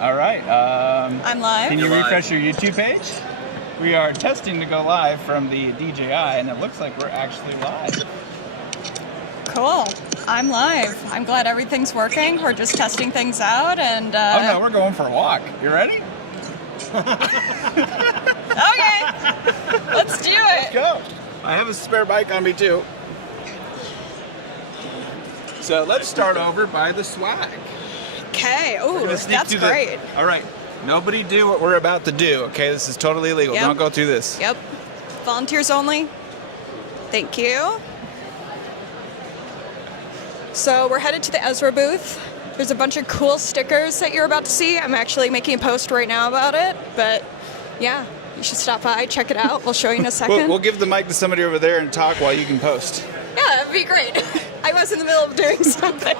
All right. I'm live. Can you refresh your YouTube page? We are testing to go live from the DJI, and it looks like we're actually live. Cool. I'm live. I'm glad everything's working. We're just testing things out, and Oh no, we're going for a walk. You ready? Okay, let's do it. Let's go. I have a spare bike on me too. So let's start over by the swag. Okay. We're Ooh, gonna sneak that's through great. All right. Nobody do what we're about to do, okay? This is totally illegal. Yep. Don't go through this. Yep. Volunteers only. Thank you. So we're headed to the Ezra booth. There's a bunch of cool stickers that you're about to see. I'm actually making a post right now about it, but yeah, you should stop by, check it out. We'll show you in a second. We'll give the mic to somebody over there and talk while you can post. Yeah, that'd be great. I was in the middle of doing something.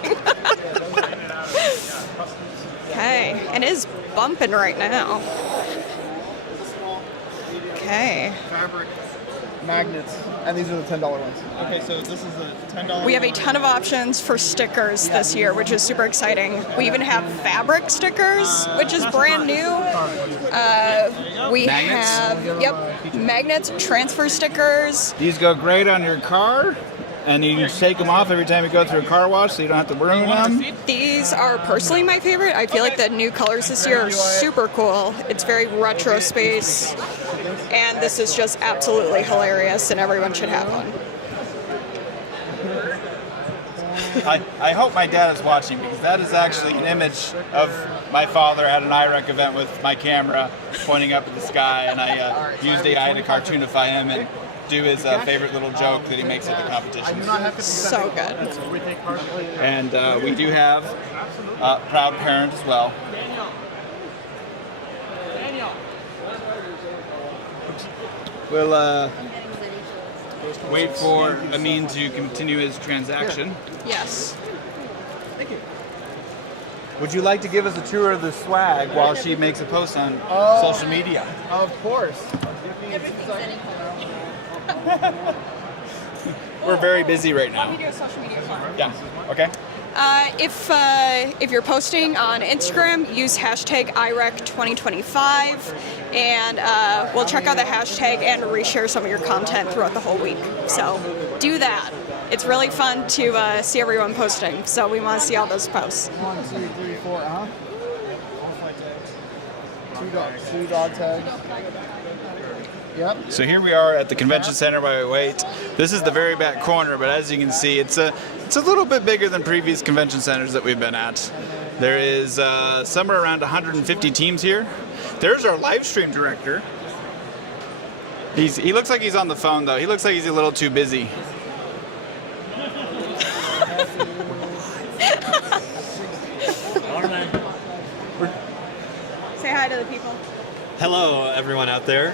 Okay, and it is bumping right now. Okay. Fabric magnets, and these are the $10 ones. Okay, so this is the $10. We have a ton of options for stickers this year, which is super exciting. We even have fabric stickers, which is brand new. We Magnets? have, magnets, transfer stickers. These go great on your car, and you can take them off every time you go through a car wash, so you don't have to ruin them. These are personally my favorite. I feel like the new colors this year are super cool. It's very retro space, and this is just absolutely hilarious, and everyone should have one. I hope my dad is watching, because that is actually an image of my father at an IREC event with my camera pointing up at the sky, and I used AI to cartoonify him and do his favorite little joke that he makes at the competition. So good. And we do have proud parent as well. We'll wait for Amin to continue his transaction. Yes. Would you like to give us a tour of the swag while she makes a post on social media? Of course. We're very busy right Let me now. do a social media plan. Yeah. Okay. If you're posting on Instagram, use hashtag IREC 2025, and we'll check out the hashtag and reshare some of your content throughout the whole week. So do that. It's really fun to see everyone posting. So we want to see all those posts. 1, 2, 3, 4, Two dog tags. Yep. So here we are at the convention center while we wait. This is the very back corner, but as you can see, it's a little bit bigger than previous convention centers that we've been at. There is somewhere around 150 teams here. There's our live stream director. He looks like he's on the phone though. He looks like he's a little too busy. Say hi to the people. Hello, everyone out there.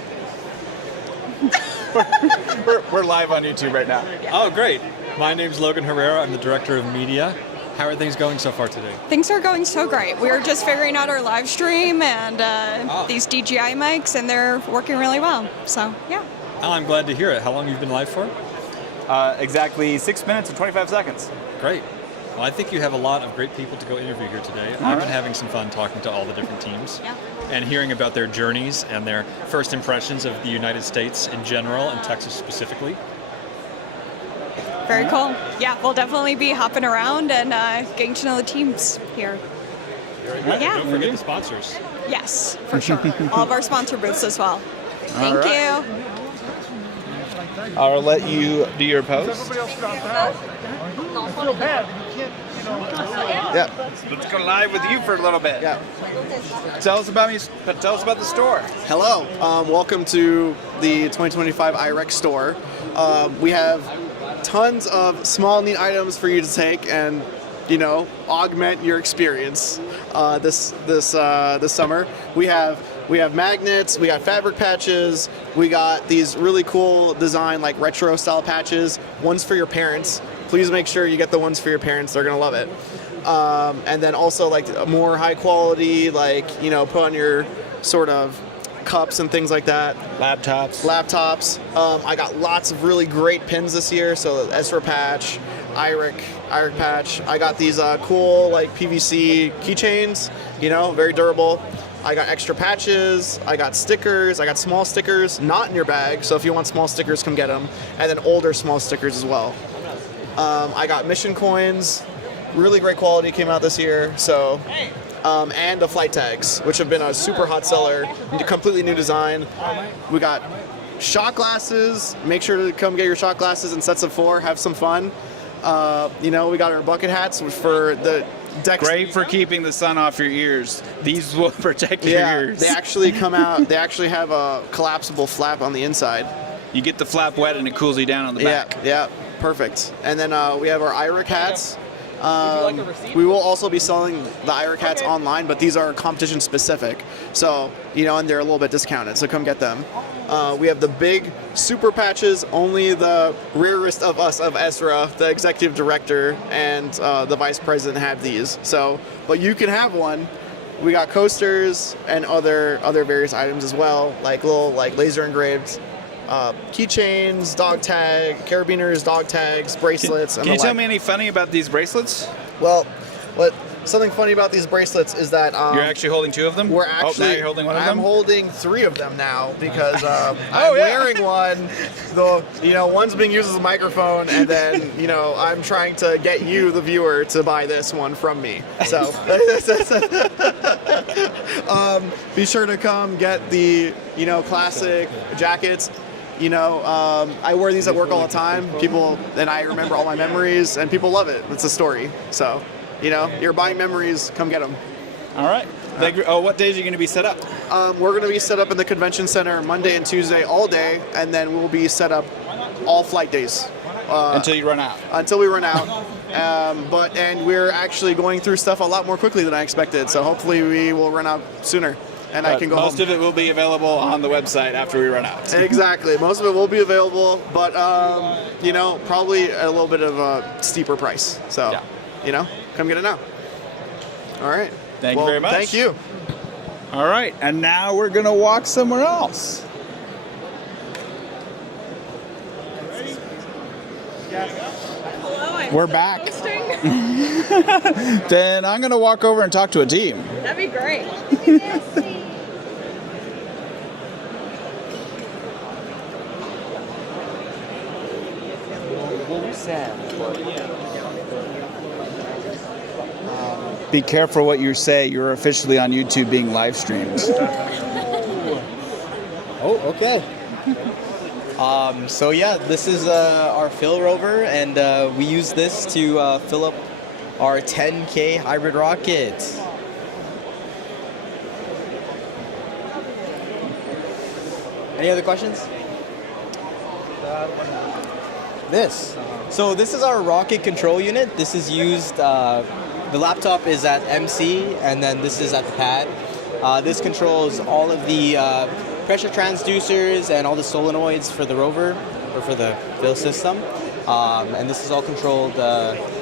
We're live on YouTube right now. Oh, great. My name's Logan Herrera. I'm the director of media. How are things going so far today? Things are going so great. We're just figuring out our live stream and these DJI mics, and they're working really well. So, yeah. Oh, I'm glad to hear it. How long have you been live for? Exactly 6 minutes and 25 seconds. Great. Well, I think you have a lot of great people to go interview here today. I've been having some fun talking to all the different teams and hearing about their journeys and their first impressions of the United States in general and Texas specifically. Very cool. Yeah, we'll definitely be hopping around and getting to know the teams here. Yeah. Don't forget the sponsors. Yes, for sure. All of our sponsor booths as well. Thank you. I'll let you do your post. Yeah. Let's go live with you for a little bit. Yeah. Tell us about me. Tell us about the store. Hello. Welcome to the 2025 IREC store. We have tons of small, neat items for you to take and, augment your experience this summer. We have magnets, we got fabric patches, we got these really cool design like retro style patches, ones for your parents. Please make sure you get the ones for your parents, they're gonna love it. And then also like more high quality, put on your sort of cups and things like that. Laptops. I got lots of really great pins this year, so the Ezra patch, IREC patch. I got these cool like PVC keychains, very durable. I got extra patches, I got stickers, I got small stickers, not in your bag, so if you want small stickers, come get them, and then older small stickers as well. I got mission coins, really great quality came out this year, so, and the flight tags, which have been a super hot seller, completely new design. We got shot glasses, make sure to come get your shot glasses in sets of 4, have some fun. We got our bucket hats for the decks. Great for keeping the sun off your ears. These will protect your ears. They actually come out, they actually have a collapsible flap on the inside. You get the flap wet and it cools you down on the back. Yeah, perfect. And then we have our IREC hats. We will also be selling the IREC hats online, but these are competition specific. So, and they're a little bit discounted, so come get them. We have the big super patches, only the rarest of us, of Ezra, the executive director, and the vice president have these. So, but you can have one. We got coasters and other various items as well, like little laser engraved keychains, dog tag, carabiners, dog tags, bracelets. Can you tell me any funny about these bracelets? Well, something funny about these bracelets is that you're actually holding 2 of them. We're actually. now you're holding one of them. I'm holding 3 of them now because I'm wearing one. Though one's being used as a microphone, and then I'm trying to get you, the viewer, to buy this one from me. So be sure to come get the classic jackets. I wear these at work all the time. People and I remember all my memories, and people love it. It's a story. So, you're buying memories. Come get them. All right. What days are you going to be set up? We're going to be set up in the convention center Monday and Tuesday all day, and then we'll be set up all flight days. Until you run out. Until we run out. And we're actually going through stuff a lot more quickly than I expected. So hopefully we will run out sooner. And I can go most home. of it will be available on the website after we run out. Exactly. Most of it will be available, but, probably a little bit of a steeper price. So, come get it now. All right. Thank you very much. Thank you. All right. And now we're going to walk somewhere else. Hello, We're back. Then I'm going to walk over and talk to a team. That'd be great. Be careful what you say. You're officially on YouTube being live streamed. Oh, okay. This is our fill rover, and we use this to fill up our 10K hybrid rocket. Any other questions? This. So this is our rocket control unit. This is used, the laptop is at MC, and then this is at the pad. This controls all of the pressure transducers and all the solenoids for the rover, or for the fill system. And this is all controlled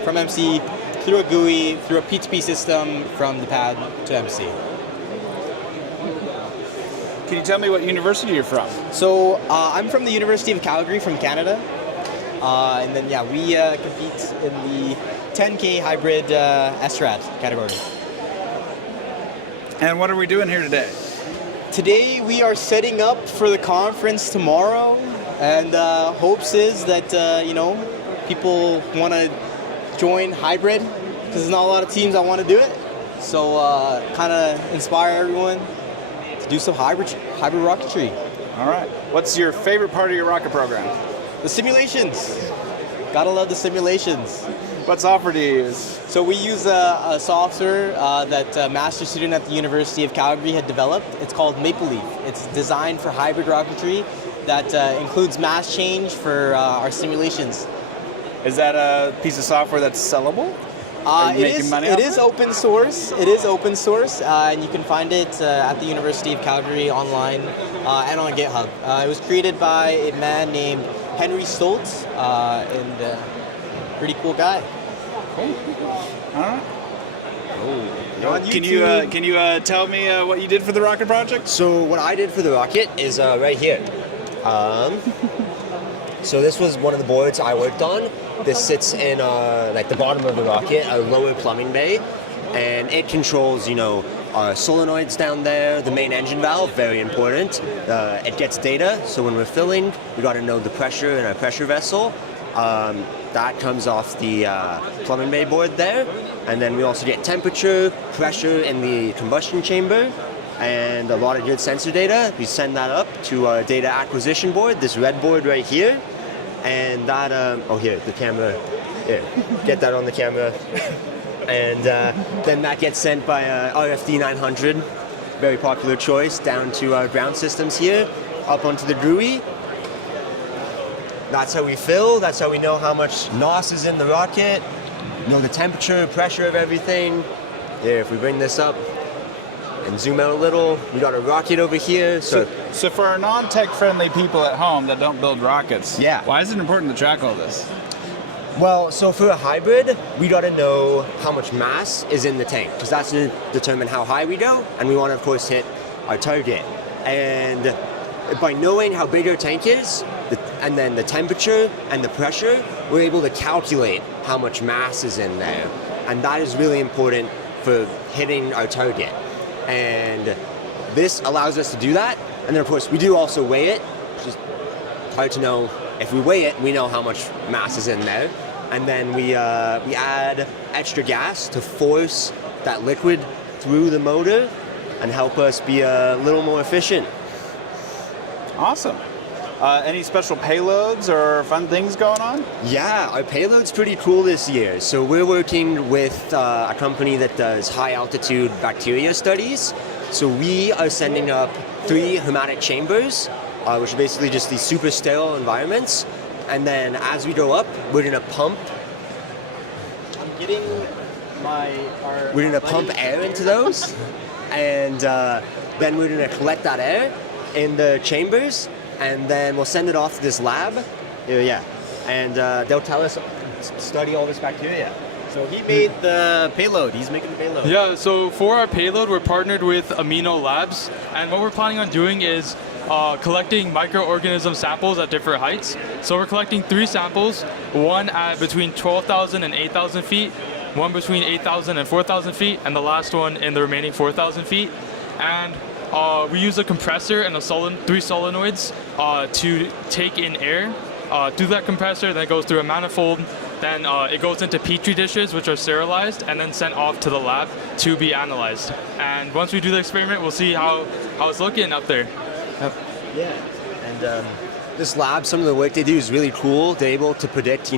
from MC through a GUI, through a P2P system from the pad to MC. Can you tell me what university you're from? So I'm from the University of Calgary from Canada. And then, we compete in the 10K hybrid SRAD category. And what are we doing here today? Today we are setting up for the conference tomorrow, and hopes is that people want to join hybrid because there's not a lot of teams that want to do it. So kind of inspire everyone to do some hybrid rocketry. All right. What's your favorite part of your rocket program? The simulations. Gotta love the simulations. What software do you use? So we use a software that a master's student at the University of Calgary had developed. It's called Maple Leaf. It's designed for hybrid rocketry that includes mass change for our simulations. Is that a piece of software that's sellable? It is open source. It is open source, and you can find it at the University of Calgary online and on GitHub. It was created by a man named Henry Stoltz, and pretty cool guy. Cool. All right. On Can YouTube. you tell me what you did for the rocket project? So what I did for the rocket is right here. So this was one of the boards I worked on. This sits in like the bottom of the rocket, a lower plumbing bay, and it controls, our solenoids down there, the main engine valve, very important. It gets data, so when we're filling, we got to know the pressure in our pressure vessel. That comes off the plumbing bay board there, and then we also get temperature, pressure in the combustion chamber, and a lot of good sensor data. We send that up to our data acquisition board, this red board right here, and that, here, the camera, here, get that on the camera. And then that gets sent by RFD 900, very popular choice, down to our ground systems here, up onto the GUI. That's how we fill, that's how we know how much NOS is in the rocket, know the temperature, pressure of everything. There, if we bring this up and zoom out a little, we got a rocket over here. So for our non-tech friendly people at home that don't build rockets, yeah, why is it important to track all this? Well, so for a hybrid, we got to know how much mass is in the tank, because that's going to determine how high we go, and we want to, of course, hit our target. And by knowing how big our tank is, and then the temperature and the pressure, we're able to calculate how much mass is in there. And that is really important for hitting our target. And this allows us to do that. And then, of course, we do also weigh it. It's just hard to know. If we weigh it, we know how much mass is in there. And then we add extra gas to force that liquid through the motor and help us be a little more efficient. Awesome. Any special payloads or fun things going on? Yeah, our payload's pretty cool this year. So we're working with a company that does high altitude bacteria studies. So we are sending up 3 hermetic chambers, which are basically just these super sterile environments. And then as we go up, we're gonna pump. I'm getting We're gonna pump air into those, and then we're gonna collect that air in the chambers, and then we'll send it off to this lab. And they'll tell us, study all this bacteria. So he made the payload. He's making the payload. Yeah, so for our payload, we're partnered with Amino Labs, and what we're planning on doing is collecting microorganism samples at different heights. So we're collecting 3 samples, one at between 12,000 and 8,000 feet, one between 8,000 and 4,000 feet, and the last one in the remaining 4,000 feet. And we use a compressor and 3 solenoids to take in air through that compressor, then it goes through a manifold, then it goes into petri dishes, which are sterilized, and then sent off to the lab to be analyzed. And once we do the experiment, we'll see how it's looking up there. Yeah, and this lab, some of the work they do is really cool. They're able to predict,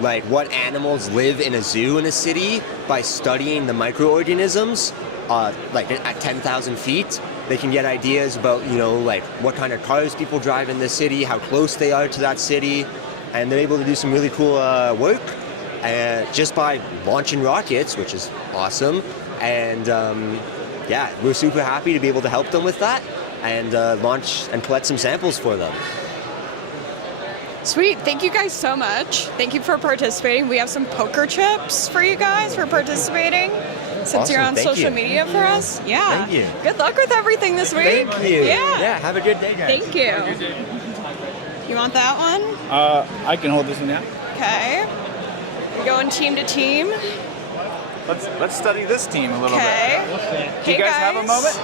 like what animals live in a zoo in a city by studying the microorganisms, like at 10,000 feet. They can get ideas about, like what kind of cars people drive in the city, how close they are to that city, and they're able to do some really cool work just by launching rockets, which is awesome. And we're super happy to be able to help them with that and launch and collect some samples for them. Sweet. Thank you guys so much. Thank you for participating. We have some poker chips for you guys for parterating. Since Awesome. You're on Thank social you. media for us. Yeah. Thank you. Good luck with everything this week. Thank you. Yeah. Have a good day, guys. Thank you. You want that one? I can hold this one down. Okay. We're going team to team. Let's study this team a little Okay. bit. Do you guys have a moment?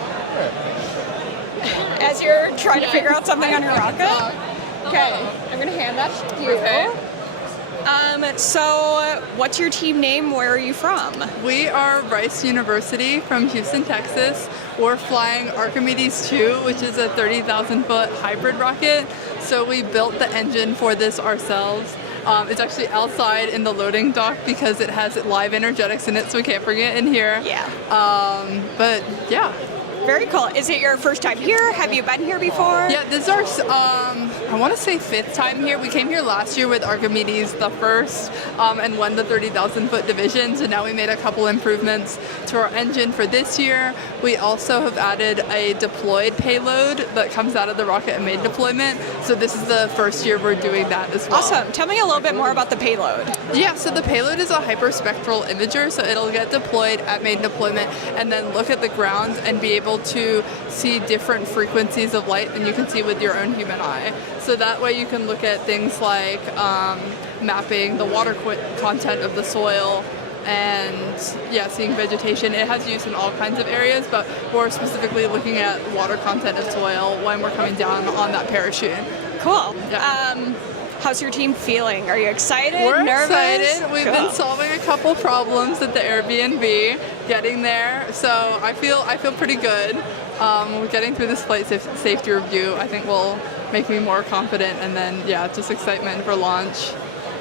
As you're trying to figure out something on your rocket. Okay. I'm gonna hand that to you. Okay. So what's your team name? Where are you from? We are Rice University from Houston, Texas. We're flying Archimedes 2, which is a 30,000-foot hybrid rocket. So we built the engine for this ourselves. It's actually outside in the loading dock because it has live energetics in it, so we can't bring it in here. Yeah. But yeah. Very cool. Is it your first time here? Have you been here before? Yeah, this is our, I want to say 5th time here. We came here last year with Archimedes the first and won the 30,000-foot division. So now we made a couple improvements to our engine for this year. We also have added a deployed payload that comes out of the rocket and main deployment. So this is the first year we're doing that as well. Awesome. Tell me a little bit more about the payload. Yeah, so the payload is a hyperspectral imager. So it'll get deployed at main deployment and then look at the ground and be able able to see different frequencies of light than you can see with your own human eye. So that way you can look at things like mapping the water content of the soil and seeing vegetation. It has use in all kinds of areas, but we're specifically looking at water content of soil when we're coming down on that parachute. Cool. Yeah. How's your team feeling? Are you excited? We're nervous? excited. We've been solving a couple problems at the Airbnb, getting there. So I feel pretty good. We're getting through this flight safety review. I think will make me more confident, and then just excitement for launch.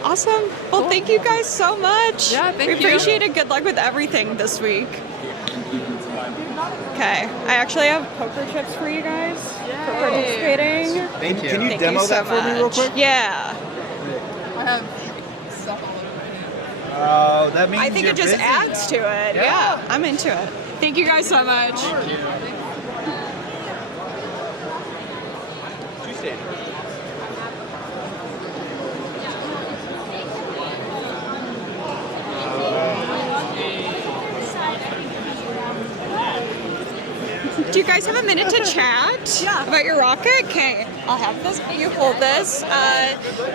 Awesome. Well, Cool. Thank you guys so much. Yeah, thank you. We appreciate it. Good luck with everything this week. Okay, I actually have poker chips for you guys for participating. Thank you. Can you demo so that for me real much. quick? Yeah. I have stuff all over my hand. Oh, that means I think you're it just busy. adds to it. Yeah, I'm into it. Thank you guys so much. Do you guys have a minute to chat about your rocket? Okay, I'll have this. You hold this.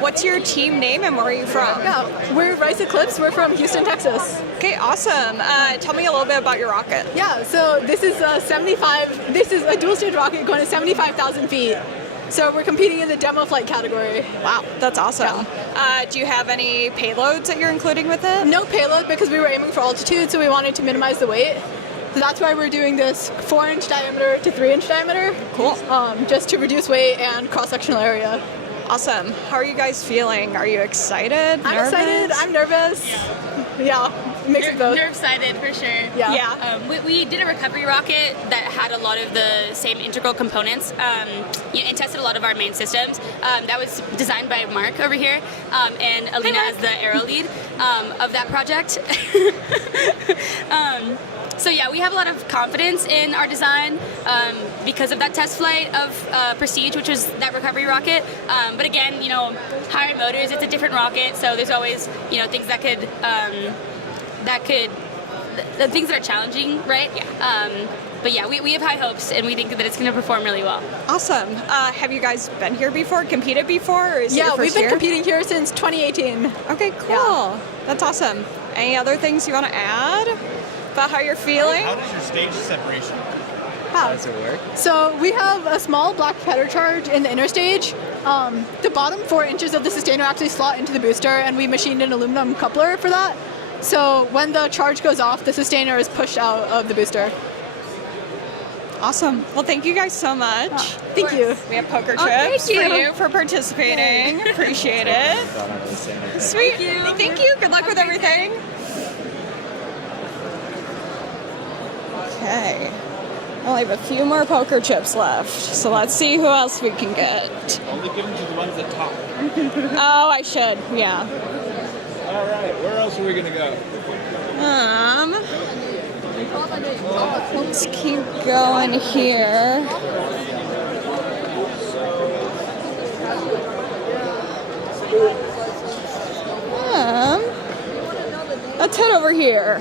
What's your team name and where are you from? Yeah, we're Rice Eclipse. We're from Houston, Texas. Okay, awesome. Tell me a little bit about your rocket. Yeah, so this is a dual stage rocket going to 75,000 feet. So we're competing in the demo flight category. Wow, that's awesome. Do you have any payloads that you're including with it? No payload because we were aiming for altitude, so we wanted to minimize the weight. So that's why we're doing this 4-inch diameter to 3-inch diameter. Cool. Just to reduce weight and cross-sectional area. Awesome. How are you guys feeling? Are you excited? I'm excited. I'm nervous. Yeah, mix of both. Nerve-sided for sure. Yeah. We did a recovery rocket that had a lot of the same integral components and tested a lot of our main systems. That was designed by Mark over here and Alina as the aero lead of that project. So yeah, we have a lot of confidence in our design because of that test flight of Prestige, which was that recovery rocket. But again, higher motors, it's a different rocket, so there's always, things that could, the things that are challenging, right? Yeah. But yeah, we have high hopes, and we think that it's going to perform really well. Awesome. Have you guys been here before, competed before, or is it your first we've been year? competing here since 2018. Okay, cool. Yeah. That's awesome. Any other things you want to add about how you're feeling? How does your stage separation? How does it work? So we have a small black propellant charge in the inner stage. The bottom 4 inches of the sustainer actually slot into the booster, and we machined an aluminum coupler for that. So when the charge goes off, the sustainer is pushed out of the booster. Awesome. Well, thank you guys so much. Thank you. We have poker chips thank for you. you for participating. Appreciate it. Sweet. Thank you. Good luck with everything. Okay. I only have a few more poker chips left, so let's see who else we can get. Only give them to the ones that talk. Oh, I should. Yeah. All right, where else are we gonna go? Let's keep going here. Let's head over here.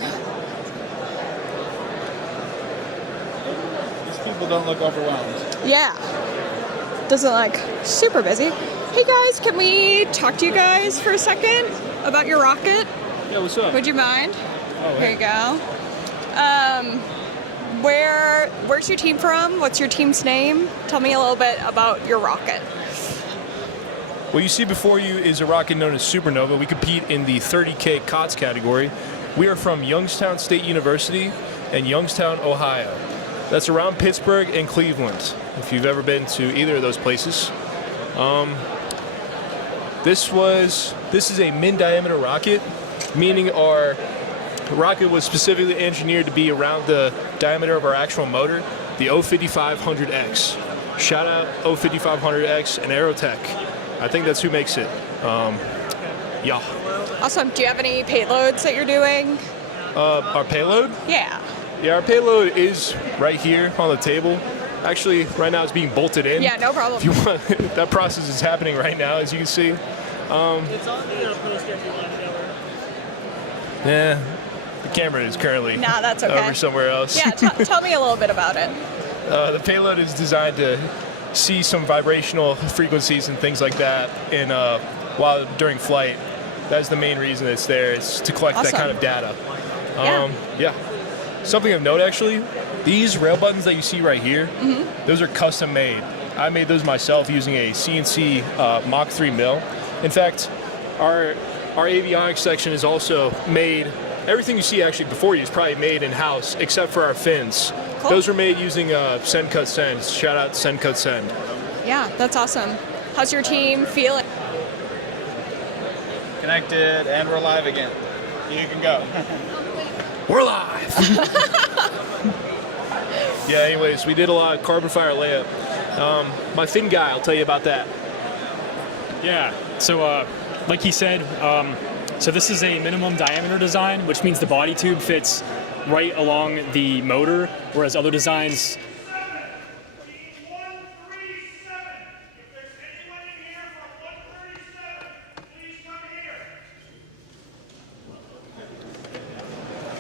These people don't look overwhelmed. Yeah. Doesn't look super busy. Hey guys, can we talk to you guys for a second about your rocket? Yeah, what's up? Would you mind? Oh, Here you go. Where's your team from? What's your team's name? Tell me a little bit about your rocket. What you see before you is a rocket known as Supernova. We compete in the 30K COTS category. We are from Youngstown State University in Youngstown, Ohio. That's around Pittsburgh and Cleveland, if you've ever been to either of those places. This is a min-diameter rocket, meaning our rocket was specifically engineered to be around the diameter of our actual motor, the O5500X. Shout out O5500X and Aerotech. I think that's who makes it. Yeah. Awesome. Do you have any payloads that you're doing? Our payload? Yeah. Yeah, our payload is right here on the table. Actually, right now it's being bolted in. Yeah, no problem. If you want, that process is happening right now, as you can see. It's on the poster if you want to show her. Yeah, the camera is currently Nah, that's okay. over somewhere else. Yeah, tell me a little bit about it. The payload is designed to see some vibrational frequencies and things like that while during flight. That's the main reason it's there. It's to collect that kind of data. Yeah. Something of note, actually, these rail buttons that you see right here, those are custom made. I made those myself using a CNC Mach 3 mill. In fact, our avionics section is also made. Everything you see actually before you is probably made in-house, except for our fins. Cool. Those were made using Send Cut Send. Shout out to Send Cut Send. Yeah, that's awesome. How's your team feeling? Connected, and we're live again. You can go. We're live! Yeah, anyways, we did a lot of carbon fiber layup. My fin guy, I'll tell you about that. Yeah, so like he said, so this is a minimum diameter design, which means the body tube fits right along the motor, whereas other designs...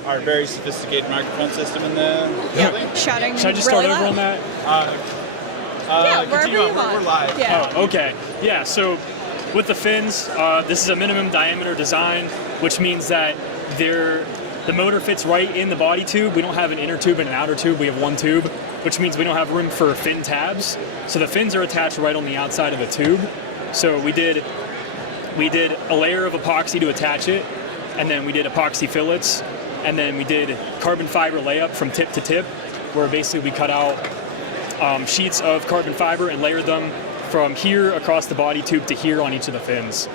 Our very sophisticated microphone system in the building. Shouting. Should I just start over on that? Yeah, wherever you want. We're live. Yeah. Oh, okay. Yeah, so with the fins, this is a minimum diameter design, which means that the motor fits right in the body tube. We don't have an inner tube and an outer tube. We have one tube, which means we don't have room for fin tabs. So the fins are attached right on the outside of the tube. So we did a layer of epoxy to attach it, and then we did epoxy fillets, and then we did carbon fiber layup from tip to tip, where basically we cut out sheets of carbon fiber and layered them from here across the body tube to here on each of the fins.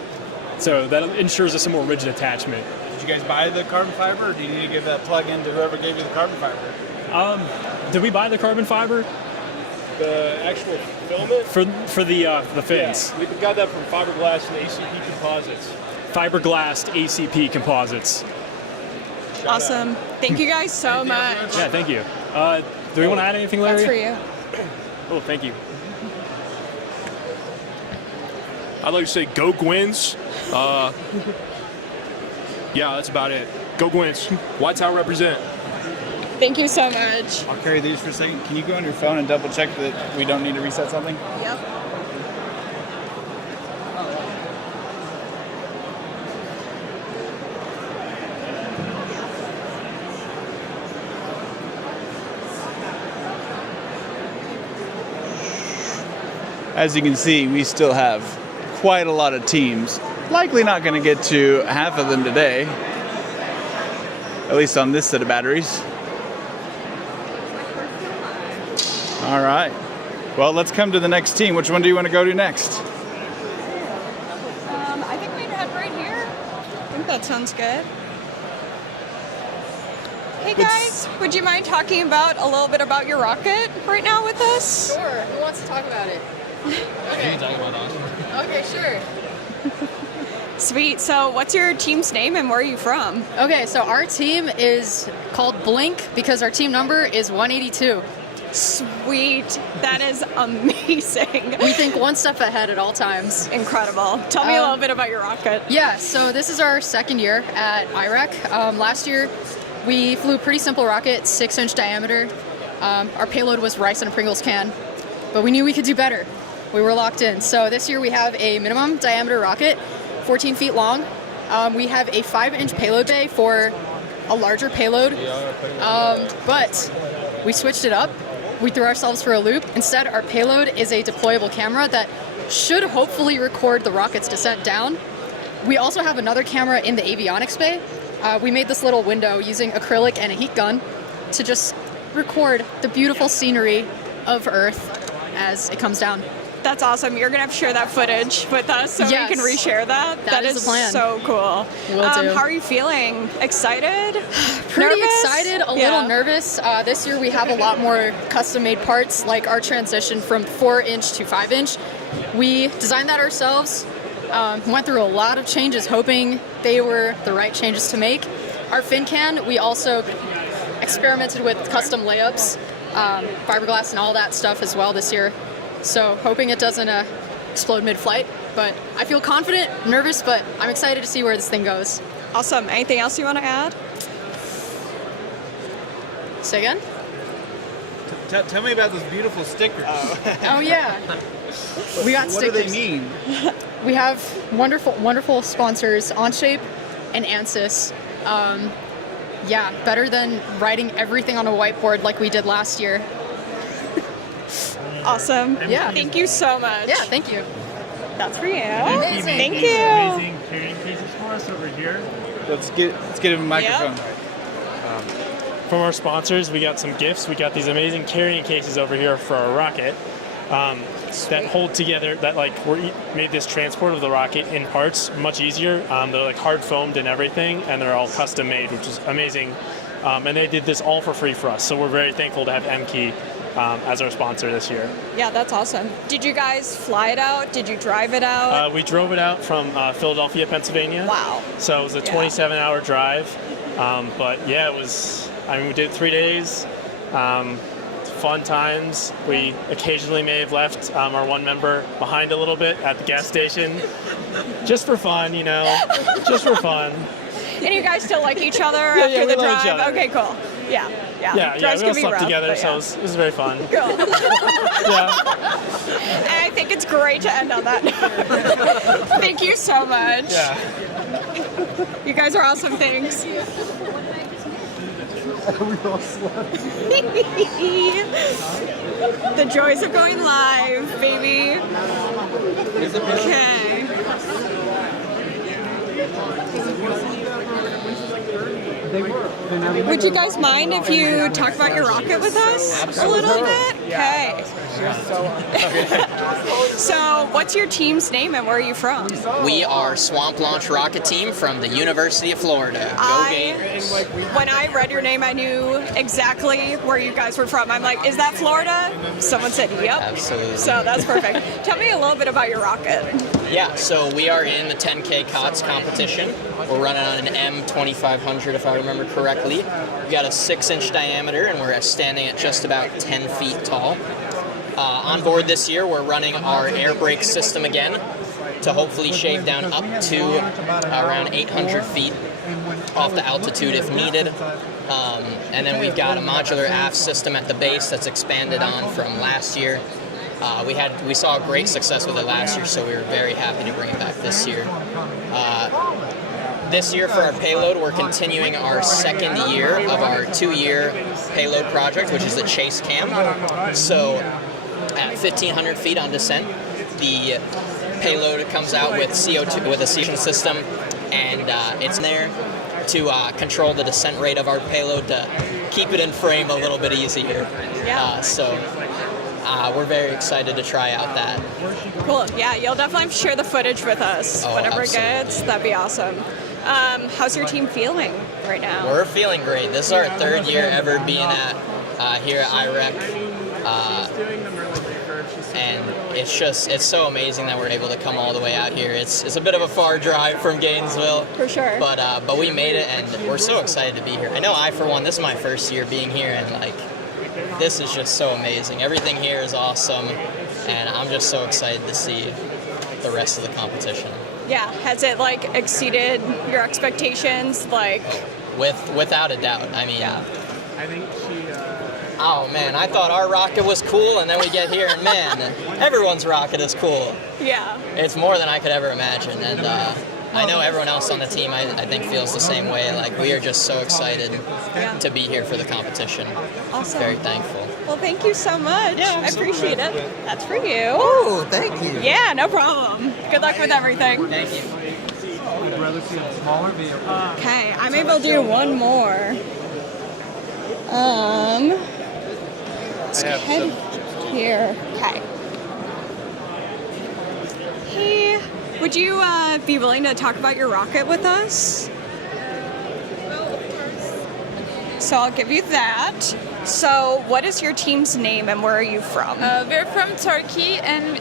So that ensures a more rigid attachment. Did you guys buy the carbon fiber, or do you need to give that plug-in to whoever gave you the carbon fiber? Did we buy the carbon fiber? The actual filament? For the fins? Yeah, we got that from fiberglass and ACP composites. Fiberglass ACP composites. Awesome. Thank you guys so much. Yeah, thank you. Do we want to add anything, Larry? That's for you. Oh, thank you. I'd like to say go Gwins. Yeah, that's about it. Go Gwins. White Tower represent. Thank you so much. I'll carry these for a second. Can you go on your phone and double check that we don't need to reset something? Yep. As you can see, we still have quite a lot of teams. Likely not going to get to half of them today, at least on this set of batteries. All right. Well, let's come to the next team. Which one do you want to go to next? I think we'd head right here. I think that sounds good. Hey guys, would you mind talking about a little bit about your rocket right now with us? Sure. Who wants to talk about it? Okay. Okay, sure. Sweet. So what's your team's name and where are you from? Okay, so our team is called Blink because our team number is 182. Sweet. That is amazing. We think one step ahead at all times. Incredible. Tell me a little bit about your rocket. Yeah, so this is our second year at IREC. Last year, we flew a pretty simple rocket, 6-inch diameter. Our payload was rice in a Pringles can, but we knew we could do better. We were locked in. So this year we have a minimum diameter rocket, 14 feet long. We have a 5-inch payload bay for a larger payload, but we switched it up. We threw ourselves for a loop. Instead, our payload is a deployable camera that should hopefully record the rocket's descent down. We also have another camera in the avionics bay. We made this little window using acrylic and a heat gun to just record the beautiful scenery of Earth as it comes down. That's awesome. You're going to have to share that footage with us so we can reshare that. That is the plan. So cool. Will do. How are you feeling? Excited? Pretty Nervous? excited, a little nervous. This year we have a lot more custom-made parts, like our transition from 4-inch to 5-inch. We designed that ourselves, went through a lot of changes, hoping they were the right changes to make. Our fin can, we also experimented with custom layups, fiberglass and all that stuff as well this year. So hoping it doesn't explode mid-flight, but I feel confident, nervous, but I'm excited to see where this thing goes. Awesome. Anything else you want to add? Say again? Tell me about those beautiful stickers. Oh yeah. We got What do they stickers. mean? We have wonderful sponsors, OnShape and Ansys. Yeah, better than writing everything on a whiteboard like we did last year. Awesome. Yeah. Thank you so much. Yeah, thank you. That's for you. Amazing. Thank These you. amazing carrying cases for us over here. Let's get him a microphone. From our sponsors, we got some gifts. We got these amazing carrying cases over here for our rocket that hold together, that made this transport of the rocket in parts much easier. They're like hard foamed and everything, and they're all custom made, which is amazing. And they did this all for free for us, so we're very thankful to have MKey as our sponsor this year. Yeah, that's awesome. Did you guys fly it out? Did you drive it out? We drove it out from Philadelphia, Pennsylvania. Wow. So it was a 27-hour drive. But yeah, it was, we did 3 days. Fun times. We occasionally may have left our one member behind a little bit at the gas station. Just for fun, just for fun. And you guys still like each other Yeah, after the we love each drive? other. Okay, cool. Yeah. Yeah, Drives we all can be slept rough, together, but so it was very fun. Cool. Yeah. And I think it's great to end on that. Thank you so much. Yeah. You guys are awesome. Thanks. The joys of going live, baby. Okay. Would you guys mind if you talk about your rocket with us a little bit? Okay. So, what's your team's name and where are you from? We are Swamp Launch Rocket Team from the University of Florida. Go Gators. When I read your name, I knew exactly where you guys were from. I'm like, is that Florida? Someone said, yep. Absolutely. So that's perfect. Tell me a little bit about your rocket. Yeah, so we are in the 10K COTS competition. We're running on an M2500, if I remember correctly. We've got a 6-inch diameter, and we're standing at just about 10 feet tall. On board this year, we're running our air brake system again to hopefully shave down up to around 800 feet off the altitude if needed. And then we've got a modular aft system at the base that's expanded on from last year. We saw great success with it last year, so we were very happy to bring it back this year. This year for our payload, we're continuing our second year of our 2-year payload project, which is the Chase Cam. So at 1,500 feet on descent, the payload comes out with CO2 with a CO2 system, and it's there to control the descent rate of our payload to keep it in frame a little bit easier. So we're very excited to try out that. Cool. Yeah, you'll definitely share the footage with us whenever it gets. That'd be awesome. How's your team feeling right now? We're feeling great. This is our 3rd year ever being at here at IREC. And it's so amazing that we're able to come all the way out here. It's a bit of a far drive from Gainesville. For sure. But we made it, and we're so excited to be here. I know for one, this is my first year being here, and this is just so amazing. Everything here is awesome, and I'm just so excited to see the rest of the competition. Yeah, has it exceeded your expectations? Without a doubt. I mean, I think she. Oh man, I thought our rocket was cool, and then we get here, and man, everyone's rocket is cool. Yeah. It's more than I could ever imagine, and I know everyone else on the team, I think, feels the same way. We are just so excited to be here for the competition. Awesome. Very thankful. Well, thank you so much. Yeah, I appreciate it. That's for you. Oh, thank you. Yeah, no problem. Good luck with everything. Thank you. Okay, I'm able to do one more. Let's go ahead here. Okay. Hey, would you be willing to talk about your rocket with us? So I'll give you that. So what is your team's name and where are you from? We're from Turkey, and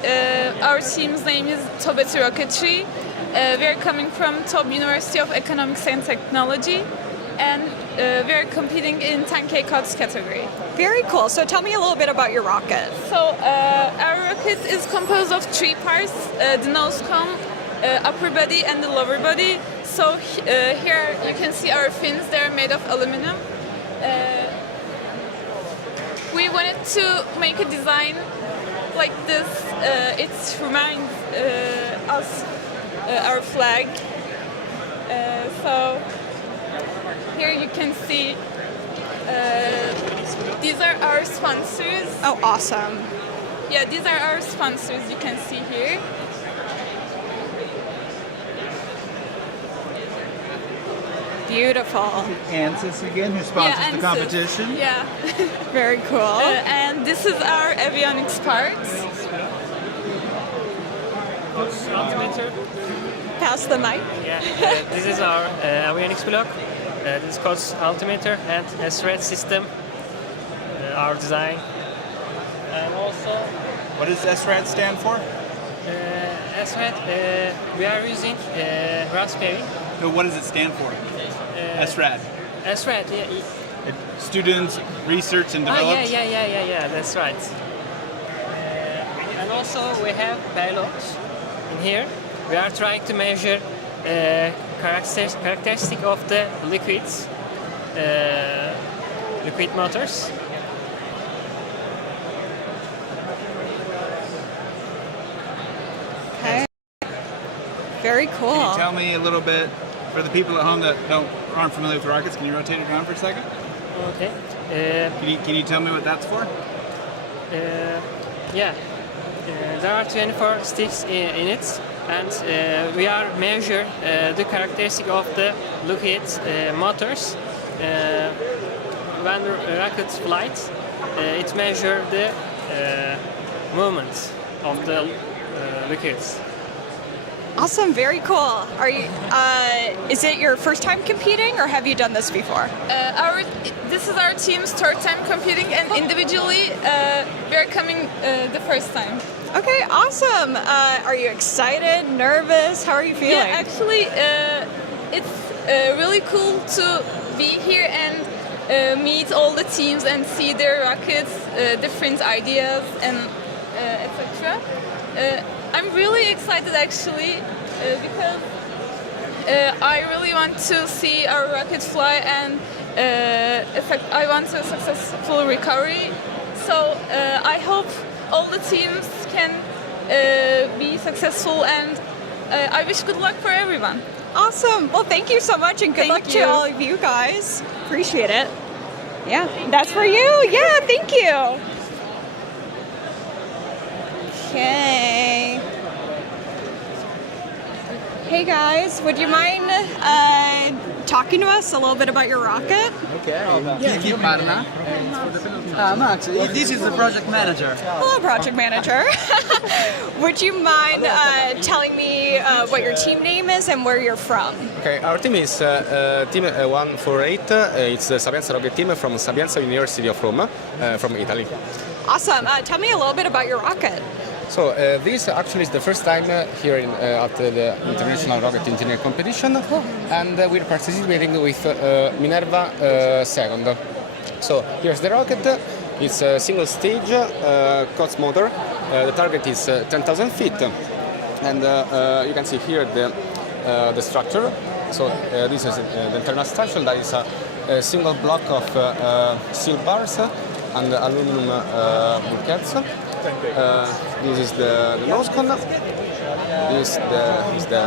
our team's name is Tobitri Rocketry. We're coming from University of Economics and Technology, and we're competing in 10K COTS category. Very cool. So tell me a little bit about your rocket. So our rocket is composed of 3 parts: the nose cone, upper body, and the lower body. So here you can see our fins. They're made of aluminum. we wanted to make a design like this. It reminds us our flag. So here you can see these are our sponsors. Oh, awesome. Yeah, these are our sponsors, you can see here. Beautiful. ANSYS again, who sponsors the ANSYS. competition. Yeah. Very cool. And this is our avionics parts. Altimeter. Pass the mic. Yeah, this is our avionics block. This is called altimeter and SRAD system. Our design. And also, what does SRAD stand for? SRAD, we are using Raspberry. No, what does it stand for? SRAD. SRAD, yeah. Students Research and Development. Yeah, that's right. And also we have payloads in here. We are trying to measure characteristic of the liquids, liquid motors. Okay. Very cool. Can you tell me a little bit, for the people at home that aren't familiar with rockets, can you rotate it around for a second? Okay. Can you tell me what that's for? Yeah. There are 24 sticks in it, and we are measure the characteristic of the liquid motors. When the rocket flies, it measures the movement of the liquids. Awesome, very cool. Are you? Is it your first time competing, or have you done this before? This is our team's third time competing, and individually we are coming the first time. Okay, awesome. Are you excited, nervous? How are you feeling? Yeah, actually, it's really cool to be here and meet all the teams and see their rockets, different ideas, and etc. I'm really excited actually because I really want to see our rocket fly, and I want a successful recovery. So I hope all the teams can be successful, and I wish good luck for everyone. Awesome. Well, thank you so much, and good luck to all of you guys. Appreciate it. Yeah, that's for you. Yeah, thank you. Okay. Hey guys, would you mind talking to us a little bit about your rocket? Okay. Max, this is the project manager. Hello, project manager. Would you mind telling me what your team name is and where you're from? Okay, our team is Team 148. It's the Sapienza rocket team from Sapienza University of Rome, from Italy. Awesome. Tell me a little bit about your rocket. So this actually is the first time here at the International Rocket Engineering Competition, and we're participating with Minerva second. So here's the rocket. It's a single stage COTS motor. The target is 10,000 feet, and you can see here the structure. So this is the internal structure. That is a single block of steel bars and aluminum bulkheads. This is the nose cone. This is the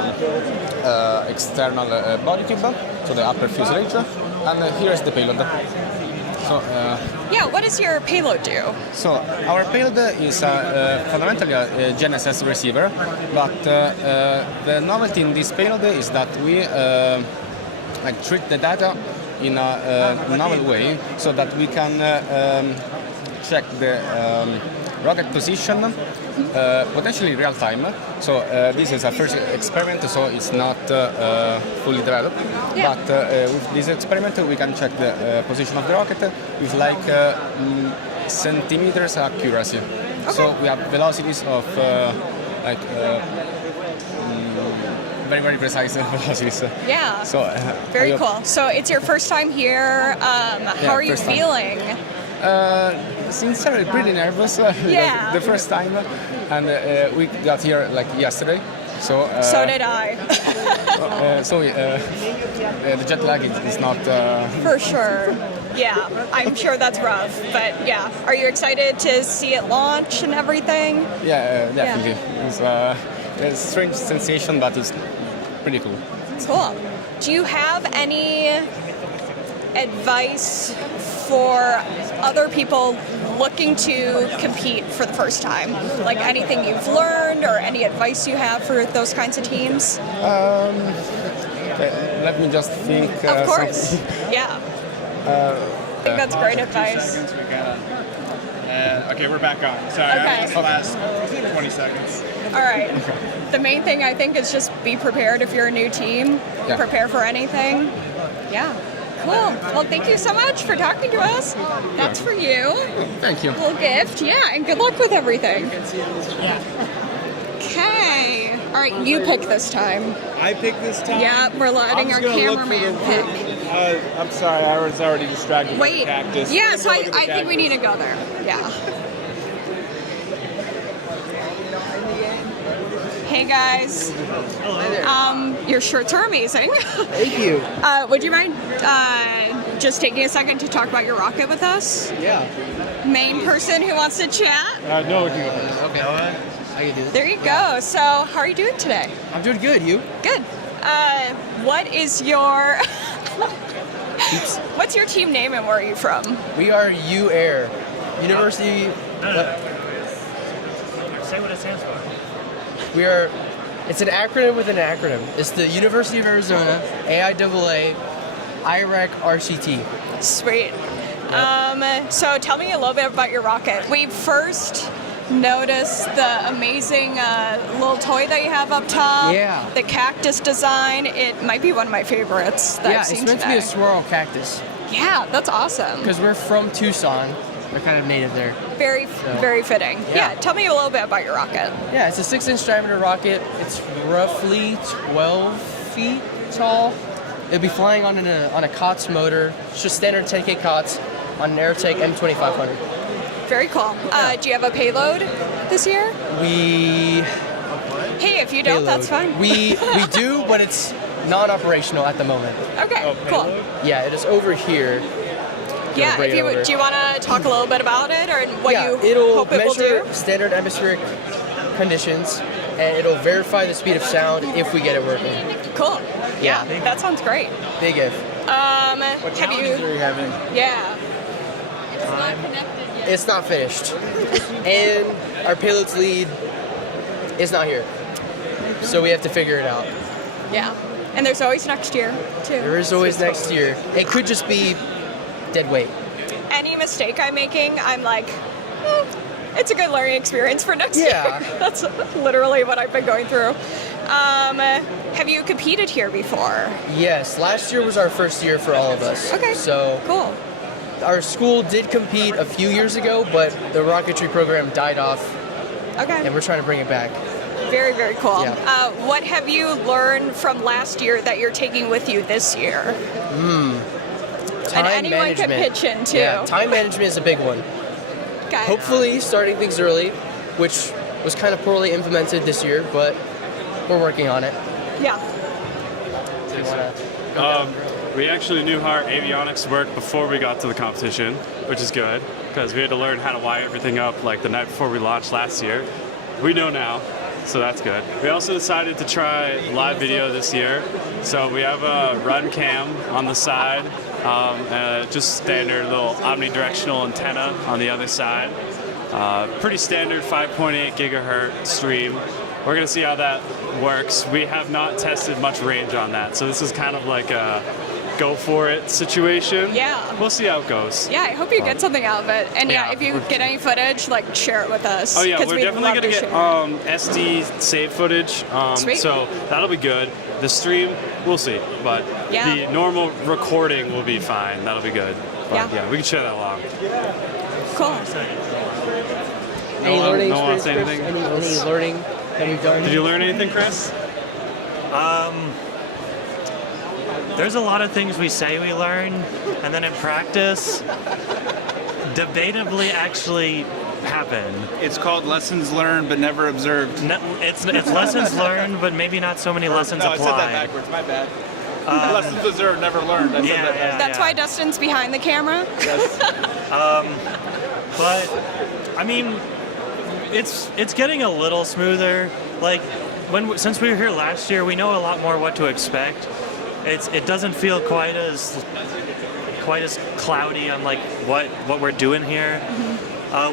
external body tube, so the upper fuselage, and here's the payload. So, yeah, what does your payload do? So our payload is fundamentally a GNSS receiver, but the novelty in this payload is that we treat the data in a novel way, so that we can check the rocket position potentially real time. So this is a first experiment, so it's not fully developed. Yeah. But with this experiment, we can check the position of the rocket with like centimeters accuracy. Okay. So we have velocities of very, very precise velocities. Yeah. So very cool. So it's your first time here. How are you feeling? Sincerely, pretty nervous. Yeah. The first time, and we got here like yesterday. So. So did I. The jet lag is not. For sure. Yeah, I'm sure that's rough. But yeah, are you excited to see it launch and everything? Yeah, definitely. It's a strange sensation, but it's pretty cool. Cool. Do you have any advice for other people looking to compete for the first time? Like anything you've learned or any advice you have for those kinds of teams? Let me just think. Of course. Yeah. I think that's great advice. Okay, we're back on. Sorry, Okay. I missed the last 20 seconds. All right. The main thing I think is just be prepared if you're a new team. Yeah. Prepare for anything. Yeah. Cool. Well, thank you so much for talking to us. That's for you. Thank you. Little gift. Yeah, and good luck with everything. Okay. All right, you pick this time. I pick this time? Yeah, we're letting our cameraman pick. I'm sorry, I was already distracted by the Wait. cactus. Yeah, so We're I gonna go to the think we need cactus. to go there. Yeah. Hey guys. Your shirts are amazing. Thank you. Would you mind just taking a second to talk about your rocket with us? Yeah. Main person who wants to chat? No, we can go first. Okay. I can do this. There you go. So, how are you doing today? I'm doing good. You? Good. What is your what's your team name and where are you from? We are UAir, University. Say what it stands for. We are. It's an acronym with an acronym. It's the University of Arizona AIAA IREC RCT. Sweet. So tell me a little bit about your rocket. We first noticed the amazing little toy that you have up top. Yeah. The cactus design. It might be one of my favorites that Yeah, I've seen it's meant to be today. a swirl cactus. Yeah, that's awesome. Because we're from Tucson. We're kind of native there. Very, very fitting. Yeah. Yeah, tell me a little bit about your rocket. Yeah, it's a 6-inch diameter rocket. It's roughly 12 feet tall. It'll be flying on a COTS motor. It's just standard 10K COTS on an Aerotech M2500. Very cool. Do you have a payload this year? Hey, if you don't, that's fine. We do, but it's non-operational at the moment. Okay, cool. Yeah, it is over here. Yeah, Bring if it you over. do you want to talk a little bit about it or what you it'll hope it will measure do? standard atmospheric conditions, and it'll verify the speed of sound if we get it working. Cool. Yeah. That sounds great. Big if. What challenges are you having? Yeah. It's not finished, and our payload's lead is not here, so we have to figure it out. Yeah. And there's always next year too. There is always next year. It could just be dead weight. Any mistake I'm making, I'm like, it's a good learning experience for next year. That's literally what I've been going through. Have you competed here before? Yes, last year was our first year for all of us. Okay. So cool. Our school did compete a few years ago, but the rocketry program died off. Okay. And we're trying to bring it back. Very, very cool. Yeah. What have you learned from last year that you're taking with you this year? Time And anyone management. can pitch in too. Yeah, time management is a big one. Okay. Hopefully starting things early, which was kind of poorly implemented this year, but we're working on it. Yeah. We actually knew how our avionics worked before we got to the competition, which is good, because we had to learn how to wire everything up like the night before we launched last year. We know now, so that's good. We also decided to try live video this year, so we have a run cam on the side, just standard little omnidirectional antenna on the other side. Pretty standard 5.8 gigahertz stream. We're gonna see how that works. We have not tested much range on that, so this is kind of like a go for it situation. Yeah. We'll see how it goes. Yeah, I hope you get something out of it. And yeah, Yeah. if you get any footage, like share it with us. Oh yeah, 'cause we're we'd definitely love gonna to get share. SD save footage. Sweet. So that'll be good. The stream, we'll see, but Yeah. the normal recording will be fine. That'll be good. But Yeah. we can share that along. Cool. Any learning no one wants experience, anything? Chris? Any learning that you've done? Did you learn anything, Chris? There's a lot of things we say we learn, and then in practice, debatably actually happen. It's called lessons learned but never observed. No, it's lessons learned, but maybe not so many lessons no, applied. I said that backwards. My bad. Lessons observed, never learned. I said that backwards. That's why Dustin's behind the camera. But I mean, it's getting a little smoother. Like since we were here last year, we know a lot more what to expect. It doesn't feel quite as cloudy on like what we're doing here.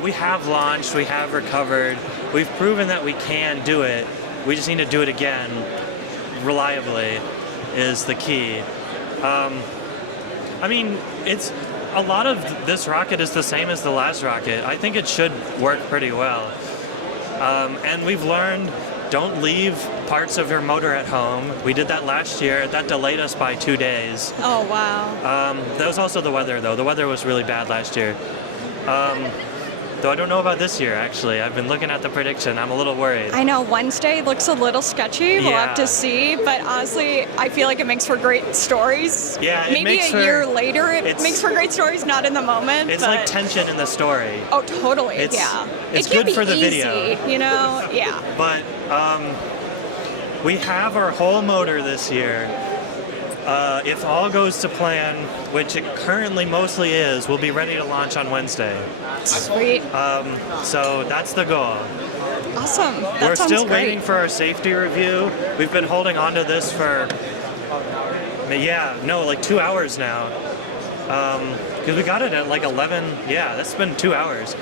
We have launched, we have recovered, we've proven that we can do it. We just need to do it again reliably is the key. I mean, a lot of this rocket is the same as the last rocket. I think it should work pretty well. And we've learned, don't leave parts of your motor at home. We did that last year. That delayed us by 2 days. Oh, wow. That was also the weather, though. The weather was really bad last year. Though I don't know about this year, actually. I've been looking at the prediction. I'm a little worried. I know Wednesday looks a little sketchy. We'll have to see. But honestly, I feel like it makes for great stories. Yeah, Maybe a year later, it makes for great stories, not in the moment. It's but... like tension in the story. Oh, totally. It's it good can for be the easy, video. You know? Yeah. But we have our whole motor this year. If all goes to plan, which it currently mostly is, we'll be ready to launch on Wednesday. Sweet. So that's the goal. Awesome. That We're sounds still great. waiting for our safety review. We've been holding on to this for, like 2 hours now. Because we got it at like 11. Yeah, that's been 2 hours.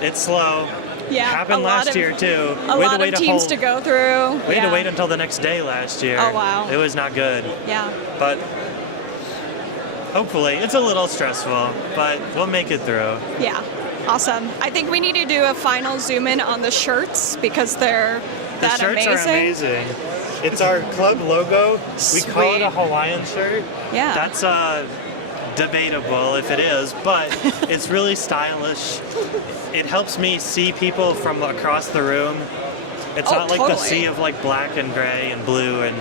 It's slow. Yeah, happened last year too. A lot of teams to go through. We had to wait until the next day last year. Oh, wow. It was not good. Yeah. But hopefully, it's a little stressful, but we'll make it through. Yeah. Awesome. I think we need to do a final zoom in on the shirts because they're that The shirts amazing. are amazing. It's our club logo. We call it a Sweet. Hawaiian shirt. Yeah. That's debatable if it is, but it's really stylish. It helps me see people from across the room. It's not like the sea of like black and gray and blue, and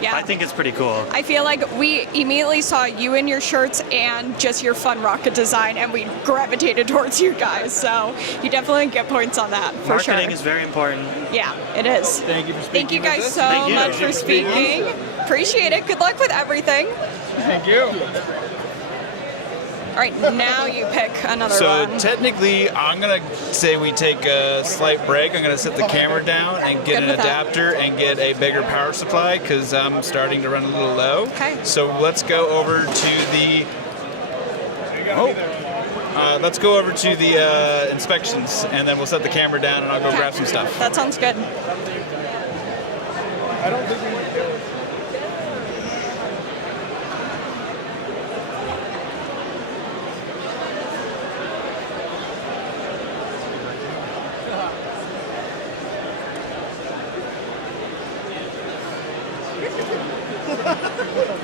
Yeah. I think it's pretty cool. I feel like we immediately saw you in your shirts and just your fun rocket design, and we gravitated towards you guys. So you definitely get points on that for sure. Marketing is very important. Yeah, it is. Thank you for speaking. Thank you guys with us. so Thank you. much for speaking. Appreciate it. Good luck with everything. Thank you. All right, now you pick another So one. technically, I'm gonna say we take a slight break. I'm gonna set the camera down and get Good an with that. adapter and get a bigger power supply because I'm starting to run a little low. Okay. So let's go over to the. Let's go over to the inspections, and then we'll set the camera down, and I'll go grab some stuff. That sounds good. I don't think we need to.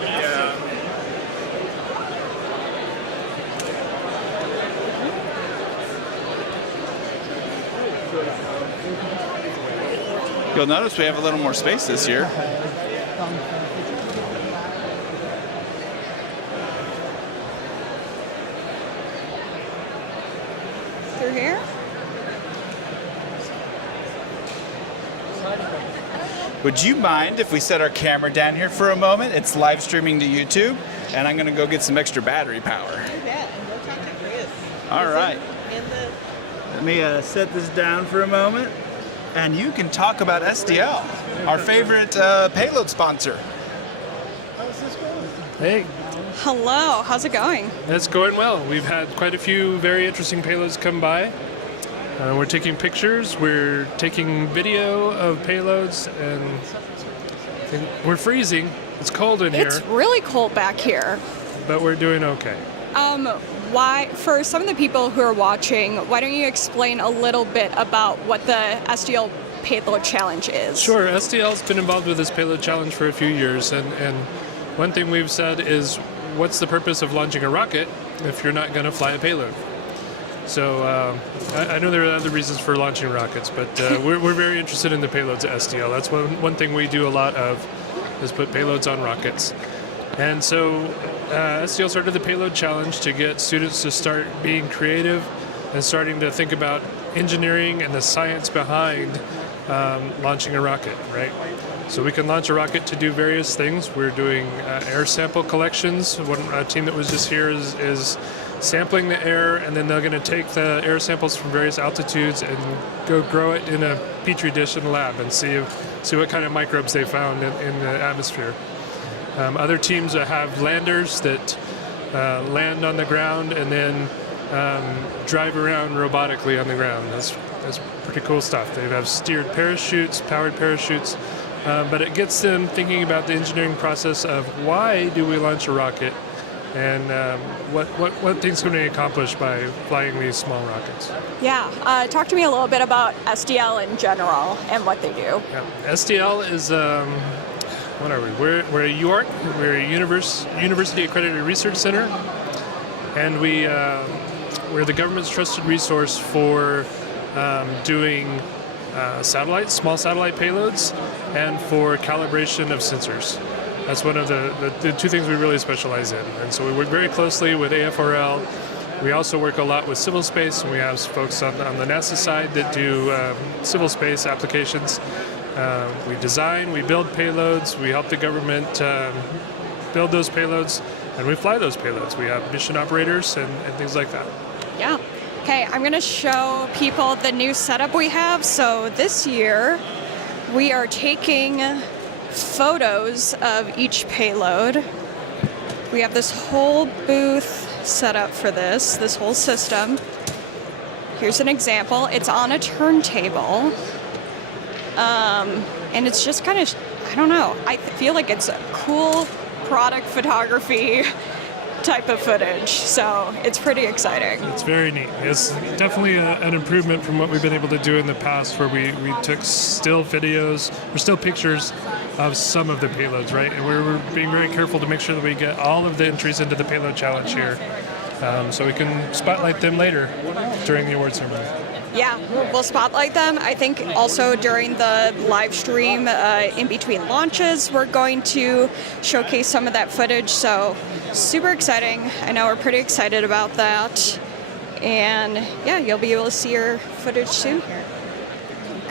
Yeah. You'll notice we have a little more space this year. Through here? Would you mind if we set our camera down here for a moment? It's live streaming to YouTube, and I'm going to go get some extra battery power. All right. Let me set this down for a moment, and you can talk about SDL, our favorite payload sponsor. Hey, Hello, how's it going? it's going well. We've had quite a few very interesting payloads come by. We're taking pictures, we're taking video of payloads, and we're freezing. It's cold in here, It's really cold back here. but we're doing okay. Why, for some of the people who are watching, why don't you explain a little bit about what the SDL Payload Challenge is? Sure, SDL's been involved with this payload challenge for a few years, and one thing we've said is, what's the purpose of launching a rocket if you're not going to fly a payload? So I know there are other reasons for launching rockets, but we're very interested in the payloads at SDL. That's one thing we do a lot of, is put payloads on rockets. And so STL started the payload challenge to get students to start being creative and starting to think about engineering and the science behind launching a rocket, right? So we can launch a rocket to do various things. We're doing air sample collections. One team that was just here is sampling the air, and then they're going to take the air samples from various altitudes and go grow it in a petri dish in a lab and see what kind of microbes they found in the atmosphere. Other teams have landers that land on the ground and then drive around robotically on the ground. That's pretty cool stuff. They have steered parachutes, powered parachutes, but it gets them thinking about the engineering process of why do we launch a rocket, and what things can we accomplish by flying these small rockets. Yeah, talk to me a little bit about STL in general and what they do. Yeah. STL is what are we? We're a UARC. We're a university accredited research center, and we're the government's trusted resource for doing small satellite payloads, and for calibration of sensors. That's one of the two things we really specialize in. And so we work very closely with AFRL. We also work a lot with civil space, and we have folks on the NASA side that do civil space applications. We design, we build payloads, we help the government build those payloads, and we fly those payloads. We have mission operators and things like that. Yeah. Okay, I'm going to show people the new setup we have. So this year, we are taking photos of each payload. We have this whole booth set up for this whole system. Here's an example. It's on a turntable. And it's just kind of, I don't know, I feel like it's a cool product photography type of footage, so it's pretty exciting. It's very neat. It's definitely an improvement from what we've been able to do in the past, where we took still videos or still pictures of some of the payloads, right? And we're being very careful to make sure that we get all of the entries into the payload challenge here, so we can spotlight them later during the award ceremony. Yeah, we'll spotlight them. I think also during the live stream in between launches, we're going to showcase some of that footage. So super exciting. I know we're pretty excited about that. And yeah, you'll be able to see your footage soon here.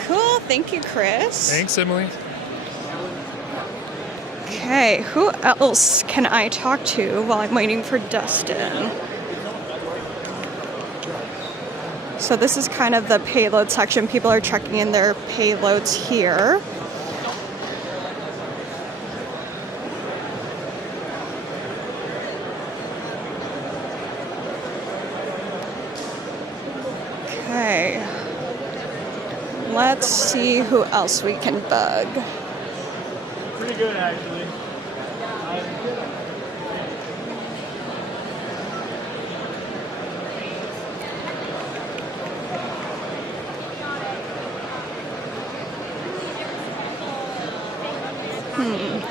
Cool. Thank you, Chris. Thanks, Emily. Okay, who else can I talk to while I'm waiting for Dustin? So this is kind of the payload section. People are checking in their payloads here. Okay. Let's see who else we can bug. Pretty good, actually.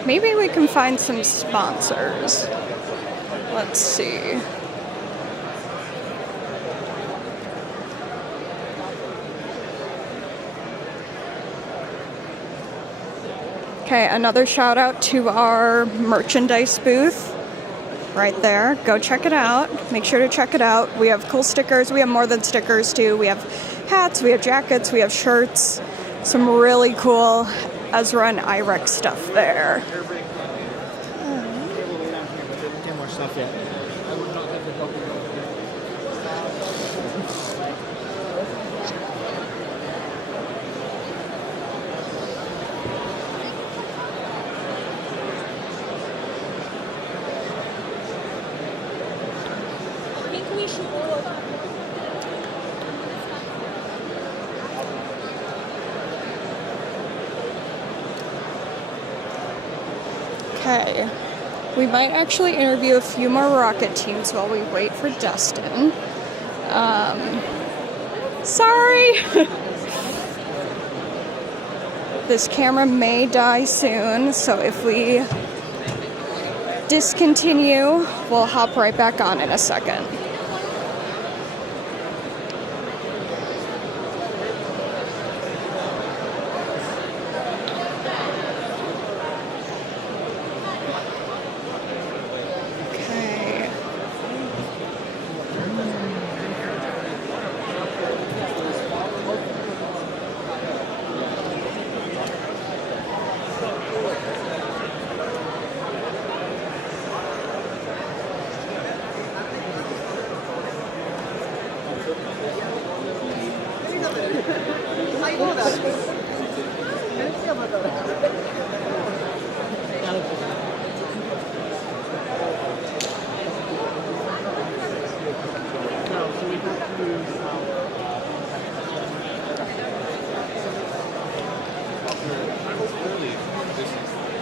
Maybe we can find some sponsors. Let's see. Okay, another shout out to our merchandise booth right there. Go check it out. Make sure to check it out. We have cool stickers. We have more than stickers too. We have hats, we have jackets, we have shirts. Some really cool Ezra and IREC stuff there. Okay, we might actually interview a few more rocket teams while we wait for Dustin. Sorry! This camera may die soon, so if we discontinue, we'll hop right back on in a second.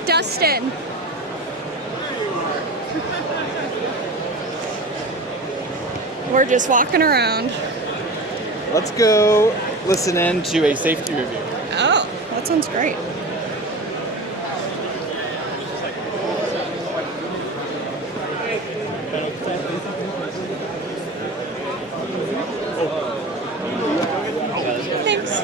Dustin. We're just walking around. Let's go listen in to a safety review. Oh, that sounds great. Thanks.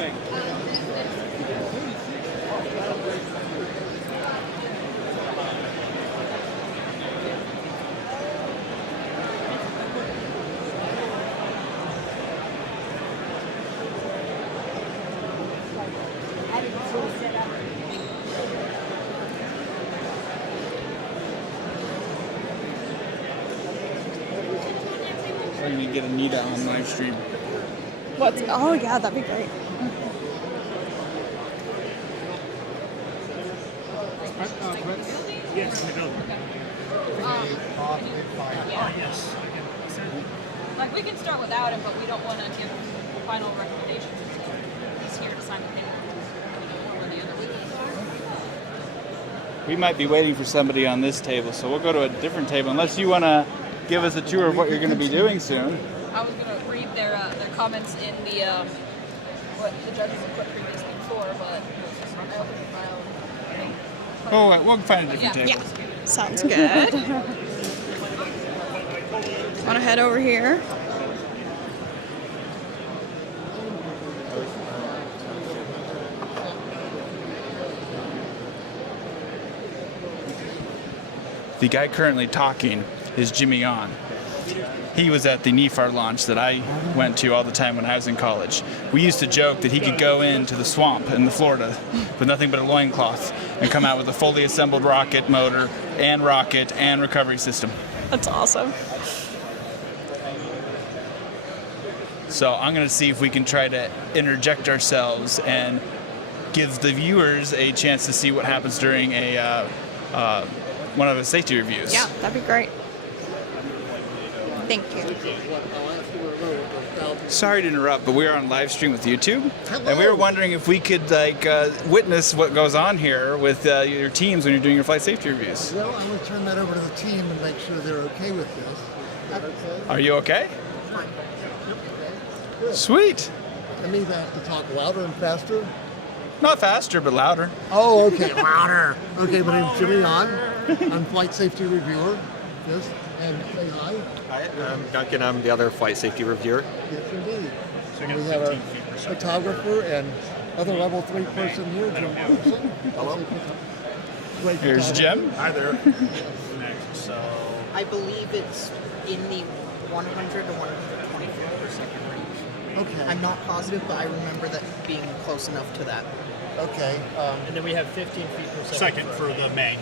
We're gonna get Anita on live stream. What's? Oh yeah, that'd be great. Yes, I know. Yes. Like we can start without him, but we don't want to give final recommendations. He's here to sign the paper. One or the other. We might be waiting for somebody on this table, so we'll go to a different table unless you want to give us a tour of what you're going to be doing soon. I was going to read their comments in the what the judges have put previously before, but I opened the file. Oh, we'll find a different table. Yeah, sounds good. Want to head over here? The guy currently talking is Jimmy On. He was at the NEFAR launch that I went to all the time when I was in college. We used to joke that he could go into the swamp in the Florida with nothing but a loincloth and come out with a fully assembled rocket motor and recovery system. That's awesome. So I'm going to see if we can try to interject ourselves and give the viewers a chance to see what happens during a one of the safety reviews. Yeah, that'd be great. Thank you. Sorry to interrupt, but we are on live stream with YouTube, and we were wondering if we could witness what goes on here with your teams when you're doing your flight safety reviews. Well, I'm going to turn that over to the team and make sure they're okay with this. Are you okay? Good. Sweet. That means I have to talk louder and faster? Not faster, but louder. Oh, okay, louder. Okay, my name's Jimmy On. I'm flight safety reviewer. Yes, and say hi. Hi, I'm Duncan. I'm the other flight safety reviewer. Yes, indeed. So we have a photographer and other level 3 person here. Hello. Here's Jim. Hi there. So I believe it's in the 100 to 120 feet per second range. Okay. I'm not positive, but I remember that being close enough to that. Okay. and then we have 15 feet per second for the main.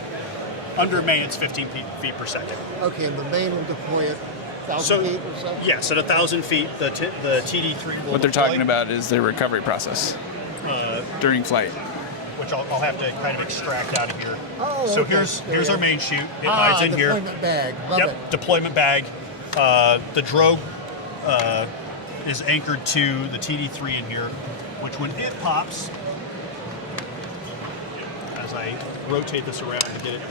Under main, it's 15 feet per second. Okay, and the main will deploy at 1,000 feet or so? Yes, at 1,000 feet, the TD3 will What they're deploy, talking about is the recovery process during flight. which I'll have to kind of extract out of here. Oh, so okay. here's our main chute. It hides in here. Deployment bag. Love Yep, it. deployment bag. The drogue is anchored to the TD3 in here, which when it pops, as I rotate this around to get it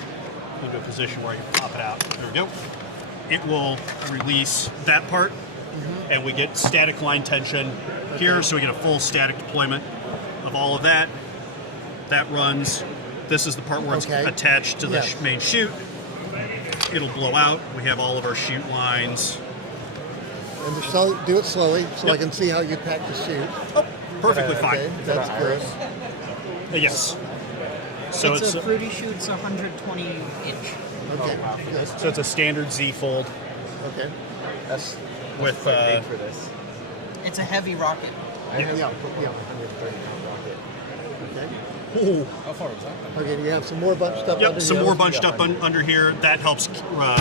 into a position where I can pop it out. There we go. It will release that part, and we get static line tension here, so we get a full static deployment of all of that. That runs. This is the part where it's attached to the main chute. It'll blow out. We have all of our chute lines. And just do it slowly so I can see how you pack the chute. Oh, perfectly fine. Okay, that's good. Yes. So it's a fruity chute's 120 inch. Okay. So it's a standard Z fold. Okay. That's with quite big for this. It's a heavy rocket. Yeah. Okay. Ooh. How far was that? Okay, you have some more bunched up. Yep, some more bunched up under here. That helps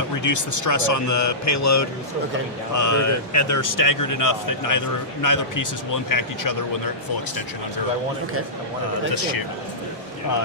reduce the stress on the payload. Okay. And they're staggered enough that neither pieces will impact each other when they're at full extension under this chute.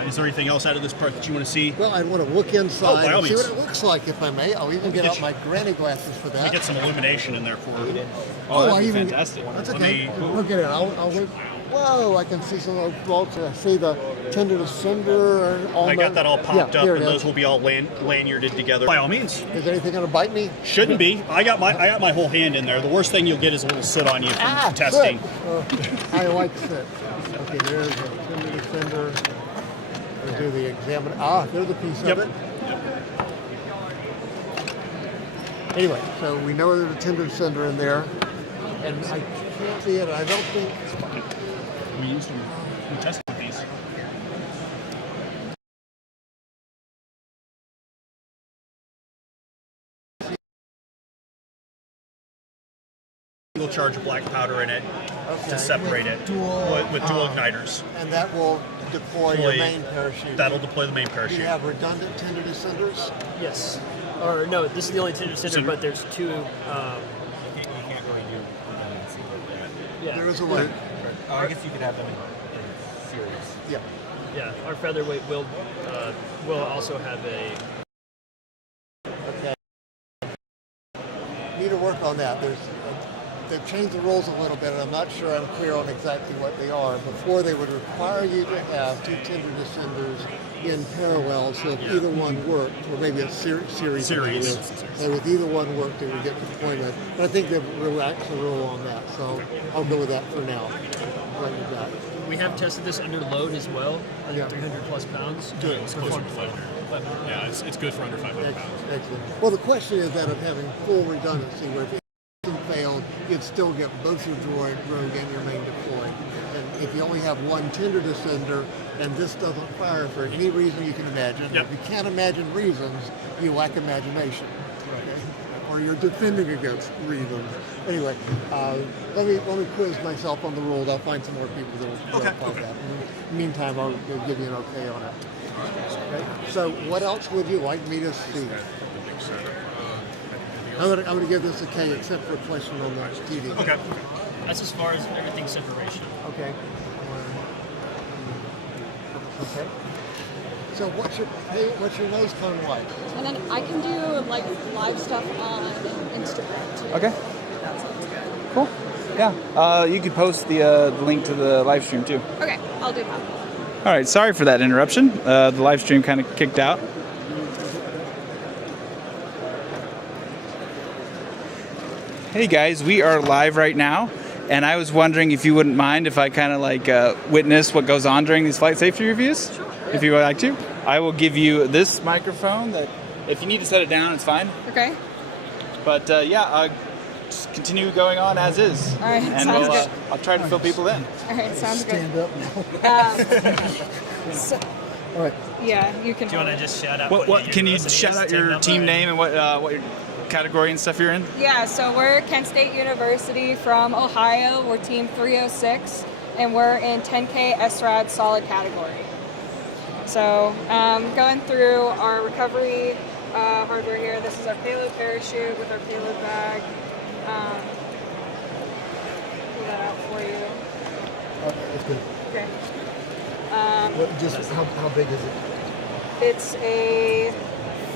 Is there anything else out of this part that you want to see? Well, I want to look inside by all and see means. what it looks like, if I may. I'll even get out my granny glasses for Let me that. get some illumination in there for you. I even fantastic. That's okay. We'll get it. I'll look. Whoa! I can see some of those bolts. I see the tender to cinder. I got that all popped up, and those will be all lanyarded together. By all means. Is anything going to bite me? Shouldn't be. I got my whole hand in there. The worst thing you'll get is a little sit on you from testing. I like sit. Okay, there's a tender to cinder. We'll do the examine. There's a piece of it. Anyway, so we know there's a tender to cinder in there, and I can't see it. I don't think. We used them. We tested these. Single charge of black powder in it to separate it with dual igniters. And that will deploy your main parachute. That'll deploy the main Do parachute. you have redundant tender to cinders? Yes. Or no, this is the only tender cinder, but there's two. You can't really do redundancy like that. Yeah. There is a way. I guess you could have them in series. Yeah. Yeah. Our featherweight will also have a. Okay. Need to work on that. They've changed the rules a little bit, and I'm not sure I'm clear on exactly what they are. Before, they would require you to have two tender to cinders in parallel, so if either one worked, or maybe a series. So if either one worked, they would get deployment. But I think they've relaxed the rule on that, so I'll go with that for now. What you got? We have tested this under load as well, at 300 plus pounds. Good. It's closer to 500. Yeah, it's good for under 500 pounds. Excellent. Well, the question is that of having full redundancy, where if failed, you'd still get both your drogue and your main deployed. And if you only have one tender to cinder, and this doesn't fire for any reason you can imagine, if you can't imagine reasons, you lack imagination. Okay? Or you're defending against reasons. Anyway, let me quiz myself on the rules. I'll find some more people that will verify that. In the meantime, I'll give you an okay on it. Okay? So what else would you like me to see? I'm going to give this a K, except for a question on the TV. Okay. That's as far as everything's separation. Okay. Okay. So what's your nose cone like? And then I can do like live stuff on Instagram too. Okay. That sounds good. Cool. Yeah. You could post the link to the live stream too. Okay, I'll do that. All right. Sorry for that interruption. The live stream kind of kicked out. Hey guys, we are live right now, and I was wondering if you wouldn't mind if I kind of like witness what goes on during these flight safety reviews? Sure. If you would like to. I will give you this microphone that, if you need to set it down, it's fine. Okay. But just continue going on as is. All right, and sounds good. I'll try to fill people in. All right, sounds Stand good. up now. So, all right. yeah, you can. Do you want to just shout out? What can you shout out your team name and what your category and stuff you're in? Yeah, so we're Kent State University from Ohio. We're team 306, and we're in 10K SRAD solid category. So going through our recovery hardware here, this is our payload parachute with our payload bag. Pull that out for you. That's good. Okay. Just how big is it? It's a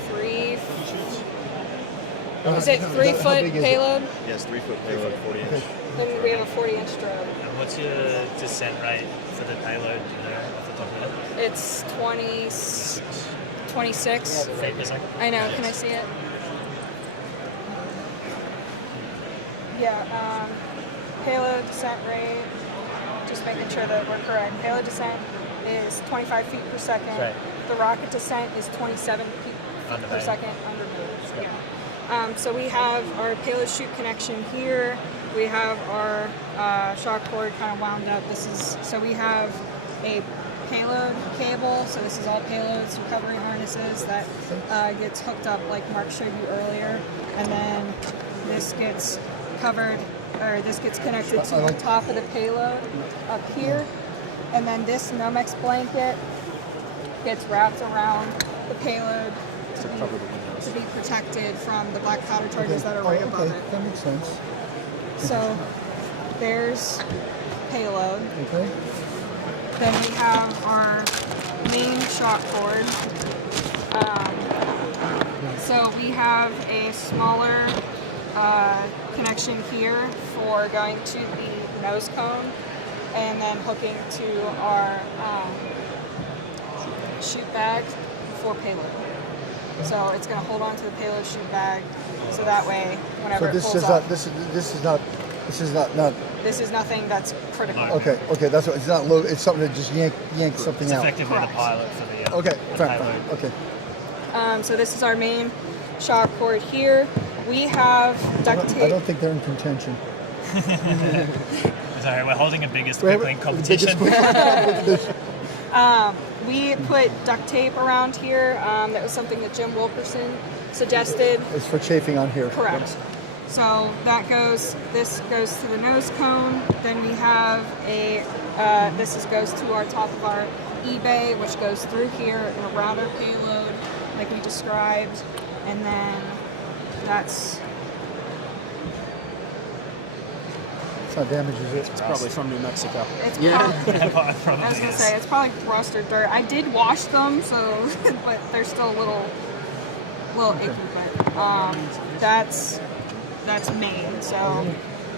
3-foot payload? Yes, 3-foot payload, 40-inch. And we have a 40-inch strobe. And what's your descent rate for the payload? Do you know off the top of your head? It's 26. Feet per second? I know. Can I see it? Yeah. Payload descent rate. Just making sure that we're correct. Payload descent is 25 feet per second. Right. The rocket descent is 27 feet per second under boost. Yeah. So we have our payload chute connection here. We have our shock cord kind of wound up. So we have a payload cable. So this is all payloads, recovery harnesses that gets hooked up like Mark showed you earlier. And then this gets covered, or this gets connected to the top of the payload up here. And then this Nomex blanket gets wrapped around the payload to be protected from the black powder charges that are right above it. That makes sense. So there's payload. Okay. Then we have our main shock cord. So we have a smaller connection here for going to the nose cone and then hooking to our chute bag for payload. So it's going to hold on to the payload chute bag, so that way whenever it pulls up. This is not. This is nothing that's critical. Okay, that's what, it's not low. It's something that just yank something out. Effectively the pilot for the Okay, the fine. payload. Okay. So this is our main shock cord here. We have duct tape. I don't think they're in contention. Sorry, we're holding a biggest quick competition. We put duct tape around here. That was something that Jim Wilkerson suggested. It's for chafing on here. Correct. So that goes, this goes to the nose cone. Then we have a, goes to our top of our eBay, which goes through here and around our payload, like we described. And then that's... It's not damaged, is it? It's probably from New Mexico. It's probably, I was going to say, it's probably rust or dirt. I did wash them, so, but they're still a little icky, but that's main, so,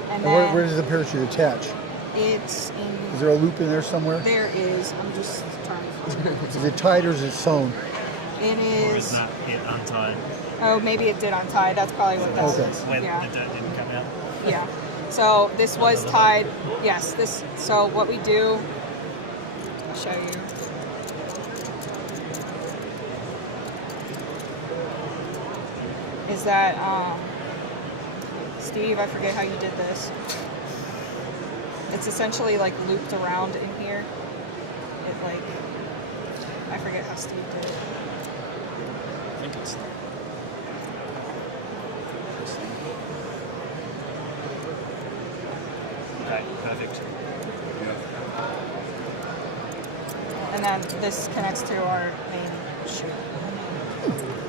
and then Where does the parachute attach? it's in, Is there a loop in there somewhere? there is, I'm just trying to find it. Is it tied or is it sewn? It Or is, is that it untied? oh, maybe it did untie, that's probably what that Okay. is, Where yeah. the dirt didn't come out? Yeah. So this was tied. Yes. So what we do, I'll show you. Is that Steve? I forget how you did this. It's essentially like looped around in here. It like, I forget how Steve did it. I think it's Okay, perfect. And then this connects to our main chute.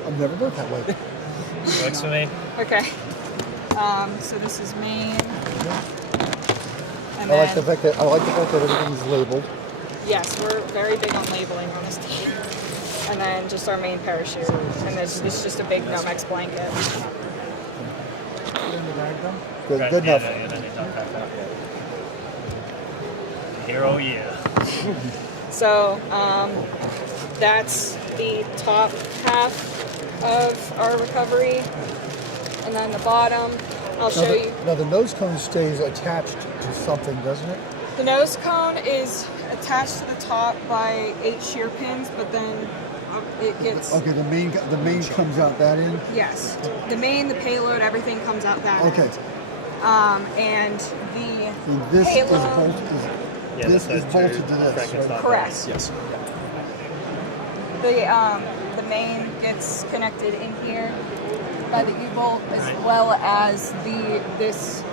I've never done it that way. Works for me. Okay. So this is main. And I like then, the fact that everything's labeled. yes, we're very big on labeling on this team. And then just our main parachute. And this is just a big Nomex blanket. Good enough. Yeah, no need to unpack that. Here all year. So that's the top half of our recovery. And then the bottom, I'll show you. Now the nose cone stays attached to something, doesn't it? The nose cone is attached to the top by 8 shear pins, but then it gets... Okay, the main comes out that end? Yes. The main, the payload, everything comes out that Okay. end. And the And this payload... is bolted to this, right? Correct. Yes. The main gets connected in here by the U-bolt as well as this.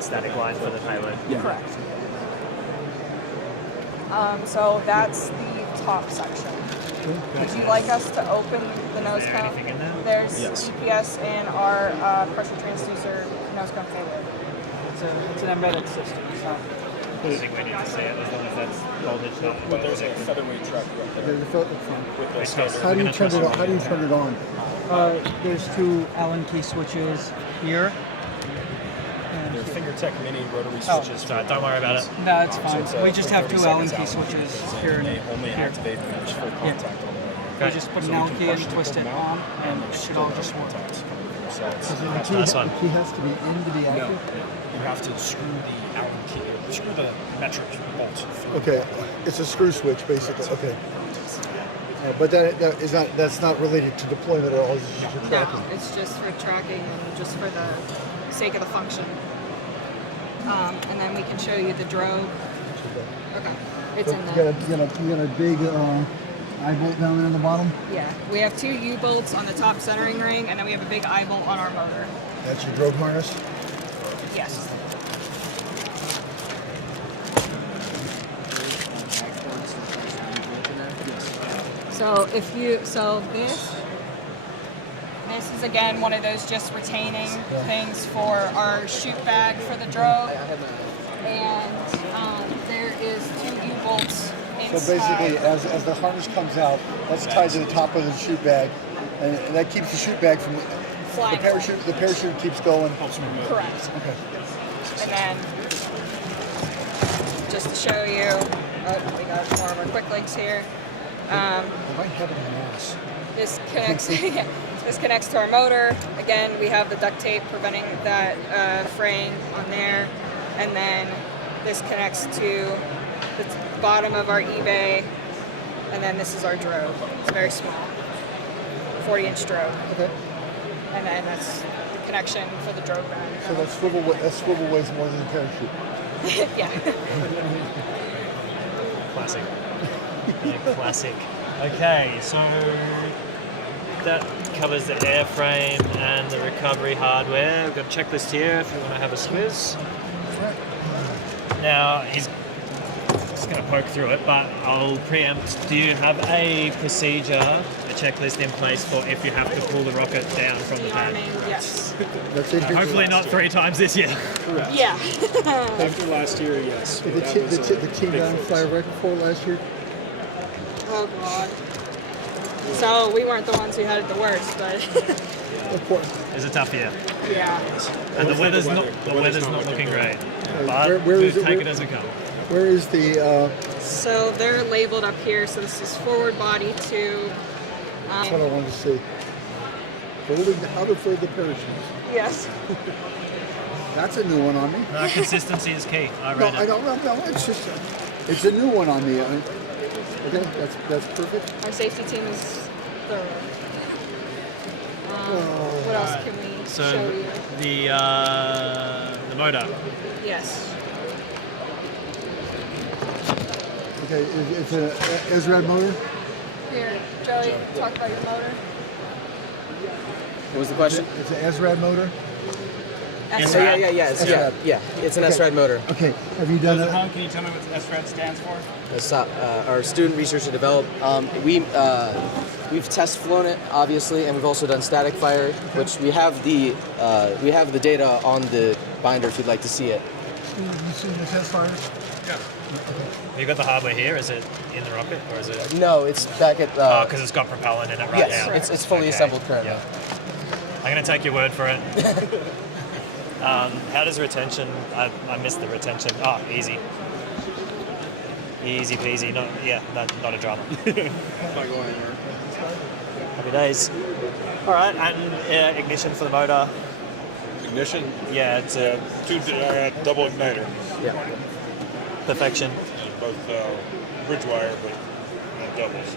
Static line for the payload. Yeah. Correct. So that's the top section. Would you like us to open the nose Is there cone? anything in there? There's Yes. EPS and our pressure transducer nose cone payload. It's an embedded system. It's not. I think we need to see it as long as that's voltage not. But there's a featherweight truck right there. There's a With those feathers. How do you turn it on? How do you turn it on? There's 2 Allen key switches here. They're FingerTech mini rotary Oh. switches. Don't worry about it. No, it's fine. So We just have 2 30 Allen seconds key Allen switches keys, here and They only here. activate when there's full contact on the way. We just put an Allen key in, twist it on, and it should all just work. Nice one. The key has to be in to be No, active? you have to screw the Allen key, screw the metric bolt through. Okay, it's a screw switch basically. Okay. But that's not related to deployment at all. It's just for No, tracking. it's just for tracking and just for the sake of the function. And then we can show you the drogue. Okay, it's in there. You got a big eye bolt down there in the bottom. Yeah, we have 2 U-bolts on the top centering ring, and then we have a big eye bolt on our motor. That's your drogue harness. Yes. So this is again one of those just retaining things for our chute bag for the drogue. And there is 2 U-bolts inside. So basically, as the harness comes out, that's tied to the top of the chute bag, and that keeps the chute bag from flying. The parachute keeps going. Correct. Okay. And then, just to show you, we got more of our quick links here. I might have it in the ass. This connects. This connects to our motor. Again, we have the duct tape preventing that fraying on there, and then this connects to the bottom of our eBay, and then this is our drogue. It's very small, 40-inch drogue. Okay. And then that's the connection for the drogue bag. So that swivel weighs more than the parachute. Yeah. Classic. Yeah, classic. Okay, so that covers the airframe and the recovery hardware. We've got a checklist here if you want to have a squiz. Now, he's just going to poke through it, but I'll preempt. Do you have a procedure, a checklist in place for if you have to pull the rocket down from the pad? Yes. That's it. Hopefully not 3 times this year. Yeah. After last year, yes. Did the team down fly a record for last year? Oh God. So we weren't the ones who had it the worst, but It's a tough year. yeah. And the weather's not looking great. But where we'll is it? take it as it comes. Where is the? So they're labeled up here. So this is forward body 2. That's what I wanted to see. How to fold the parachutes. Yes. That's a new one on me. Consistency is key. I No, read it. I don't know. It's a new one on me. Okay, that's perfect. Our safety team is thorough. What else can we show So you? the motor. Yes. Okay, it's a SRAD motor. Here, Joey, talk about your motor. What was the question? It's an SRAD motor. Yeah. Yeah, it's an SRAD motor. Okay, have you done it? Can you tell me what SRAD stands for? It's, our student research and development. We've test flown it, obviously, and we've also done static fire, which we have the data on the binder if you'd like to see it. You seen the test fires? Yeah. Have you got the hardware here? Is it in the rocket or is it? No, it's back at. Because it's got propellant in it right yes, now. it's fully assembled currently. Yeah. I'm going to take your word for it. How does retention? I missed the retention. Oh, easy. Easy peasy. Not a drama. Happy days. All right, and ignition for the motor. Ignition? Yeah, it's a double igniter. Yeah. Perfection. Both bridge wire, but not doubles.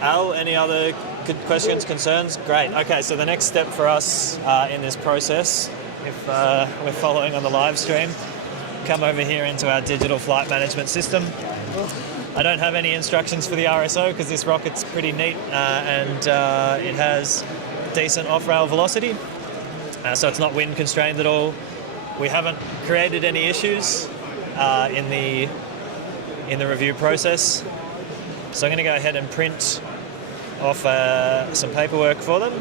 Al, any other good questions, concerns? Great. Okay, so the next step for us in this process, if we're following on the live stream, come over here into our digital flight management system. I don't have any instructions for the RSO because this rocket's pretty neat and it has decent off-rail velocity, so it's not wind constrained at all. We haven't created any issues in the review process, so I'm going to go ahead and print off some paperwork for them.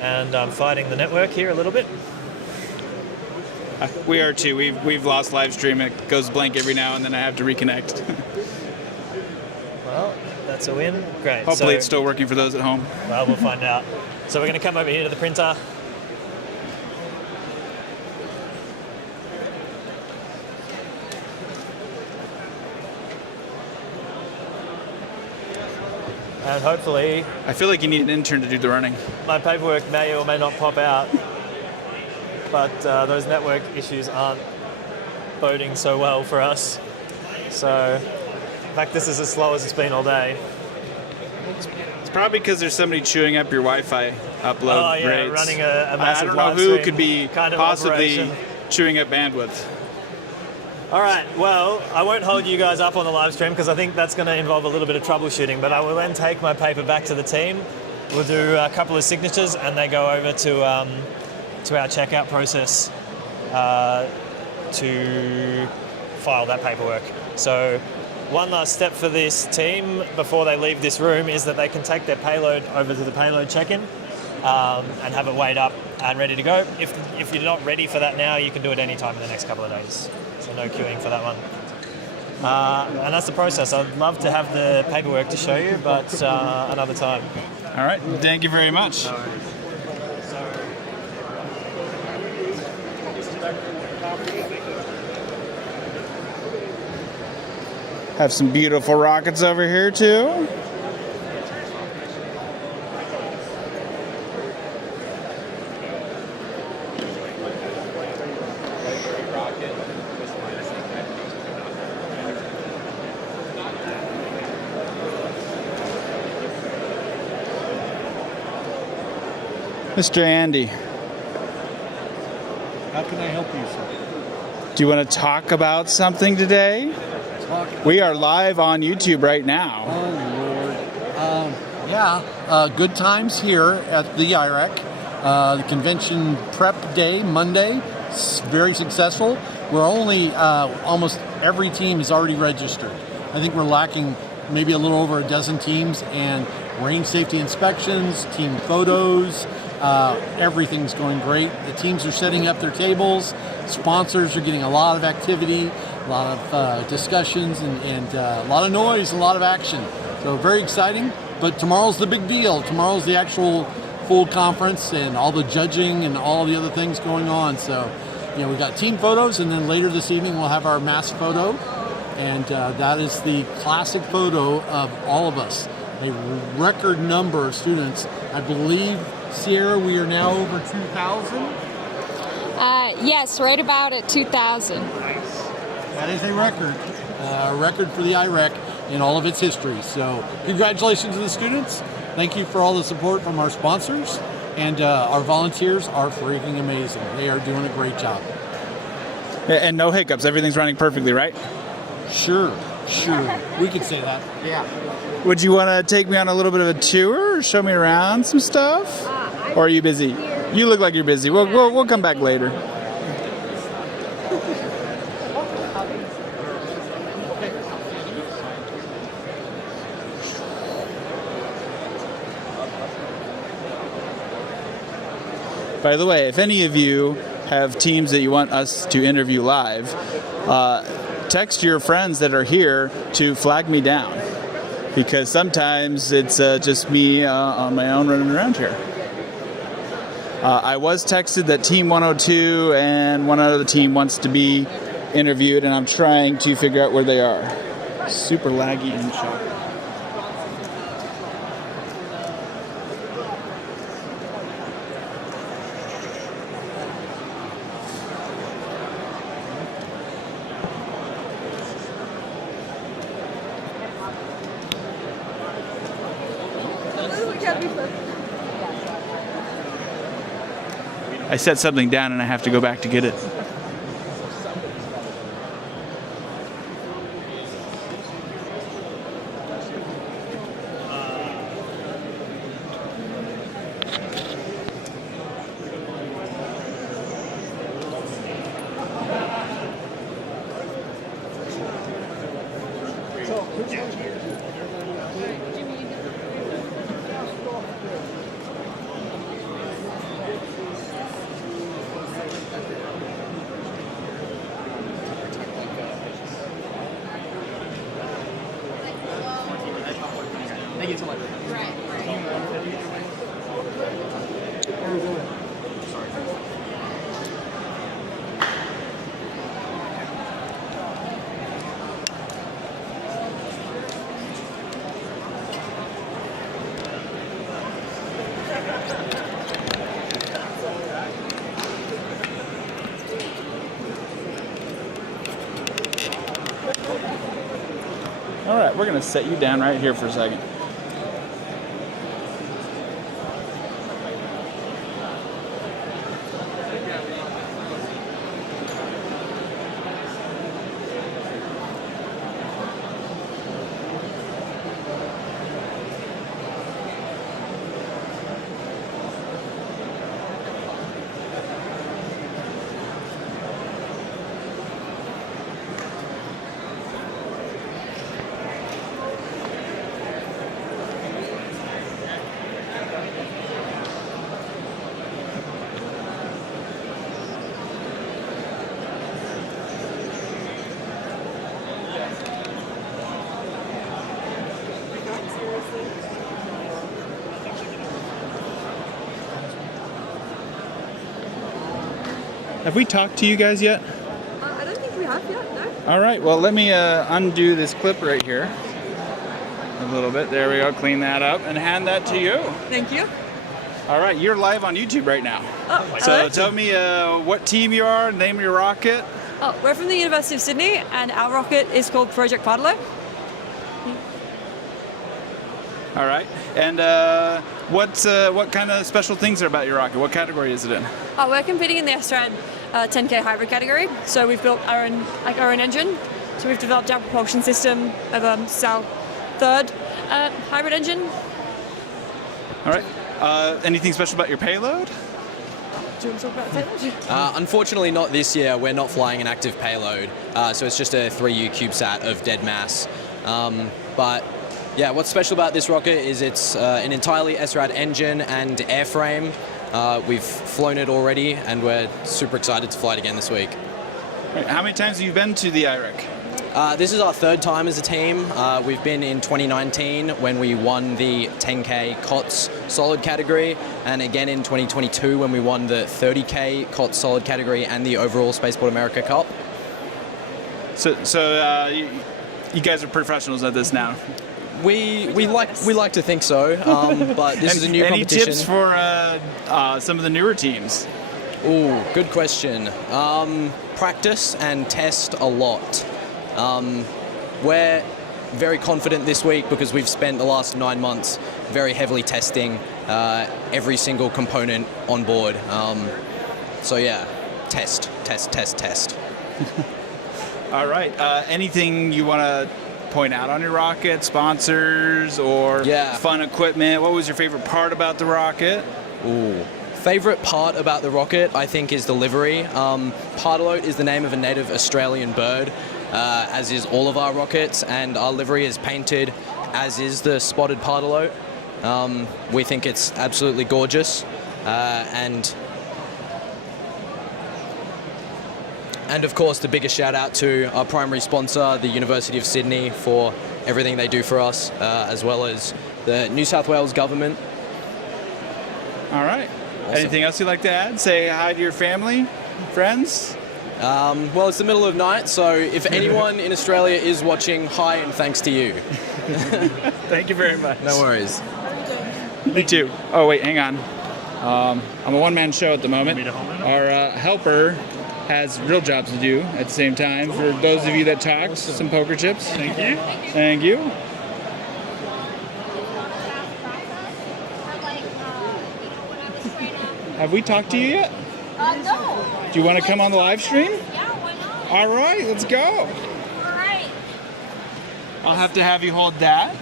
And I'm fighting the network here a little bit. We are too. We've lost live stream. It goes blank every now and then. I have to reconnect. Well, that's a win. Great. Hopefully it's still working for those at home. Well, we'll find out. So we're going to come over here to the printer. And hopefully... I feel like you need an intern to do the running. My paperwork may or may not pop out, but those network issues aren't boding so well for us. So, in fact, this is as slow as it's been all day. It's probably because there's somebody chewing up your Wi-Fi upload rates. Running a massive I don't know live who stream could be kind of possibly operation. chewing up bandwidth. All right, well, I won't hold you guys up on the live stream because I think that's going to involve a little bit of troubleshooting, but I will then take my paper back to the team. We'll do a couple of signatures and they go over to our checkout process to file that paperwork. So one last step for this team before they leave this room is that they can take their payload over to the payload check-in and have it weighed up and ready to go. If you're not ready for that now, you can do it anytime in the next couple of days. So no queuing for that one. And that's the process. I'd love to have the paperwork to show you, but another time. All right. Thank you very much. Have some beautiful rockets over here too. Mr. Andy, How can I help you, sir? do you want to talk about something today? We are live on YouTube right now. Good times here at the IREC. The convention prep day, Monday, very successful. We're only, almost every team is already registered. I think we're lacking maybe a little over a dozen teams, and range safety inspections, team photos, everything's going great. The teams are setting up their tables. Sponsors are getting a lot of activity, a lot of discussions, and a lot of noise, a lot of action. So very exciting. But tomorrow's the big deal. Tomorrow's the actual full conference and all the judging and all the other things going on. So, we got team photos, and then later this evening we'll have our mass photo. And that is the classic photo of all of us. A record number of students. I believe, Sierra, we are now over 2,000? Yes, right about at 2,000. That is a record for the IREC in all of its history. So congratulations to the students. Thank you for all the support from our sponsors. And our volunteers are freaking amazing. They are doing a great job. And no hiccups. Everything's running perfectly, right? Sure. We could say that. Yeah. Would you want to take me on a little bit of a tour or show me around some stuff? Or are you busy? You look like you're busy. We'll come back later. By the way, if any of you have teams that you want us to interview live, text your friends that are here to flag me down, because sometimes it's just me on my own running around here. I was texted that Team 102 and one other team wants to be interviewed, and I'm trying to figure out where they are. Super laggy in shot. I set something down and I have to go back to get it. Thank you so much. All right, we're going to set you down right here for a second. Have we talked to you guys yet? I don't think we have yet, no. All right, well, let me undo this clip right here a little bit. There we go, clean that up and hand that to you. Thank you. All right, you're live on YouTube right now. Oh, so tell me what team you are, name of your rocket. Oh, we're from the University of Sydney, and our rocket is called Project Payload. All right, and what kind of special things are about your rocket? What category is it in? Oh, we're competing in the SRAD 10K hybrid category. So we've built our own engine. So we've developed our propulsion system of our third hybrid engine. All right. Anything special about your payload? Do you want to talk about payload? Unfortunately, not this year. We're not flying an active payload, so it's just a 3U CubeSat of dead mass. But yeah, what's special about this rocket is it's an entirely SRAD engine and airframe. We've flown it already, and we're super excited to fly it again this week. Right, how many times have you been to the IREC? This is our third time as a team. We've been in 2019 when we won the 10K COTS solid category, and again in 2022 when we won the 30K COTS solid category and the overall Spaceport America Cup. So you guys are professionals at this now. We like to think so, but this is a new competition. Any tips for some of the newer teams? Ooh, good question. Practice and test a lot. We're very confident this week because we've spent the last 9 months very heavily testing every single component on board. So yeah, test. All right. Anything you want to point out on your rocket? Sponsors or fun equipment? What was your favorite part about the rocket? Ooh. Favorite part about the rocket, I think, is the livery. Payload is the name of a native Australian bird, as is all of our rockets, and our livery is painted as is the spotted payload. We think it's absolutely gorgeous, and of course the biggest shout out to our primary sponsor, the University of Sydney, for everything they do for us, as well as the New South Wales government. All right. Awesome. Anything else you'd like to add? Say hi to your family, friends? Well, it's the middle of night, so if anyone in Australia is watching, hi and thanks to you. Thank you very much. No worries. Me too. Oh, wait, hang on. I'm a one-man show at the moment. Our helper has real jobs to do at the same time. For those of you that talked, some poker chips. Thank you. Thank you. Have we talked to you yet? No. Do you want to come on the live stream? Yeah, why not? All right, let's go. All right. I'll have to have you hold that.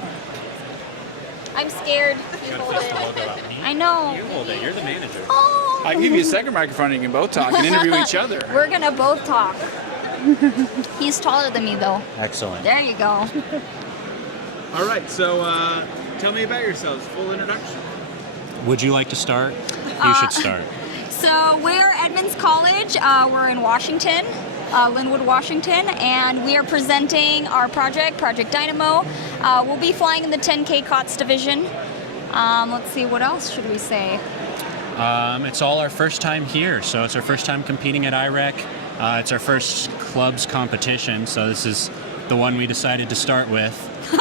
I'm scared. You hold it. I know. You hold it. You're the manager. Oh. I can give you a second microphone and you can both talk and interview each other. We're going to both talk. He's taller than me, though. Excellent. There you go. All right, so tell me about yourselves. Full introduction. Would you like to start? You should start. So we're Edmonds College. We're in Washington, Linwood, Washington, and we are presenting our project, Project Dynamo. We'll be flying in the 10K COTS division. Let's see, what else should we say? It's all our first time here, so it's our first time competing at IREC. It's our first club's competition, so this is the one we decided to start with.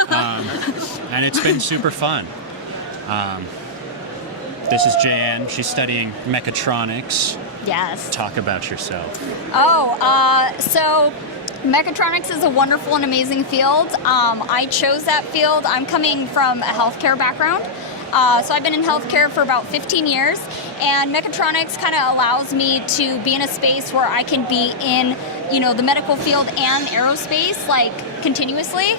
And it's been super fun. This is Jan. She's studying mechatronics. Yes. Talk about yourself. So mechatronics is a wonderful and amazing field. I chose that field. I'm coming from a healthcare background. So I've been in healthcare for about 15 years, and mechatronics kind of allows me to be in a space where I can be in, the medical field and aerospace, like, continuously.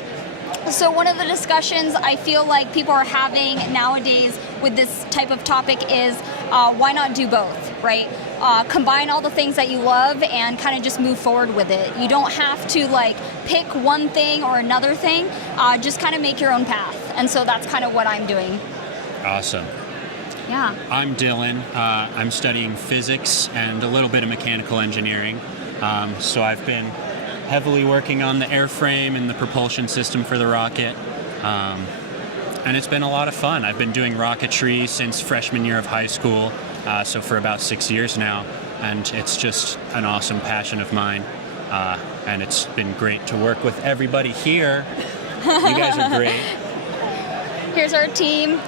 So one of the discussions I feel like people are having nowadays with this type of topic is why not do both, right? Combine all the things that you love and kind of just move forward with it. You don't have to pick one thing or another thing, just kind of make your own path. And so that's kind of what I'm doing. Awesome. Yeah. I'm Dylan. I'm studying physics and a little bit of mechanical engineering. So I've been heavily working on the airframe and the propulsion system for the rocket. And it's been a lot of fun. I've been doing rocketry since freshman year of high school, so for about 6 years now. and it's just an awesome passion of mine. And it's been great to work with everybody here. You guys are great. Here's our team.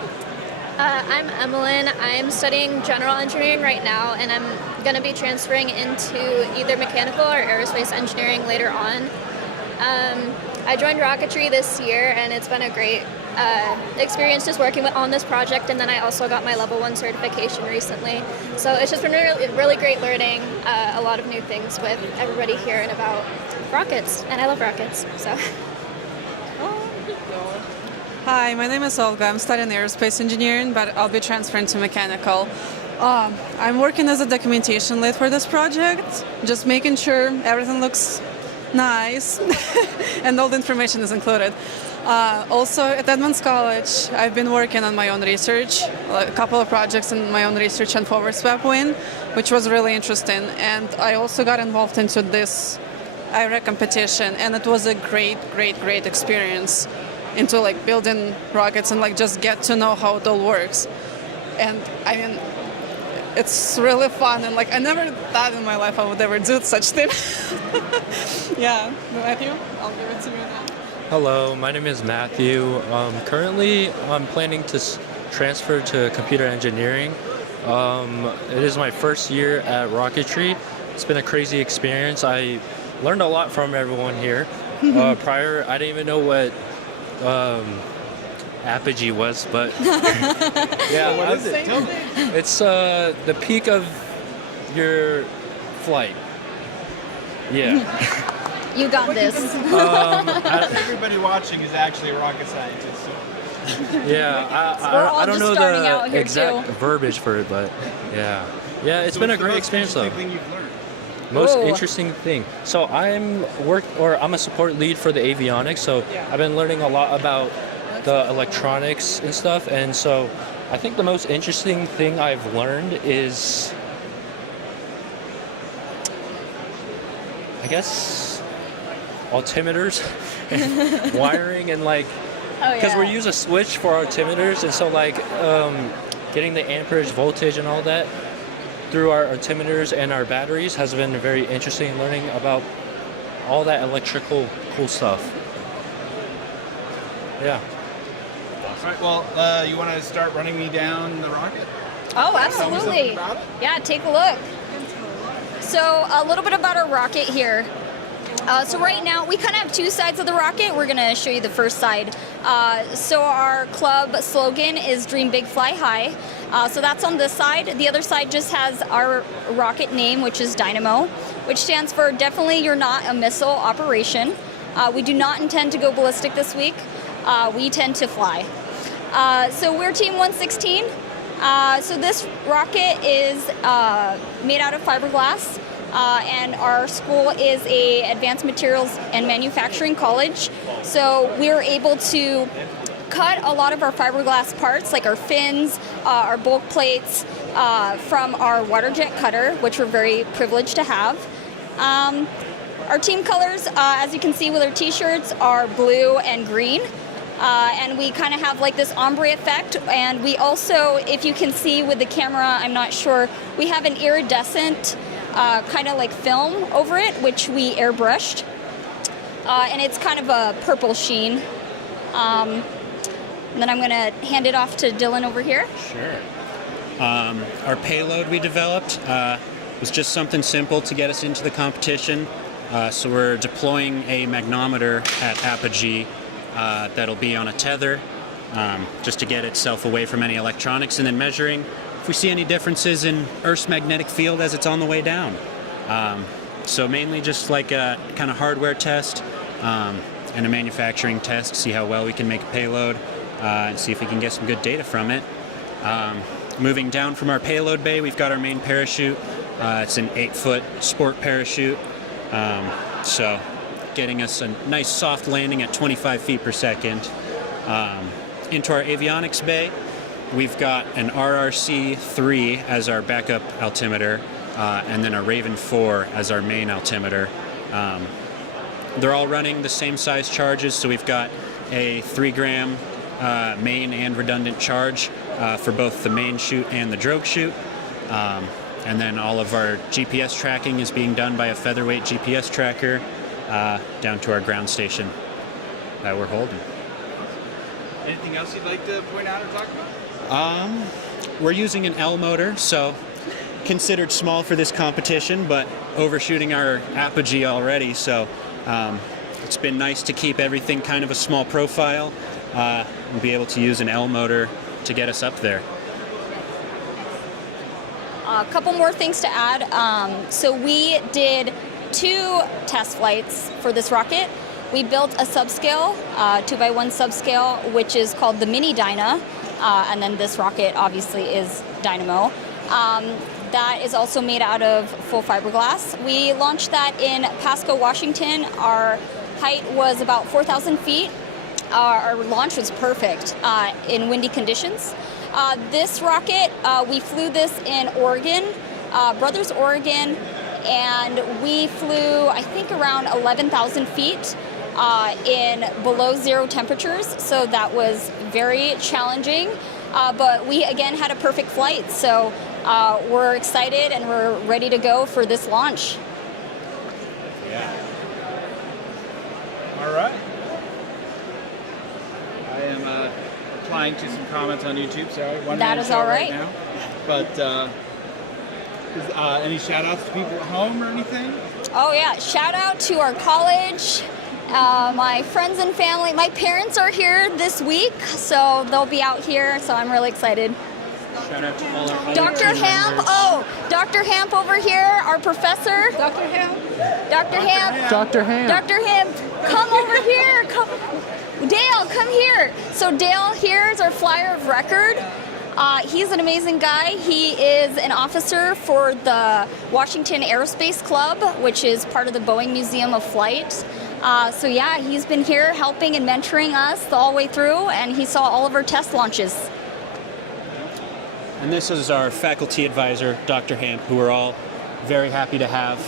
I'm Emmeline. I'm studying general engineering right now, and I'm going to be transferring into either mechanical or aerospace engineering later on. I joined Rocketry this year, and it's been a great experience just working on this project, and then I also got my level 1 certification recently. So it's just been really great learning a lot of new things with everybody here and about rockets, and I love rockets. So. Hi, my name is Olga. I'm studying aerospace engineering, but I'll be transferring to mechanical. I'm working as a documentation lead for this project, just making sure everything looks nice and all the information is included. Also at Edmonds College, I've been working on my own research, a couple of projects in my own research on forward swap wing, which was really interesting. And I also got involved into this IREC competition, and it was a great experience into like building rockets and like just get to know how it all works. And I mean, it's really fun, and like I never thought in my life I would ever do such thing. Yeah, Matthew, I'll give it to you now. Hello, my name is Matthew. Currently, I'm planning to transfer to computer engineering. It is my first year at Rocketry. It's been a crazy experience. I learned a lot from everyone here. Prior, I didn't even know what apogee was, but yeah, what is it? Tell me. It's the peak of your flight. Yeah. You got this. Everybody watching is actually a rocket scientist. So. Yeah, I don't know the exact verbiage for it, but yeah, it's been a great experience though. Thing you've learned? Most interesting thing. So I'm a support lead for the avionics. So I've been learning a lot about the electronics and stuff. And so I think the most interesting thing I've learned is, I guess, altimeters, and wiring, and like, because we use a switch for altimeters, and so like getting the amperage, voltage, and all that through our altimeters and our batteries has been very interesting, learning about all that electrical cool stuff. Yeah. All right, well, you want to start running me down the rocket? Oh, absolutely. Yeah, take a look. So a little bit about our rocket here. So right now, we kind of have two sides of the rocket. We're going to show you the first side. So our club slogan is Dream Big, Fly High. So that's on this side. The other side just has our rocket name, which is Dynamo, which stands for Definitely You're Not a Missile Operation. We do not intend to go ballistic this week. We tend to fly. So we're Team 116. So this rocket is made out of fiberglass. And our school is a advanced materials and manufacturing college. So we're able to cut a lot of our fiberglass parts, like our fins, our bulk plates, from our water jet cutter, which we're very privileged to have. Our team colors, as you can see with our t-shirts, are blue and green. And we kind of have like this ombre effect. And we also, if you can see with the camera, I'm not sure, we have an iridescent kind of like film over it, which we airbrushed. And it's kind of a purple sheen. And then I'm going to hand it off to Dylan over here. Sure. Our payload we developed was just something simple to get us into the competition. So we're deploying a magnometer at apogee that'll be on a tether just to get itself away from any electronics, and then measuring if we see any differences in Earth's magnetic field as it's on the way down. So mainly just like a kind of hardware test and a manufacturing test to see how well we can make a payload and see if we can get some good data from it. Moving down from our payload bay, we've got our main parachute. It's an 8-foot sport parachute. So getting us a nice soft landing at 25 feet per second. Into our avionics bay, we've got an RRC-3 as our backup altimeter, and then a Raven 4 as our main altimeter. They're all running the same size charges, so we've got a 3-gram main and redundant charge for both the main chute and the drogue chute. And then all of our GPS tracking is being done by a featherweight GPS tracker down to our ground station that we're holding. Anything else you'd like to point out or talk about? We're using an L motor, so considered small for this competition, but overshooting our apogee already, so it's been nice to keep everything kind of a small profile and be able to use an L motor to get us up there. A couple more things to add. So we did 2 test flights for this rocket. We built a subscale, 2x1 subscale, which is called the Mini Dyna, and then this rocket obviously is Dynamo. That is also made out of full fiberglass. We launched that in Pasco, Washington. Our height was about 4,000 feet. Our launch was perfect in windy conditions. This rocket, we flew this in Oregon, Brothers, Oregon, and we flew, I think, around 11,000 feet in below 0 temperatures, so that was very challenging, but we again had a perfect flight, so we're excited and we're ready to go for this launch. Yeah. All right. I am applying to some comments on YouTube, sorry. That is all right. Now. But any shout outs to people at home or anything? Oh yeah, shout out to our college, my friends and family. My parents are here this week, so they'll be out here, so I'm really excited. Shout out to all our other Dr. team Hamp, members. Dr. Hamp over here, our professor. Dr. Hamp. Dr. Hamp. Dr. Hamp. Dr. Hamp, come over here. Come. Dale, come here. So Dale here is our flyer of record. He's an amazing guy. He is an officer for the Washington Aerospace Club, which is part of the Boeing Museum of Flight. So yeah, he's been here helping and mentoring us all the way through, and he saw all of our test launches. And this is our faculty advisor, Dr. Hamp, who we're all very happy to have.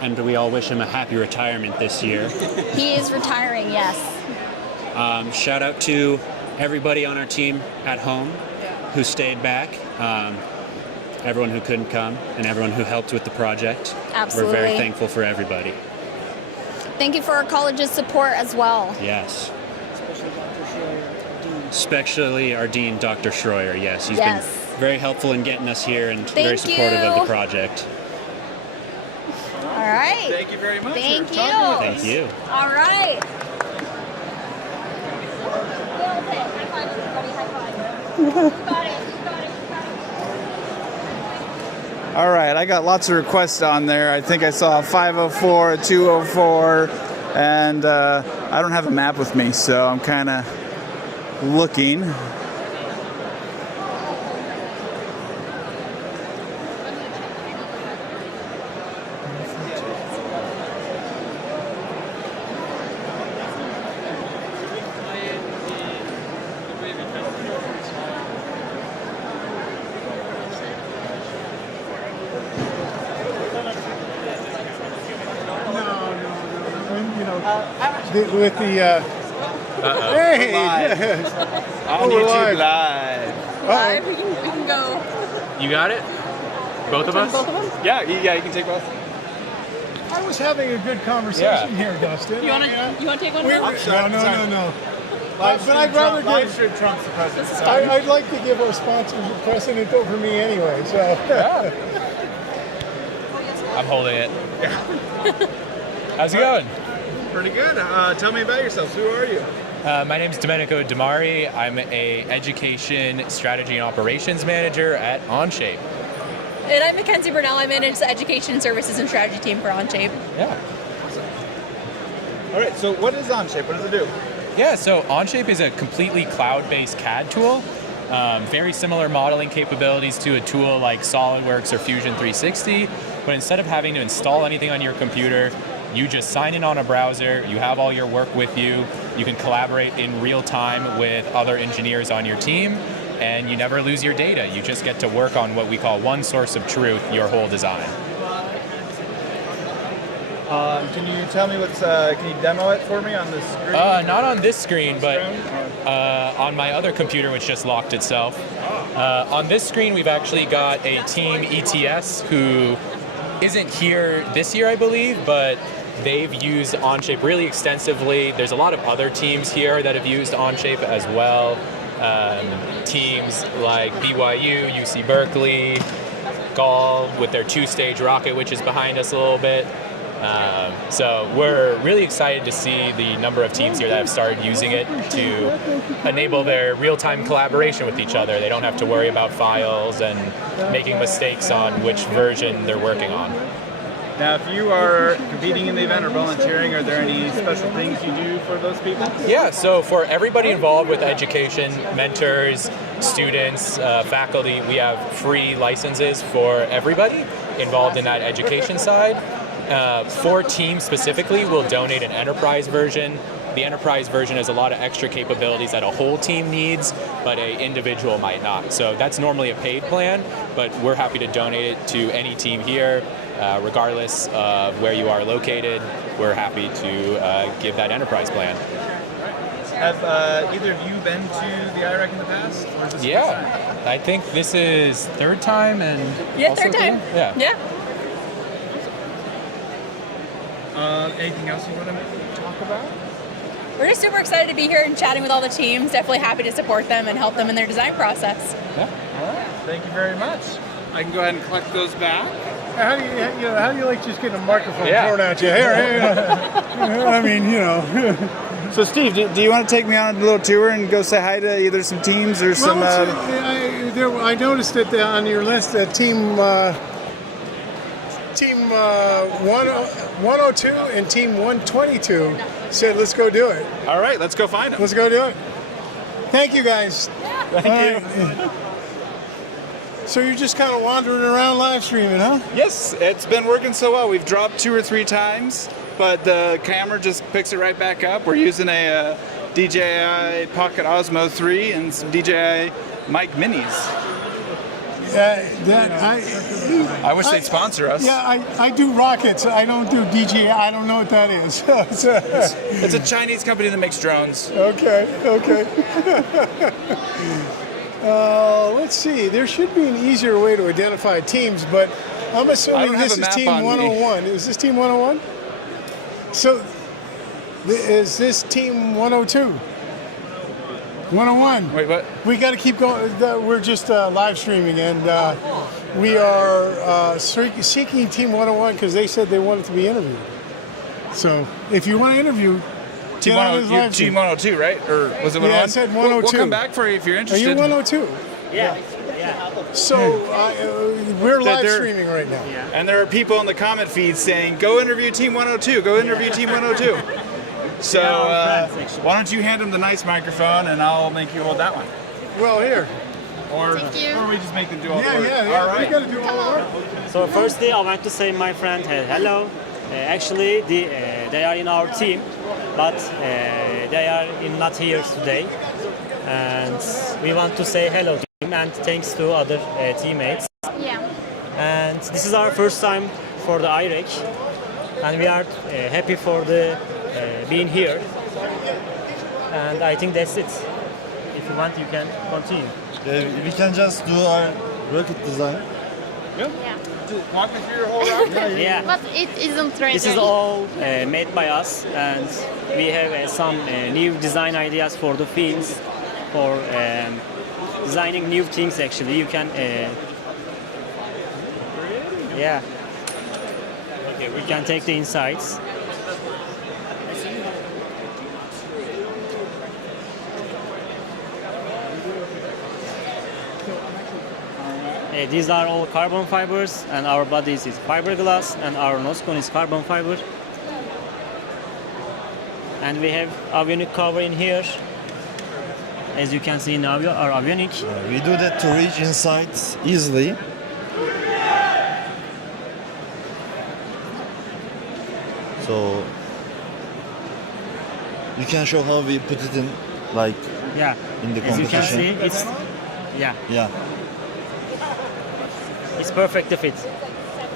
And we all wish him a happy retirement this year. He is retiring, yes. Shout out to everybody on our team at home who stayed back, everyone who couldn't come, and everyone who helped with the project. Absolutely. We're very thankful for everybody. Thank you for our college's support as well. Yes. Especially our dean, Dr. Schroyer. Yes, he's been very helpful in getting us here and very supportive of the project. All right. Thank you very much. Thank you. Thank you. All right. All right, I got lots of requests on there. I think I saw a 504, a 204, and I don't have a map with me, so I'm kind of looking. With the hey, On YouTube live. Live, we can go. You got it? Both of us? Both of them? Yeah, you can take both. I was having a good conversation here, Dustin. You want to take one? No. But I'd rather Livestream trumps the president. I'd like to give our sponsors a precedent over me anyway. So. I'm holding it. How's it going? Pretty good. Tell me about yourselves. Who are you? My name is Domenico Damari. I'm a education strategy and operations manager at OnShape. And I'm Mackenzie Burnell. I manage the education services and strategy team for OnShape. Yeah. All right. So what is OnShape? What does it do? Yeah. So OnShape is a completely cloud-based CAD tool. Very similar modeling capabilities to a tool like SolidWorks or Fusion 360, but instead of having to install anything on your computer, you just sign in on a browser, you have all your work with you, you can collaborate in real time with other engineers on your team, and you never lose your data. You just get to work on what we call one source of truth, your whole design. Can you tell me can you demo it for me on the screen? Not on this screen, but on my other computer, which just locked itself. On this screen, we've actually got a team ETS who isn't here this year, I believe, but they've used OnShape really extensively. There's a lot of other teams here that have used OnShape as well. Teams like BYU, UC Berkeley, Gall with their two-stage rocket, which is behind us a little bit. So we're really excited to see the number of teams here that have started using it to enable their real-time collaboration with each other. They don't have to worry about files and making mistakes on which version they're working on. Now, if you are competing in the event or volunteering, are there any special things you do for those people? Yeah, so for everybody involved with education, mentors, students, faculty, we have free licenses for everybody involved in that education side. For teams specifically, we'll donate an enterprise version. The enterprise version has a lot of extra capabilities that a whole team needs, but an individual might not. So that's normally a paid plan, but we're happy to donate it to any team here. Regardless of where you are located, we're happy to give that enterprise plan. Have either of you been to the IREC in the past? Or is this Yeah, I think this is third time and third time. Yeah. Anything else you want to talk about? We're just super excited to be here and chatting with all the teams. Definitely happy to support them and help them in their design process. Yeah. All right. Thank you very much. I can go ahead and collect those back. How do you like just getting a microphone thrown at you? Here. I mean, So Steve, do you want to take me on a little tour and go say hi to either some teams or some? I noticed that on your list, team 102 and team 122 said, "Let's go do it." All right, let's go find them. Let's go do it. Thank you, guys. Thank you. So you're just kind of wandering around live streaming, huh? Yes, it's been working so well. We've dropped 2 or 3 times, but the camera just picks it right back up. We're using a DJI Pocket Osmo 3 and some DJI Mic Minis. I wish they'd sponsor us. Yeah, I do rockets. I don't do DJI. I don't know what that is. It's a Chinese company that makes drones. Okay. Let's see. There should be an easier way to identify teams, but I'm assuming this is Team 101. Is this Team 101? So, is this Team 102? 101. Wait, what? We got to keep going. We're just live streaming, and we are seeking Team 101 because they said they wanted to be interviewed. So, if you want to interview, Team 102, right? Or was it 101? Yeah, I said 102. We'll come back for you if you're interested. Are you 102? Yeah. So we're live streaming right now. Yeah. And there are people in the comment feed saying, "Go interview Team 102. Go interview Team 102." So why don't you hand them the nice microphone and I'll make you hold that one. Well, here. Or we just make them do all the work. Yeah. All right. We got to do all the work. So firstly, I want to say my friend hello. Actually, they are in our team, but they are not here today. And we want to say hello to him and thanks to other teammates. Yeah. And this is our first time for the IREC, and we are happy for the being here. And I think that's it. If you want, you can continue. We can just do our rocket design. Yeah. Walk me through your whole rocket. Yeah. But it isn't ready. This is all made by us, and we have some new design ideas for the fields, for designing new things. Actually, you can. Yeah. Okay, we can take the insights. These are all carbon fibers, and our bodies is fiberglass, and our nose cone is carbon fiber. And we have avionic cover in here. As you can see in our avionic. We do that to reach insights easily. So you can show how we put it in, like in the competition. As you can see, it's it's perfect to fit.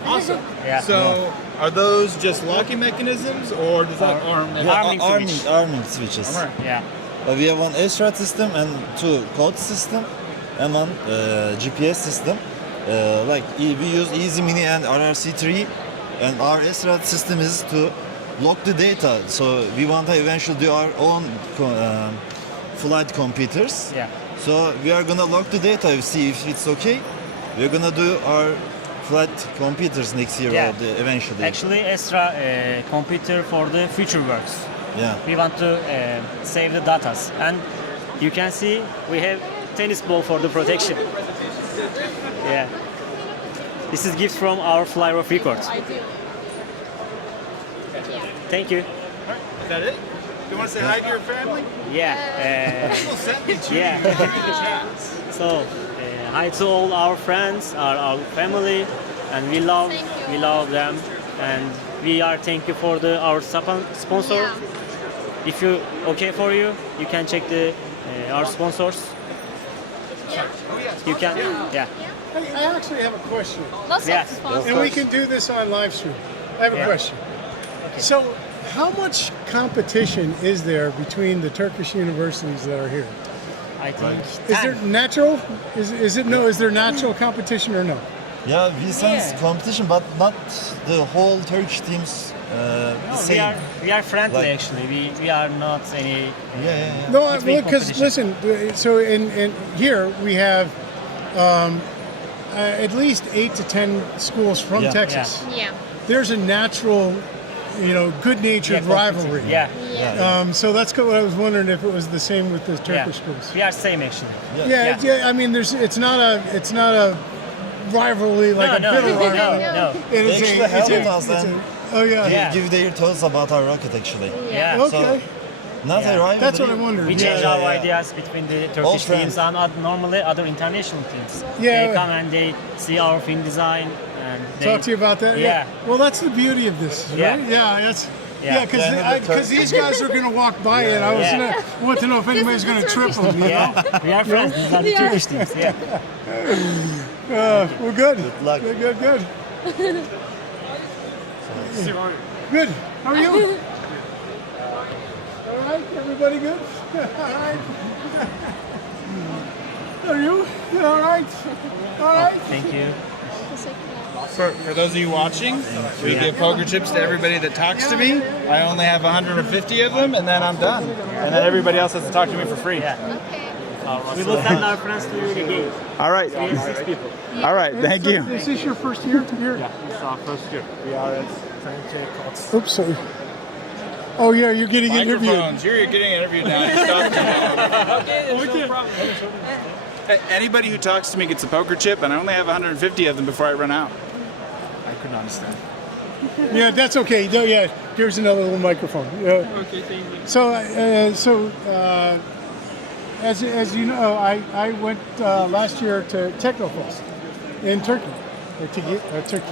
Awesome. Yeah. So are those just locking mechanisms, or does that arming switches. Yeah. We have one S-Rod system and 2 code system, M1 GPS system. Like we use Easy Mini and RRC3, and our SRAD system is to log the data. So we want to eventually do our own flight computers. Yeah. So we are gonna log the data, see if it's okay. We're gonna do our flight computers next year Yeah. or eventually. Actually, Esra computer for the future works. Yeah. We want to save the data, and you can see we have tennis ball for the protection. Yeah. This is gift from our Fly Off Records. Thank you. Is that it? You want to say hi to your family? Yeah. People sent me to Yeah. you in the chat. So, hi to all our friends, our family, and we love them, and we are thank you for our sponsor. Yeah. If you okay for you, you can check our sponsors. You can, yeah. I actually have a question. Most Yes. of the sponsors. And we can do this on live stream. I have a Yeah. question. So, how much competition is there between the Turkish universities that are here? I think. Is there natural? Is it no? Is there natural competition or no? Yeah, we sense competition, but not the whole Turkish teams. No, the same. we are friendly Like- actually. We are not any. Yeah. No, between because competition. listen. So in here we have at least 8 to 10 schools from Yeah. Texas. Yeah. There's a natural, good-natured rivalry. Yeah. So that's what I was wondering if it was the same with the Turkish schools. We are same actually. Yeah. I mean, it's not a rivalry like a bitter rivalry. No. It They is actually helped us it's and oh yeah. Yeah. give their thoughts about our rocket actually. Yeah. Okay. Not a rivalry. That's what I wondered. We Yeah, change yeah, our yeah. ideas between the All Turkish friends. teams and normally other international teams. Yeah. They come and they see our film design and they Talk to you about that. Yeah. Well, that's the beauty of this, right? Yeah. That's. Yeah. Yeah, because these guys are going to walk by it. I was Yeah. want to know if anybody's going to trip them. You know? Yeah, we are friends. These are the Turkish teams. Yeah. Well, good. Good luck. Good. Good. How are you? All right. Everybody good? All right. How are you? All right. All right. Thank you. For those of you watching, we give poker chips to everybody that talks to me. I only have 150 of them, and then I'm done. And then everybody else has to talk to me for free. Yeah. We will send our friends to you again. All right. 6 people. All right. Thank you. Is this your first year here? Yeah, it's our first year. We are at Turkish. Oops, sorry. Oh yeah, you're getting interviewed. Microphones. You're getting interviewed now. Okay, no problem. Anybody who talks to me gets a poker chip, and I only have 150 of them before I run out. I couldn't understand. Yeah, that's okay. No, yeah, here's another little microphone. Okay, thank you. So, as you know, I went last year to Technofest in Turkey, Turkey.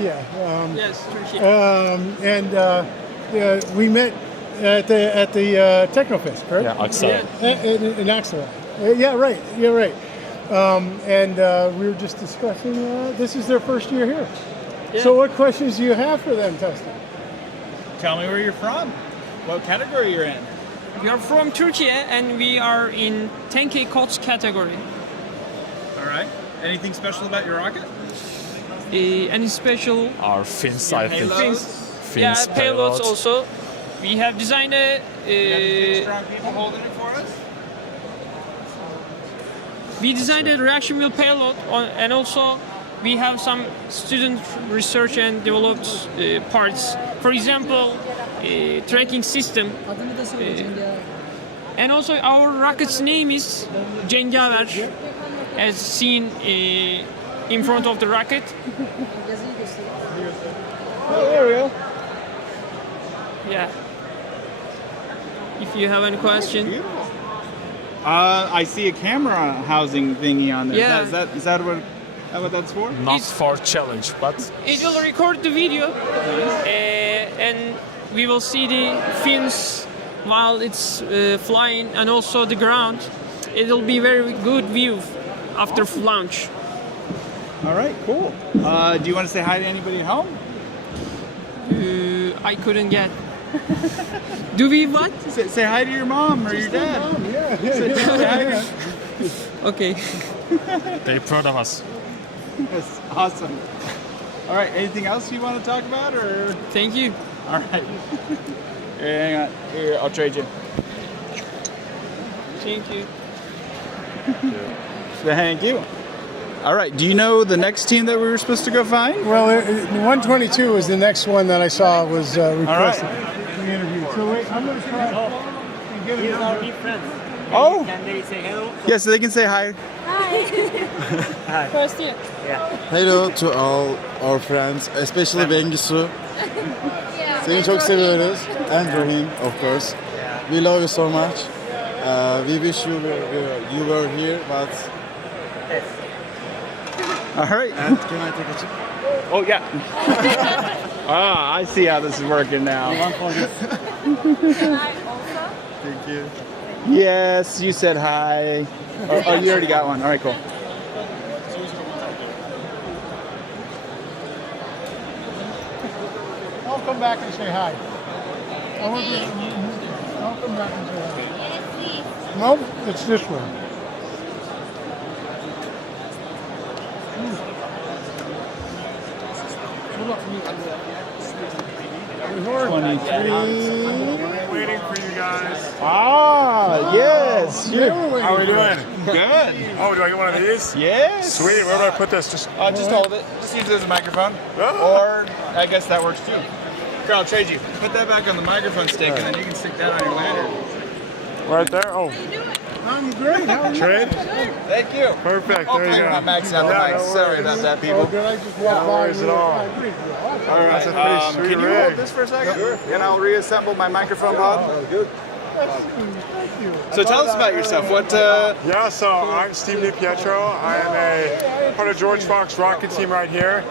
Yes, Turkey. And we met at the Technofest, right? Yeah, Akron. In Akron. Yeah, right. And we were just discussing. This is their first year here. Yeah. So, what questions do you have for them, Testing? Tell me where you're from. What category you're in. We are from Turkey and we are in 10K coach category. All right. Anything special about your rocket? Any special? Our fin side. Yeah, payloads also. We have designed a. Strong people holding it for us. We designed a reaction wheel payload, and also we have some student research and developed parts. For example, tracking system. And also our rocket's name is Cengaver, as seen in front of the rocket. Oh, there we go. Yeah. If you have any question. I see a camera housing thingy on there. Yeah. Is that what that's for? Not for challenge, but It will record the video, and we will see the fins while it's flying, and also the ground. It will be very good view after launch. All right, cool. Do you want to say hi to anybody at home? I couldn't get. Do we what? Say hi to your mom or your dad. Yeah. Say hi to Okay. They're proud of us. That's awesome. All right, anything else you want to talk about, or? Thank you. All right. Here, hang on. Here, I'll trade you. Thank you. Thank you. All right, do you know the next team that we were supposed to go find? Well, 122 was the next one that I saw was requested. All We interviewed. So wait, I'm going to try and get He's it. our new friend. Oh. Can they say hello? Yeah, so they can say hi. Hi. First year. Yeah. Hello to all our friends, especially Bengisu. Seni çok seviyoruz. And Rahim, of course. We love you so much. We wish you were here, but... All right. And can I take a chip? Oh, yeah. I see how this is working now. Thank you. Yes, you said hi. Oh, you already got one. All right, cool. I'll come back and say hi. I'll come back and say hi. No, it's this one. Waiting for you guys. Ah, yes. How are we doing? Good. Oh, do I get one of these? Yes. Sweet. Where do I put this? Just hold it. Just use it as a microphone. Or I guess that works too. Here, I'll trade you. Put that back on the microphone stick, and then you can stick that on your lantern. right there. Oh. I'm great. How are you? Trade? Thank you. Perfect. Hopefully There you we're go. not maxing out the mic. Sorry about that, people. Did I just walk No by worries you? at all. I agree. All right. That's a pretty sweet Can you rig. hold this for a second? Sure. And I'll reassemble my microphone pod. Good. Thank you. So tell us about yourself. What? Yeah, so I'm Steve DiPietro. I am a part of George Fox Rocket team right here.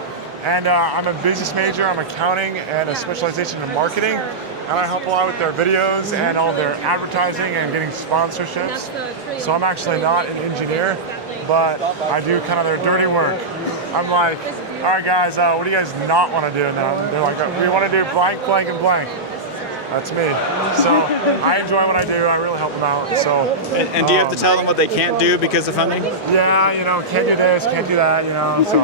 And I'm a business major. I'm accounting and a specialization in marketing. And I help a lot with their videos and all their advertising and getting sponsorships. So I'm actually not an engineer, but I do kind of their dirty work. I'm like, all right, guys, what do you guys not want to do now? They're like, we want to do blank, blank, and blank. That's me. So I enjoy what I do. I really help them out. So. And do you have to tell them what they can't do because of funding? Yeah, you know, can't do this, can't do that, you know. So.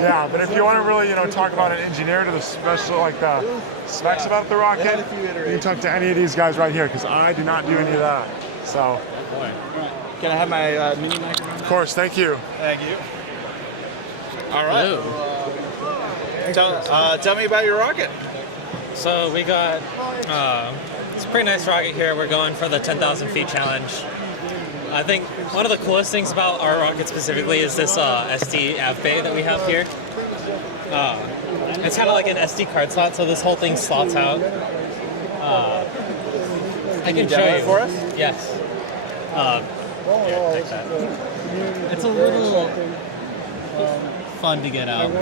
Yeah, but if you want to really, you know, talk about an engineer to the special, like the specs about the rocket, you can talk to any of these guys right here because I do not do any of that. So. Can I have my mini microphone? Of course. Thank you. Thank you. All right. Tell me about your rocket. So we got, it's a pretty nice rocket here. We're going for the 10,000 feet challenge. I think one of the coolest things about our rocket specifically is this SD av bay that we have here. It's kind of like an SD card slot, so this whole thing slots out. I can show you. For us? Yes. Here, take that. It's a little fun to get out.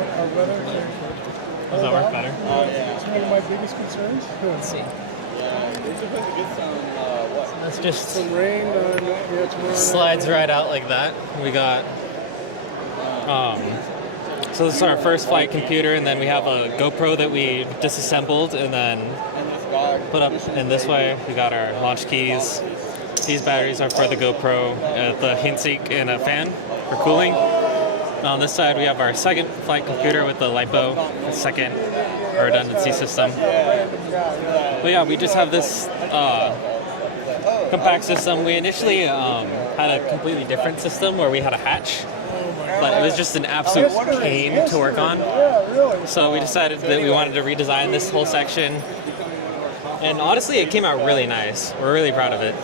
Does that work better? Oh, yeah. It's one of my biggest concerns. Let's see. That's just some rain. slides right out like that. We got so this is our first flight computer, and then we have a GoPro that we disassembled and then put up in this way. We got our launch keys. These batteries are for the GoPro, the heat sink, and a fan for cooling. On this side, we have our second flight computer with the LiPo, the second redundancy system. But yeah, we just have this compact system. We initially had a completely different system where we had a hatch, but it was just an absolute pain to work on. So we decided that we wanted to redesign this whole section. And honestly, it came out really nice. We're really proud of it.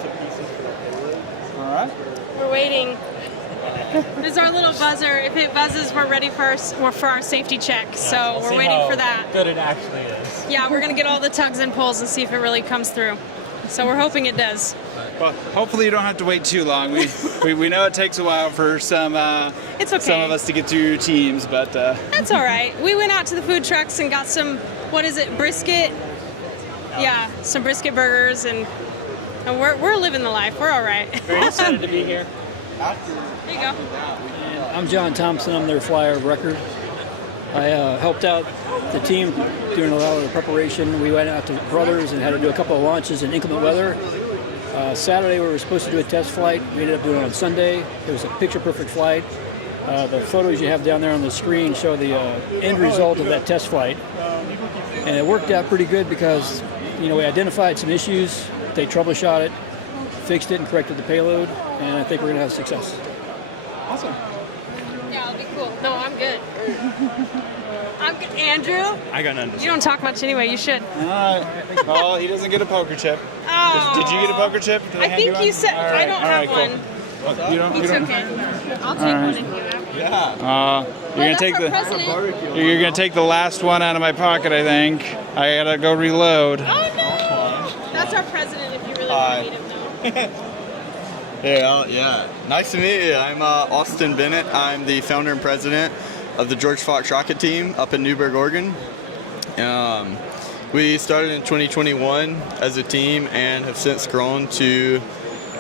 All right. We're waiting. This is our little buzzer. If it buzzes, we're ready for our safety check. So we're waiting for that. Good it actually is. Yeah, we're gonna get all the tugs and pulls and see if it really comes through. So we're hoping it does. Well, hopefully you don't have to wait too long. We know it takes a while for some it's okay. some of us to get through your teams, but That's all right. We went out to the food trucks and got some, what is it, brisket? Yeah, some brisket burgers, and we're living the life. We're all right. Very excited to be here. There you go. I'm John Thompson. I'm their flyer of record. I helped out the team doing a lot of the preparation. We went out to Brothers and had to do a couple of launches in inclement weather. Saturday we were supposed to do a test flight. We ended up doing it on Sunday. It was a picture-perfect flight. The photos you have down there on the screen show the end result of that test flight. And it worked out pretty good because, we identified some issues, they troubleshot it, fixed it, and corrected the payload, and I think we're going to have success. Awesome. Yeah, it'll be cool. No, I'm good. I'm good. Andrew? I got none. You don't talk much anyway. You should. All right. Well, he doesn't get a poker chip. Oh. Did you get a poker chip? Did I hand think one? you said All right, I don't all have right, one. cool. You don't. He You don't. took it. I'll take All right. one if you have. Yeah. You're gonna take president. You're gonna take the last one out of my pocket, I think. I gotta go reload. Oh no! That's our president. If you really want to meet him, though. Yeah. Nice to meet you. I'm Austin Bennett. I'm the founder and president of the George Fox Rocket Team up in Newburgh, Oregon. We started in 2021 as a team and have since grown to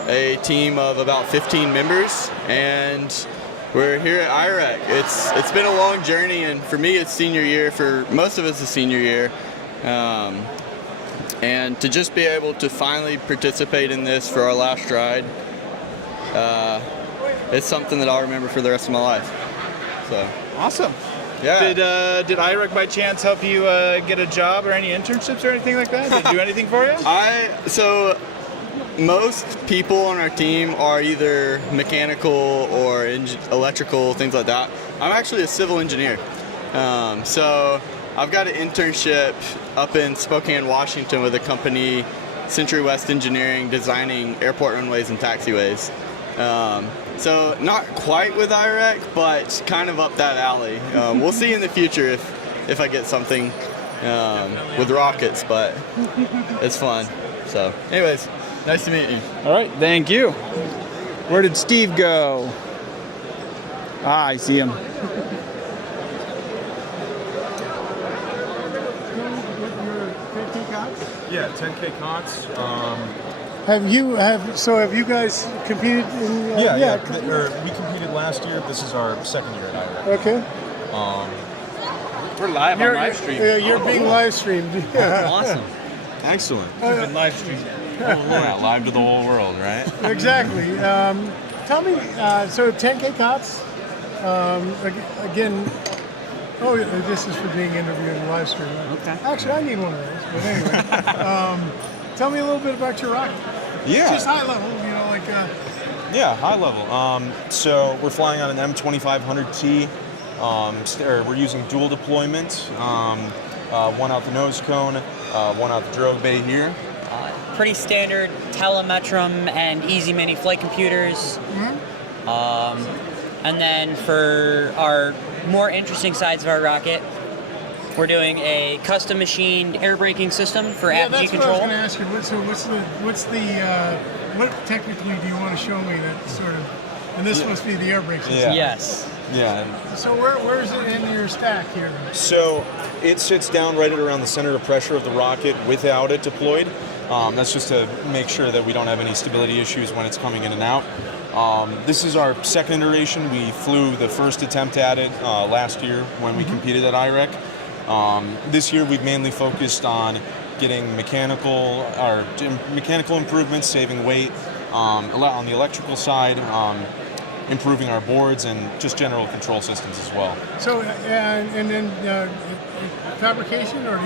a team of about 15 members, and we're here at IREC. It's been a long journey, and for me it's senior year. For most of us it's senior year. And to just be able to finally participate in this for our last ride, it's something that I'll remember for the rest of my life. So awesome. Yeah. Did IREC by chance help you get a job or any internships or anything like that? Did it do anything for you? So most people on our team are either mechanical or electrical, things like that. I'm actually a civil engineer. So I've got an internship up in Spokane, Washington with a company, Century West Engineering, designing airport runways and taxiways. So not quite with IREC, but kind of up that alley. We'll see in the future if I get something with rockets, but it's fun. So anyways, nice to meet you. All right, thank you. Where did Steve go? Ah, I see him. Yeah, 10K Cots. Have you guys competed in? We competed last year. This is our second year at IREC. Okay. We're live on live stream. You're being live streamed. Awesome. Excellent. You've been live streamed. Live to the whole world, right? Exactly. Tell me, so 10K Cots, again, oh, this is for being interviewed in live stream. Okay. Actually, I need one of those, but anyway. Tell me a little bit about your rocket. Yeah. Just high level, Yeah, high level. So we're flying on an M2500T. We're using dual deployment. One out the nose cone, one out the drogue bay here. Pretty standard telemetrum and easy mini flight computers. And then for our more interesting sides of our rocket, we're doing a custom machined air braking system for apogee control. What I was going to ask you. What technically do you want to show me that sort of? And this must be the air brake system. Yeah. Yes. Yeah. So where is it in your stack here? So it sits down right at around the center of pressure of the rocket without it deployed. That's just to make sure that we don't have any stability issues when it's coming in and out. This is our second iteration. We flew the first attempt at it last year when we competed at IREC. This year we've mainly focused on getting mechanical improvements, saving weight, on the electrical side, improving our boards, and just general control systems as well. So, and then fabrication, or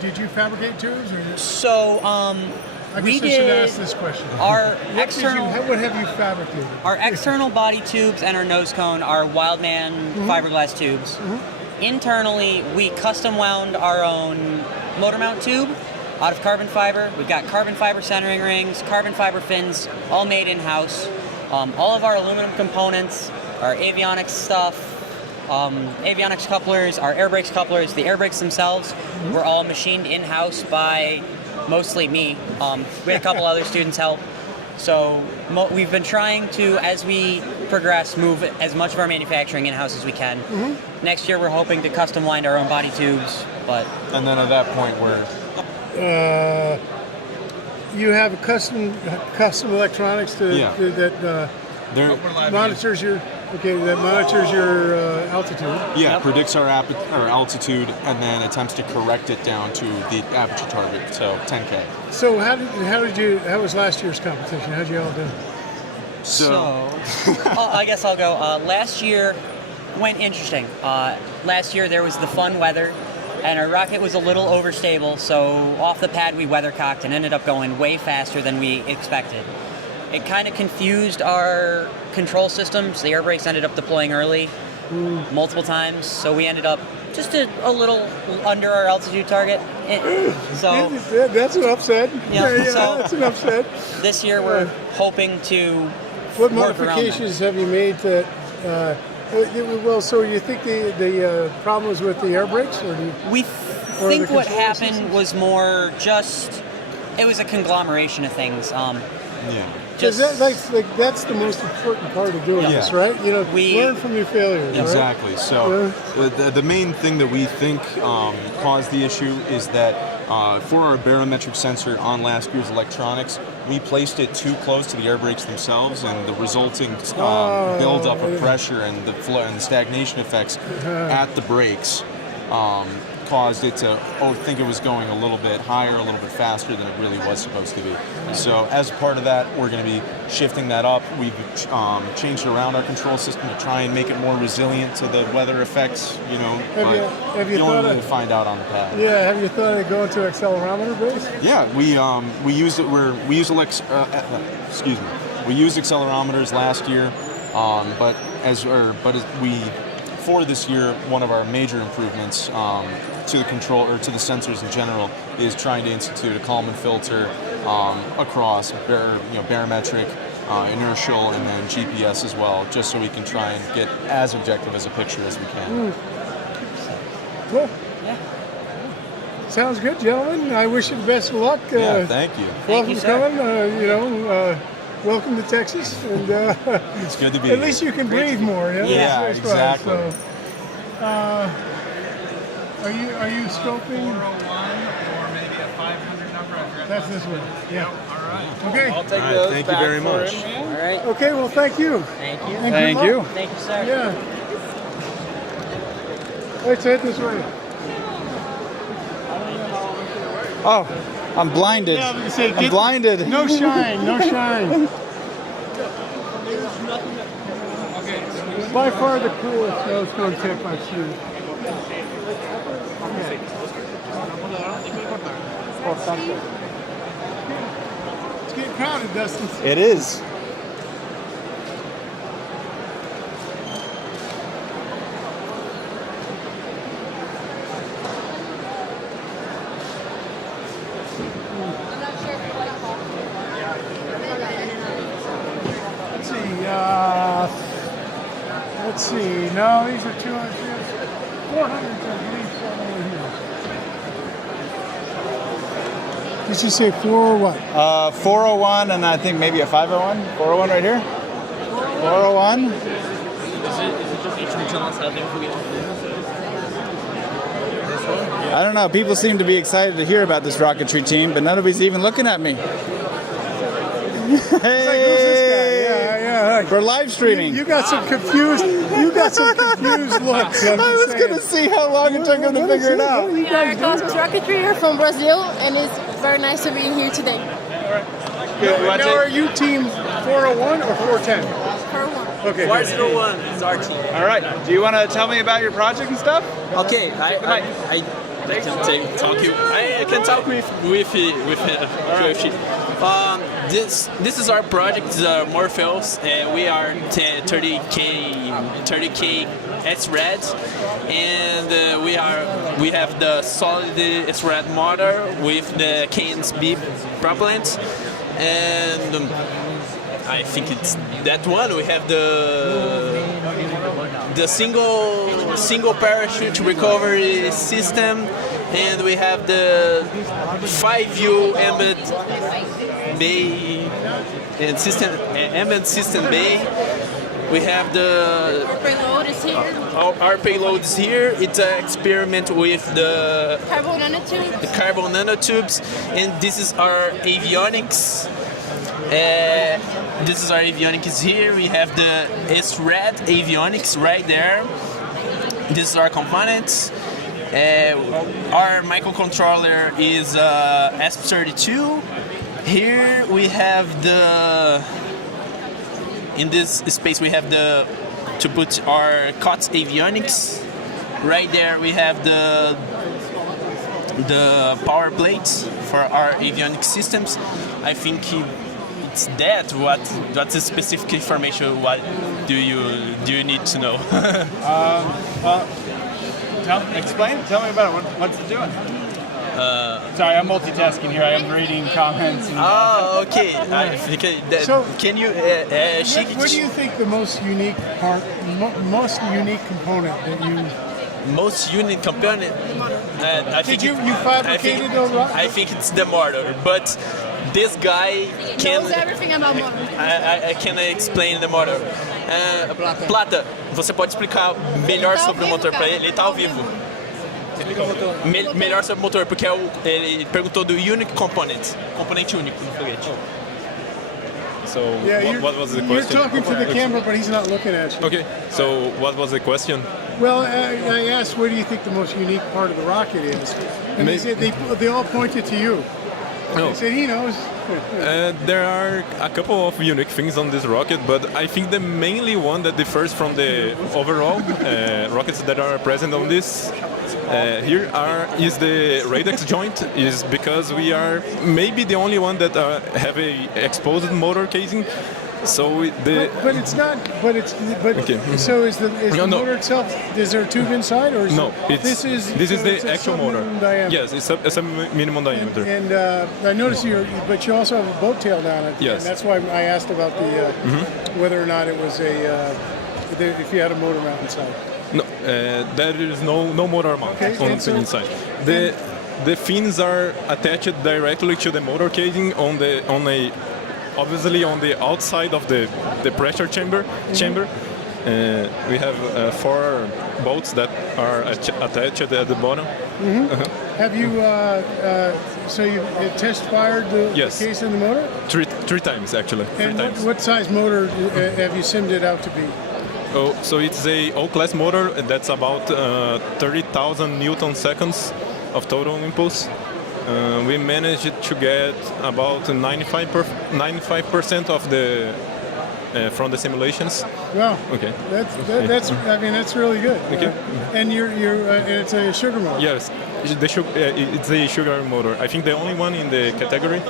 did you fabricate tubes? Or? So, I should ask this question. Our what have you fabricated? Our external body tubes and our nose cone are Wildman fiberglass tubes. Internally, we custom wound our own motor mount tube out of carbon fiber. We've got carbon fiber centering rings, carbon fiber fins, all made in-house. All of our aluminum components, our avionics stuff, avionics couplers, our air brakes couplers, the air brakes themselves, were all machined in-house by mostly me. We had a couple other students help. So we've been trying to, as we progress, move as much of our manufacturing in-house as we can. Next year we're hoping to custom wind our own body tubes, and then at that point you have custom electronics that monitors your Okay, that monitors your altitude. Yeah, predicts our altitude and then attempts to correct it down to the aperture target, so 10K. So how was last year's competition? How'd you all do? I guess I'll go. Last year went interesting. Last year there was the fun weather, and our rocket was a little overstable, so off the pad we weathercocked and ended up going way faster than we expected. It kind of confused our control systems. The air brakes ended up deploying early multiple times, so we ended up just a little under our altitude target. So that's an upset. Yeah, so that's an upset. This year we're hoping to. What work around modifications have you made that? Well, so you think the problem was with the air brakes, or do you? We think what happened was more just it was a conglomeration of things. Because that's the most important part of doing this, right? You know, learn from your failures. Exactly. Right? So the main thing that we think caused the issue is that for our barometric sensor on last year's electronics, we placed it too close to the air brakes themselves, and the resulting buildup of pressure and the flow and the stagnation effects at the brakes caused it to think it was going a little bit higher, a little bit faster than it really was supposed to be. So as part of that, we're going to be shifting that up. We've changed around our control system to try and make it more resilient to the weather effects, you know, have you the only way to find out on the pad. Yeah, have you thought of going to accelerometer base? Yeah, we used it. We used accelerometers last year, for this year, one of our major improvements to the control or to the sensors in general is trying to institute a Kalman filter across barometric, inertial, and then GPS as well, just so we can try and get as objective as a picture as we can. Cool. Yeah. Sounds good, gentlemen. I wish you the best of luck. Thank you. Welcome to coming. Welcome to Texas, and it's good to be at least you can breathe more. Yeah, exactly. So, are you scoping? 401 or maybe a 500 number. That's this one. Yeah. All right. Okay. I'll take those. Thank you very much. All right. Okay. Well, thank you. Thank you. And Thank good you. luck. Thank you, sir. Yeah. Let's head this way. Oh, I'm blinded. I'm blinded. No shine. No shine. By far the coolest nose cone tip I've seen. It's getting crowded, Dustin. It is. Let's see. No, these are 200, 400 at least over here. Did you say 4 or what? 401 and I think maybe a 501. 401 right here. 401. Is it just each regional has their I don't know. People seem to be excited to hear about this rocketry team, but nobody's even looking at me. For live streaming. You got some confused. You got some confused looks. I was going to see how long it took them to figure it out. We are Cosmos Rocketry. We're from Brazil, and it's very nice to be here today. Now, are you team 401 or 410? 401. Okay. 401 is our team. All right. Do you want to tell me about your project and stuff? Okay, I can talk you. I can talk with This is our project, Morpheus. We are 30K SRAD, and we have the solid SRAD motor with the Cairns B propellant, and I think it's that one. We have the single parachute recovery system, and we have the 5-view embed bay and embed system bay. We have Our payload is here. Our payload is here. It's an experiment with the Carbon nanotubes. The carbon nanotubes, and this is our avionics. this is our avionics here. We have the S-Red avionics right there. This is our components. Our microcontroller is S32. Here we have in this space we have to put our COTS avionics. Right there we have the power plates for our avionics systems. I think it's that. What's the specific information? What do you need to know? Well, tell me about it. What's it doing? Sorry, I'm multitasking here. I am reading comments. And, okay. Can you? What do you think the most unique most unique component that you? Most unique component. I think you fabricated those rocks? I think it's the motor, but this guy knows everything about motor. I can explain the motor. Plata, você pode explicar melhor sobre o motor para ele? Ele está ao vivo. Melhor sobre o motor, porque ele perguntou do unique component, componente único no foguete. So Yeah, what was the You're question? talking to the camera, but he's not looking at you. Okay, so what was the question? Well, I asked, where do you think the most unique part of the rocket is? And they said they all pointed to you. No. They said he knows. There are a couple of unique things on this rocket, but I think the mainly one that differs from the overall rockets that are present on this here is the radix joint, is because we are maybe the only one that have a exposed motor casing. So but it's not. But it's. But okay. So is the motor itself? Is there a tube inside, or is no? This is the actual motor. Diameter. Yes, it's a minimum diameter. And I noticed but you also have a boat tail down it. Yes. And that's why I asked about the whether or not it was if you had a motor mount inside. No, there is no motor mount on the inside. The fins are attached directly to the motor casing obviously on the outside of the pressure chamber. We have 4 bolts that are attached at the bottom. Have you so you test fired the case in the motor? Three times actually. And what size motor have you simmed it out to be? Oh, so it's a O-class motor, and that's about 30,000 Newton seconds of total impulse. We managed to get about 95% of the from the simulations. Wow. Okay. That's really good. Okay. And it's a sugar motor. Yes, it's a sugar motor. I think the only one in the category.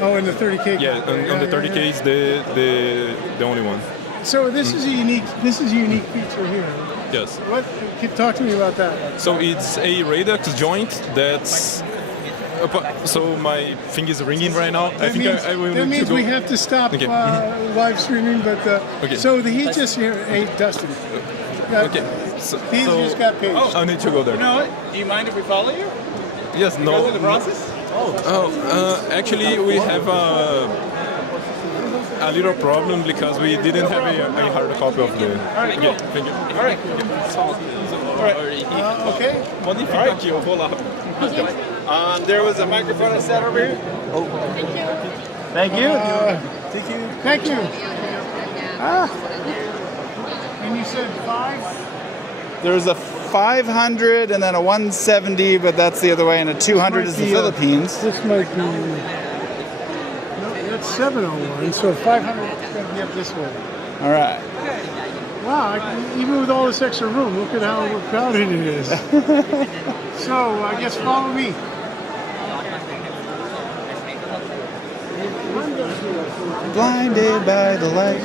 Oh, in the 30K. Yeah, on the 30K is the only one. So this is a unique feature here. Yes. Talk to me about that. So it's a radix joint that's. So my thing is ringing right now. That means we have to stop live streaming. But so he just ate Dustin. Okay. He just got paid. I need to go there. You know what? Do you mind if we follow you? Yes. No. Go through the process? Actually, we have a little problem because we didn't have a hard copy of the. All right. Cool. Thank you. All right. Okay. Thank you. Hold up. There was a microphone set over here. Oh. Thank you. Thank you. And you said 5? There's a 500 and then a 170, but that's the other way, and a 200 is the Philippines. This might be. No, that's 701, so 500 is going to be up this way. All right. Wow, even with all this extra room, look at how crowded it is. So, I guess follow me. Blinded by the light.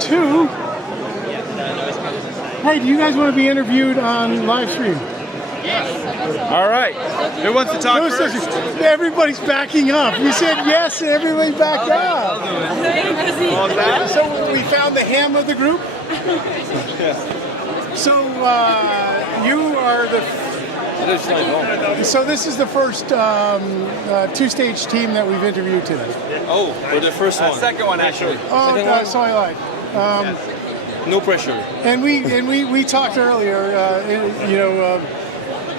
2. Hey, do you guys want to be interviewed on Livestream? All right. Who wants to talk first? Everybody's backing up. You said yes, and everybody backed up. So we found the ham of the group. So you are the. So this is the first 2-stage team that we've interviewed today. Oh, for the first one. Second one, actually. Oh, so I lied. no pressure. And we talked earlier,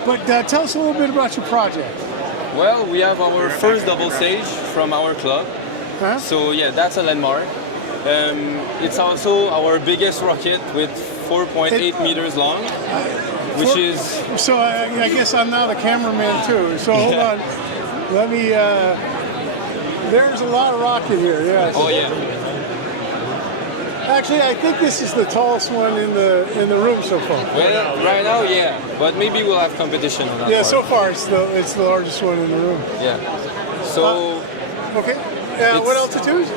but tell us a little bit about your project. Well, we have our first double stage from our club. So yeah, that's a landmark. It's also our biggest rocket with 4.8 meters long, which is... So I guess I'm now the cameraman too. So hold on. Let me... there's a lot of rocket here, yes. Oh yeah. Actually, I think this is the tallest one in the room so far. Well, right now, yeah, but maybe we'll have competition on that. Yeah, part. so far it's the largest one in the room. Yeah. So. Okay. What altitude?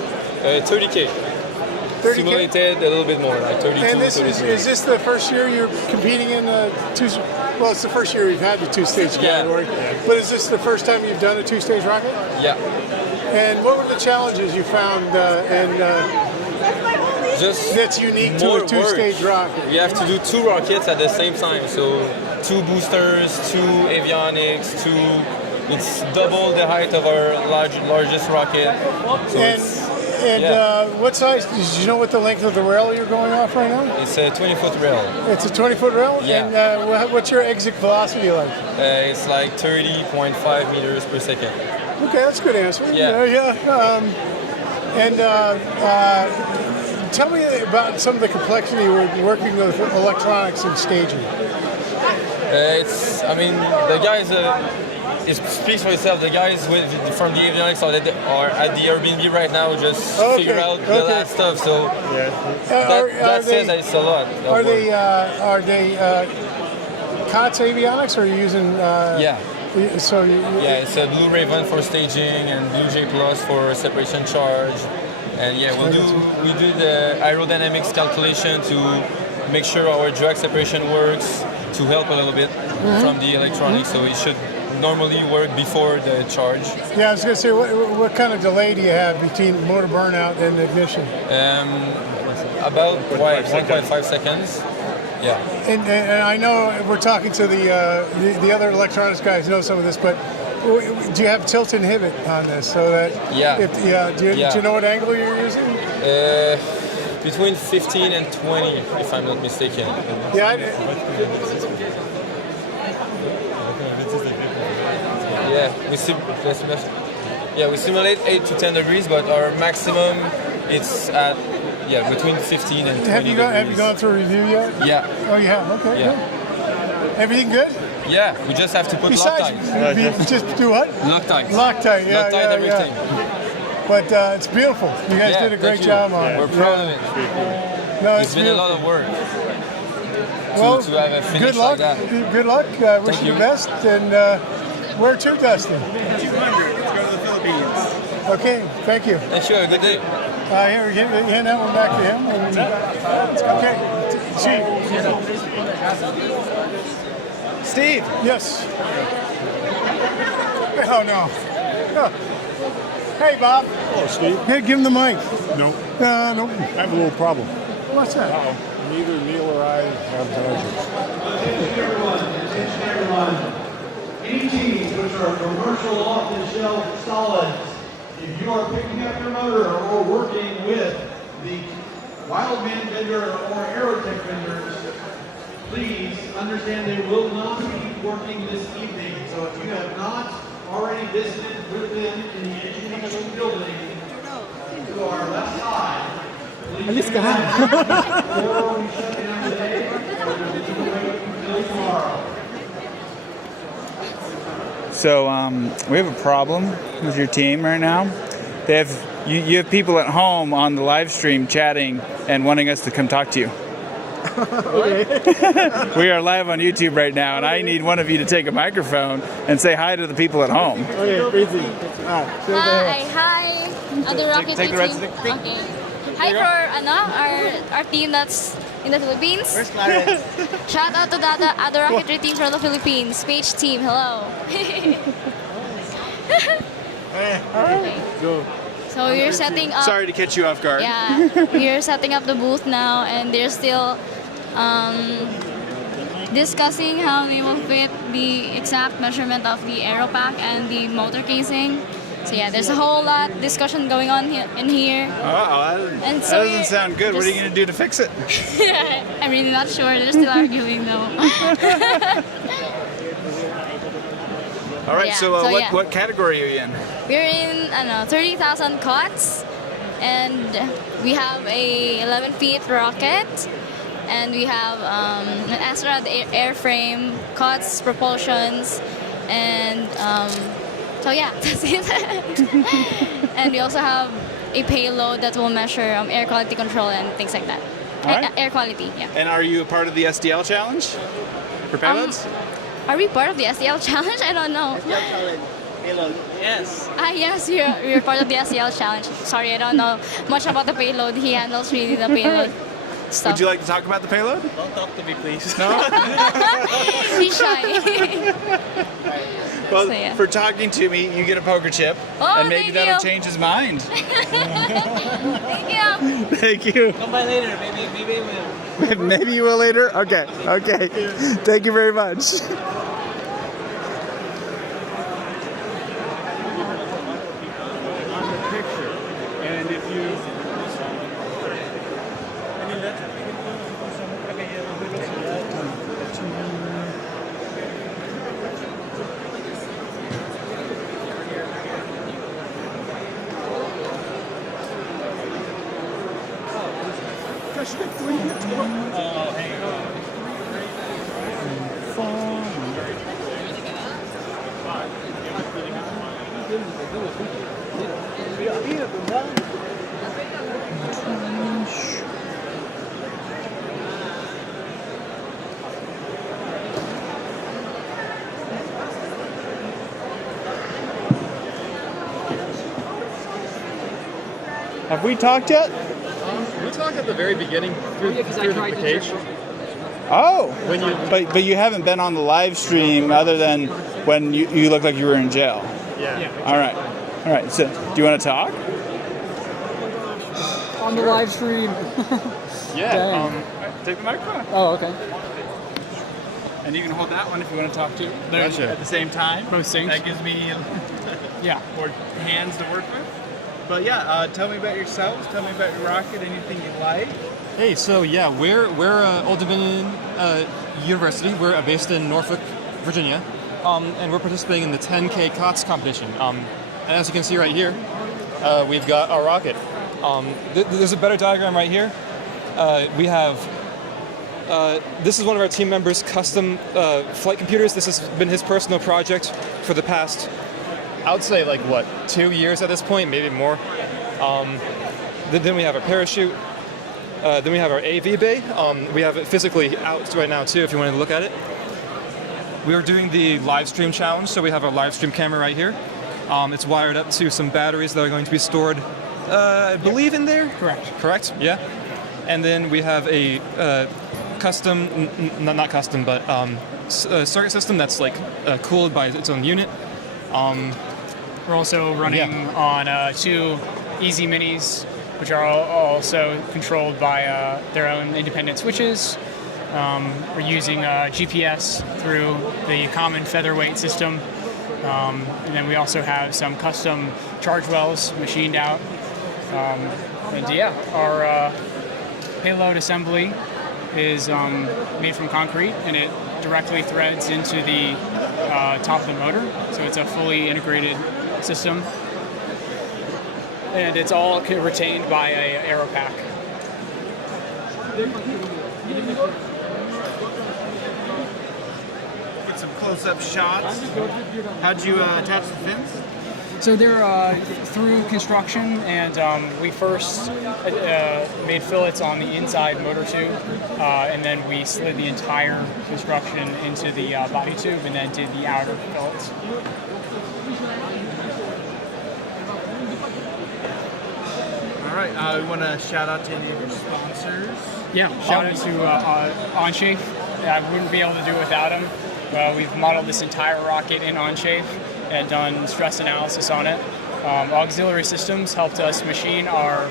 30K. 30K? Simulated a little bit more, like 32, And this 33. is this the first year you're competing in the two? Well, it's the first year we've had the two-stage category. But is this the first time you've done a two-stage rocket? Yeah. And what were the challenges you found Just that's unique to a two-stage rocket? We have to do 2 rockets at the same time. So 2 boosters, 2 avionics, it's double the height of our largest rocket. So what size? Did you know what the length of the rail you're going off right now? It's a 20-foot rail. It's a 20-foot rail? Yeah. And what's your exit velocity like? It's like 30.5 meters per second. Okay, that's a good answer. Yeah. Tell me about some of the complexity with working with electronics and staging. The guys, it speaks for itself. The guys from the avionics are at the Airbnb right now, just figure out the last stuff. So that says that it's a lot. Are they COTS avionics, or are you using? Yeah. So it's a Blue Raven for staging and Blue J Plus for separation charge. And yeah, we do the aerodynamics calculation to make sure our drag separation works, to help a little bit from the electronics, so it should normally work before the charge. Yeah, I was going to say, what kind of delay do you have between motor burnout and ignition? About 1.5 seconds. Yeah. And I know we're talking to the other electronics guys know some of this, but do you have tilt inhibit on this so that? Yeah. Do you know what angle you're using? Between 15 and 20, if I'm not mistaken. Yeah. We simulate 8 to 10 degrees, but our maximum it's at between 15 and 20 degrees. Have you gone through a review yet? Yeah. Oh, you have. Okay. Yeah. Good. Everything good? Yeah, we just have to put Loctite. Just do what? Loctite. Loctite, yeah. Loctite everything. But it's beautiful. You guys did a great job on it. We're proud of it. No, it's been a lot of work. Well, to have a finish good luck. like that. Good luck. Wish you the best. And where to, Dustin? 200. Let's go to the Philippines. Okay, thank you. Thank you. Have a good day. Here, hand that one back to him. Okay. Steve. Yes. Oh, no. Oh. Hey, Bob. Hello, Steve. Hey, give him the mic. No. No. I have a little problem. What's that? Neither Neil or I have measures. Any teams which are commercial off-the-shelf solids, if you are picking up your motor or working with the Wildman vendor or Aerotech vendors, please understand they will not be working this evening. So if you have not already visited with them in the educational building to our left side, please do that before we shut down today, or we'll wait until tomorrow. So we have a problem with your team right now. They have you have people at home on the live stream chatting and wanting us to come talk to you. We are live on YouTube right now, and I need one of you to take a microphone and say hi to the people at home. Okay, easy. Hi. Other Rocketry take the rest team. of the Okay. Hi for our team that's in the Philippines. Where's Clarence? Shout out to the other Rocketry team from the Philippines. Page team, hello. Okay. Go. So we're setting up. Sorry to catch you off guard. Yeah, we're setting up the booth now, and they're still discussing how they will fit the exact measurement of the aero pack and the motor casing. So yeah, there's a whole lot discussion going on in here. And That doesn't sound good. What are you going to do to fix it? I'm really not sure. They're still arguing though. All right, Yeah, so, so yeah. what category are you in? We're in, I don't know, 30,000 COTS, and we have a 11 feet rocket, and we have an astronaut airframe, COTS, propulsions, and so yeah, that's it. And we also have a payload that will measure air quality control and things like that. All right. Air quality, yeah. And are you a part of the SDL challenge for payloads? Are we part of the SDL challenge? I don't know. Payload. Yes. Yes, we're part of the SDL challenge. Sorry, I don't know much about the payload. He handles really the payload stuff. Would you like to talk about the payload? Don't talk to me, please. No? He's shy. Well, So, yeah. for talking to me, you get a poker chip, Oh, and maybe thank that'll you. change his mind. Thank you. Thank you. Come by later. Maybe we'll. Maybe you will later? Okay, okay. Thank you very much. And if you Have we talked yet? We talked at the very beginning through the page. Oh, but you haven't been on the live stream other than when you looked like you were in jail. Yeah. All right. So, do you want to talk? On the live stream. Yeah. Take the microphone. Oh, okay. And you can hold that one if you want to talk to. Gotcha. At the same time. Both things. That gives me more hands to work with. But yeah, tell me about yourselves. Tell me about your rocket. Anything you like. Hey, so yeah, we're Old Dominion University. We're based in Norfolk, Virginia, and we're participating in the 10K COTS competition. And as you can see right here, we've got our rocket. There's a better diagram right here. We have. This is one of our team members' custom flight computers. This has been his personal project for the past, I would say, 2 years at this point, maybe more. Then we have our parachute. Then we have our AV bay. We have it physically out right now too, if you want to look at it. We are doing the live stream challenge, so we have our live stream camera right here. It's wired up to some batteries that are going to be stored, I believe, in there. Correct. Yeah. And then we have a custom, not custom, but circuit system that's cooled by its own unit. We're also running on 2 Easy Minis, which are also controlled by their own independent switches. We're using GPS through the common featherweight system. And then we also have some custom charge wells machined out. Our payload assembly is made from concrete, and it directly threads into the top of the motor. So it's a fully integrated system. And it's all retained by a aero pack. Get some close-up shots. How'd you attach the fins? So they're through construction, and we first made fillets on the inside motor tube, and then we slid the entire construction into the body tube, and then did the outer fillets. All right, we want to shout out to any of your sponsors. Yeah, shout out to OnShape. I wouldn't be able to do it without them. We've modeled this entire rocket in OnShape and done stress analysis on it. Auxiliary Systems helped us machine our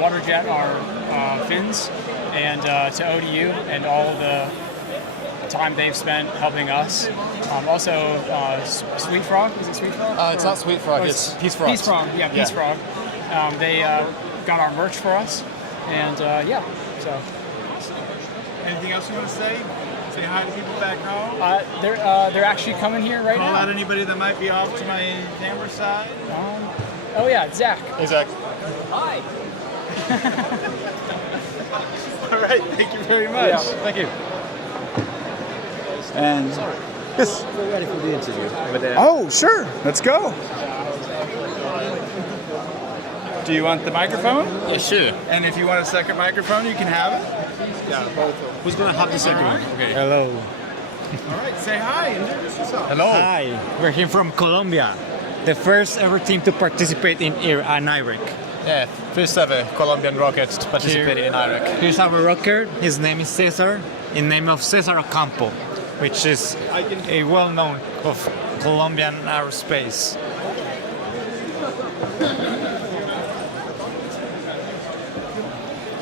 water jet, our fins, and to ODU and all the time they've spent helping us. Also, Sweet Frog, is it Sweet Frog? It's not Sweet Frog, it's Peace Frog. Peace Frog, yeah, Peace Frog. They got our merch for us, and yeah, so. Anything else you want to say? Say hi to people back home. They're actually coming here right now. Call out anybody that might be off to my camera side. Oh yeah, Zach. Hey Zach. Hi. All right, thank you very much. Yeah, thank you. And yes. We're ready for the interview. Oh, sure. Let's go. Do you want the microphone? Yeah, sure. And if you want a second microphone, you can have it. Yeah, both. Who's going to have the second one? Okay. Hello. All right, say hi. Introduce yourself. Hi. We're here from Colombia. The first ever team to participate in IREC. Yeah, first ever Colombian rocket participating in IREC. Here's our rocker. His name is Cesar, in name of Cesar Ocampo, which is a well-known of Colombian aerospace.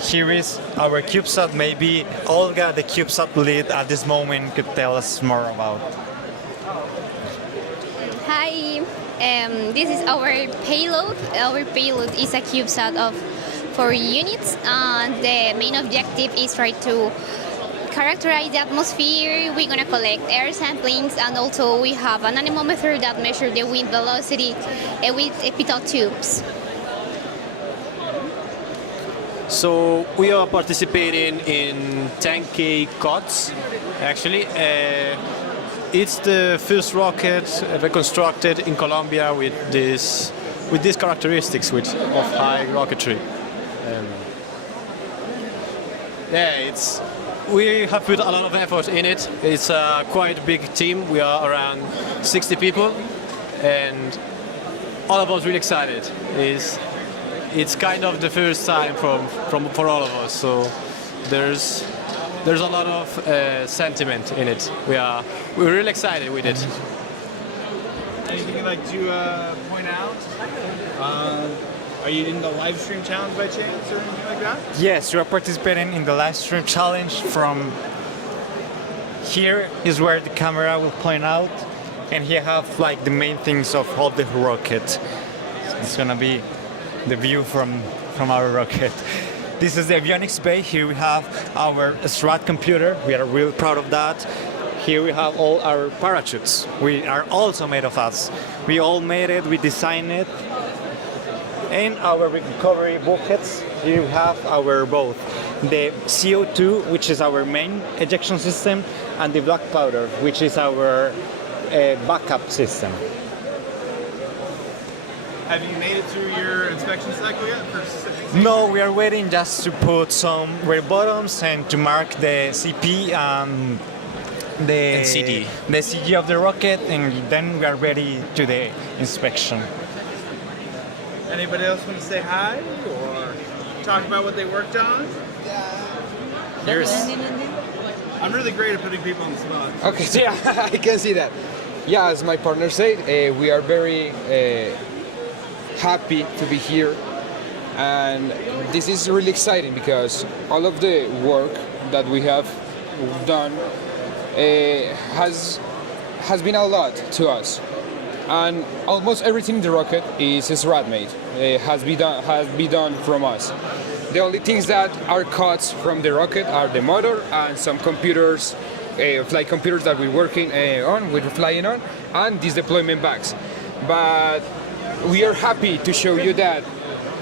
Here is our CubeSat. Maybe Olga, the CubeSat lead at this moment, could tell us more about. Hi, this is our payload. Our payload is a CubeSat of 4 units. The main objective is try to characterize the atmosphere. We're gonna collect air samplings, and also we have an anemometer that measures the wind velocity with pitot tubes. So we are participating in 10K COTS. Actually, it's the first rocket ever constructed in Colombia with these characteristics of high rocketry. We have put a lot of effort in it. It's a quite big team. We are around 60 people, and all of us really excited. It's kind of the first time for all of us, so there's a lot of sentiment in it. We're really excited with it. Anything you'd like to point out? Are you in the live stream challenge by chance or anything like that? Yes, you are participating in the live stream challenge. From here is where the camera will point out, and here have like the main things of all the rocket. So it's gonna be the view from our rocket. This is the avionics bay. Here we have our strat computer. We are real proud of that. Here we have all our parachutes. We are also made of us. We all made it, we designed it. And our recovery buckets, here we have our both. The CO2, which is our main ejection system, and the black powder, which is our backup system. Have you made it through your inspection cycle yet? No, we are waiting just to put some red bottoms and to mark the CP and the CG of the rocket, and then we are ready to the inspection. Anybody else want to say hi or talk about what they worked on? I'm really great at putting people on the spot. Okay, so yeah, I can see that. Yeah, as my partner said, we are very happy to be here, and this is really exciting because all of the work that we have done has been a lot to us, and almost everything in the rocket is SRAD made. Has been done from us. The only things that are cuts from the rocket are the motor and some computers, flight computers that we're working on, we're flying on, and these deployment bags. But we are happy to show you that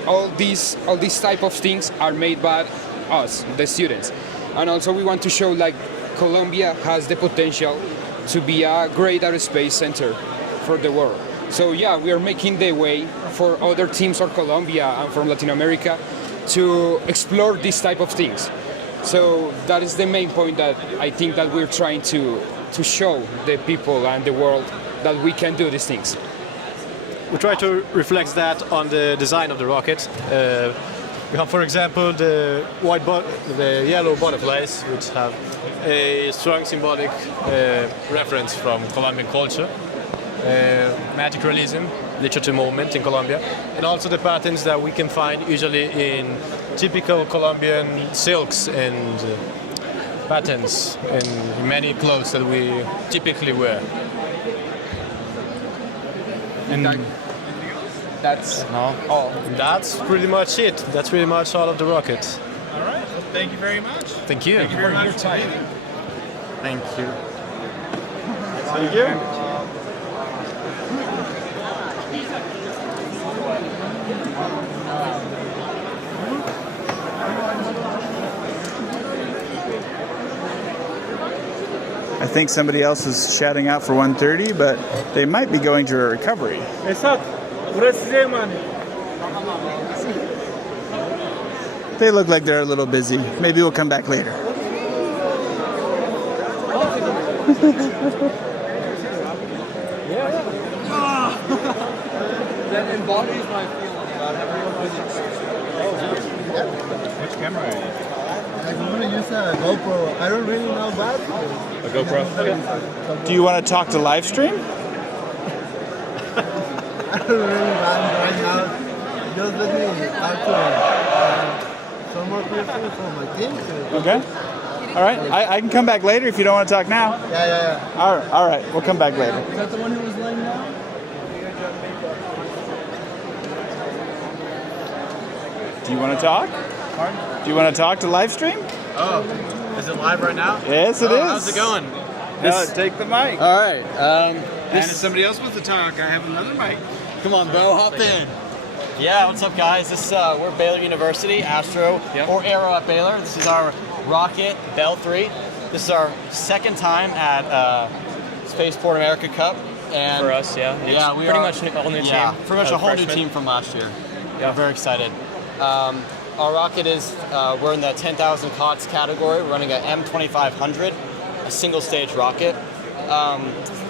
all these type of things are made by us, the students. And also we want to show like Colombia has the potential to be a great aerospace center for the world. So yeah, we are making the way for other teams from Colombia and from Latin America to explore these type of things. So that is the main point that I think that we're trying to show the people and the world that we can do these things. We try to reflect that on the design of the rocket. We have, for example, the yellow butterflies, which have a strong symbolic reference from Colombian culture, magic realism, literature movement in Colombia, and also the patterns that we can find usually in typical Colombian silks and patterns in many clothes that we typically wear. And That's all. That's pretty much it. That's pretty much all of the rocket. All right. Thank you very much. Thank you. Thank you very much for your time. Thank you. Thank you. I think somebody else is shouting out for 130, but they might be going to a recovery. They look like they're a little busy. Maybe we'll come back later. That embodies my feeling about everyone. Which camera are you using? I'm going to use a GoPro. I don't really know about it. A GoPro? Do you want to talk to Livestream? I don't really mind right now. Just let me talk to some more people from my team. Okay. All right. I can come back later if you don't want to talk now. Yeah. All right. We'll come back later. Is that the one who was laying down? Do you want to talk? Pardon? Do you want to talk to Livestream? Oh, is it live right now? Yes, it is. How's it going? Take the mic. All right. And if somebody else wants to talk, I have another mic. Come on, Bo, hop in. Yeah, what's up, guys? We're Baylor University, Astro, or Aero at Baylor. This is our rocket, Bell 3. This is our second time at Spaceport America Cup. And For us, yeah. It's Yeah, we pretty are, much a whole new team. Yeah, pretty much a of whole new freshmen. team from last year. Yeah, very excited. Our rocket is, we're in the 10,000 COTS category. We're running a M2500, a single stage rocket.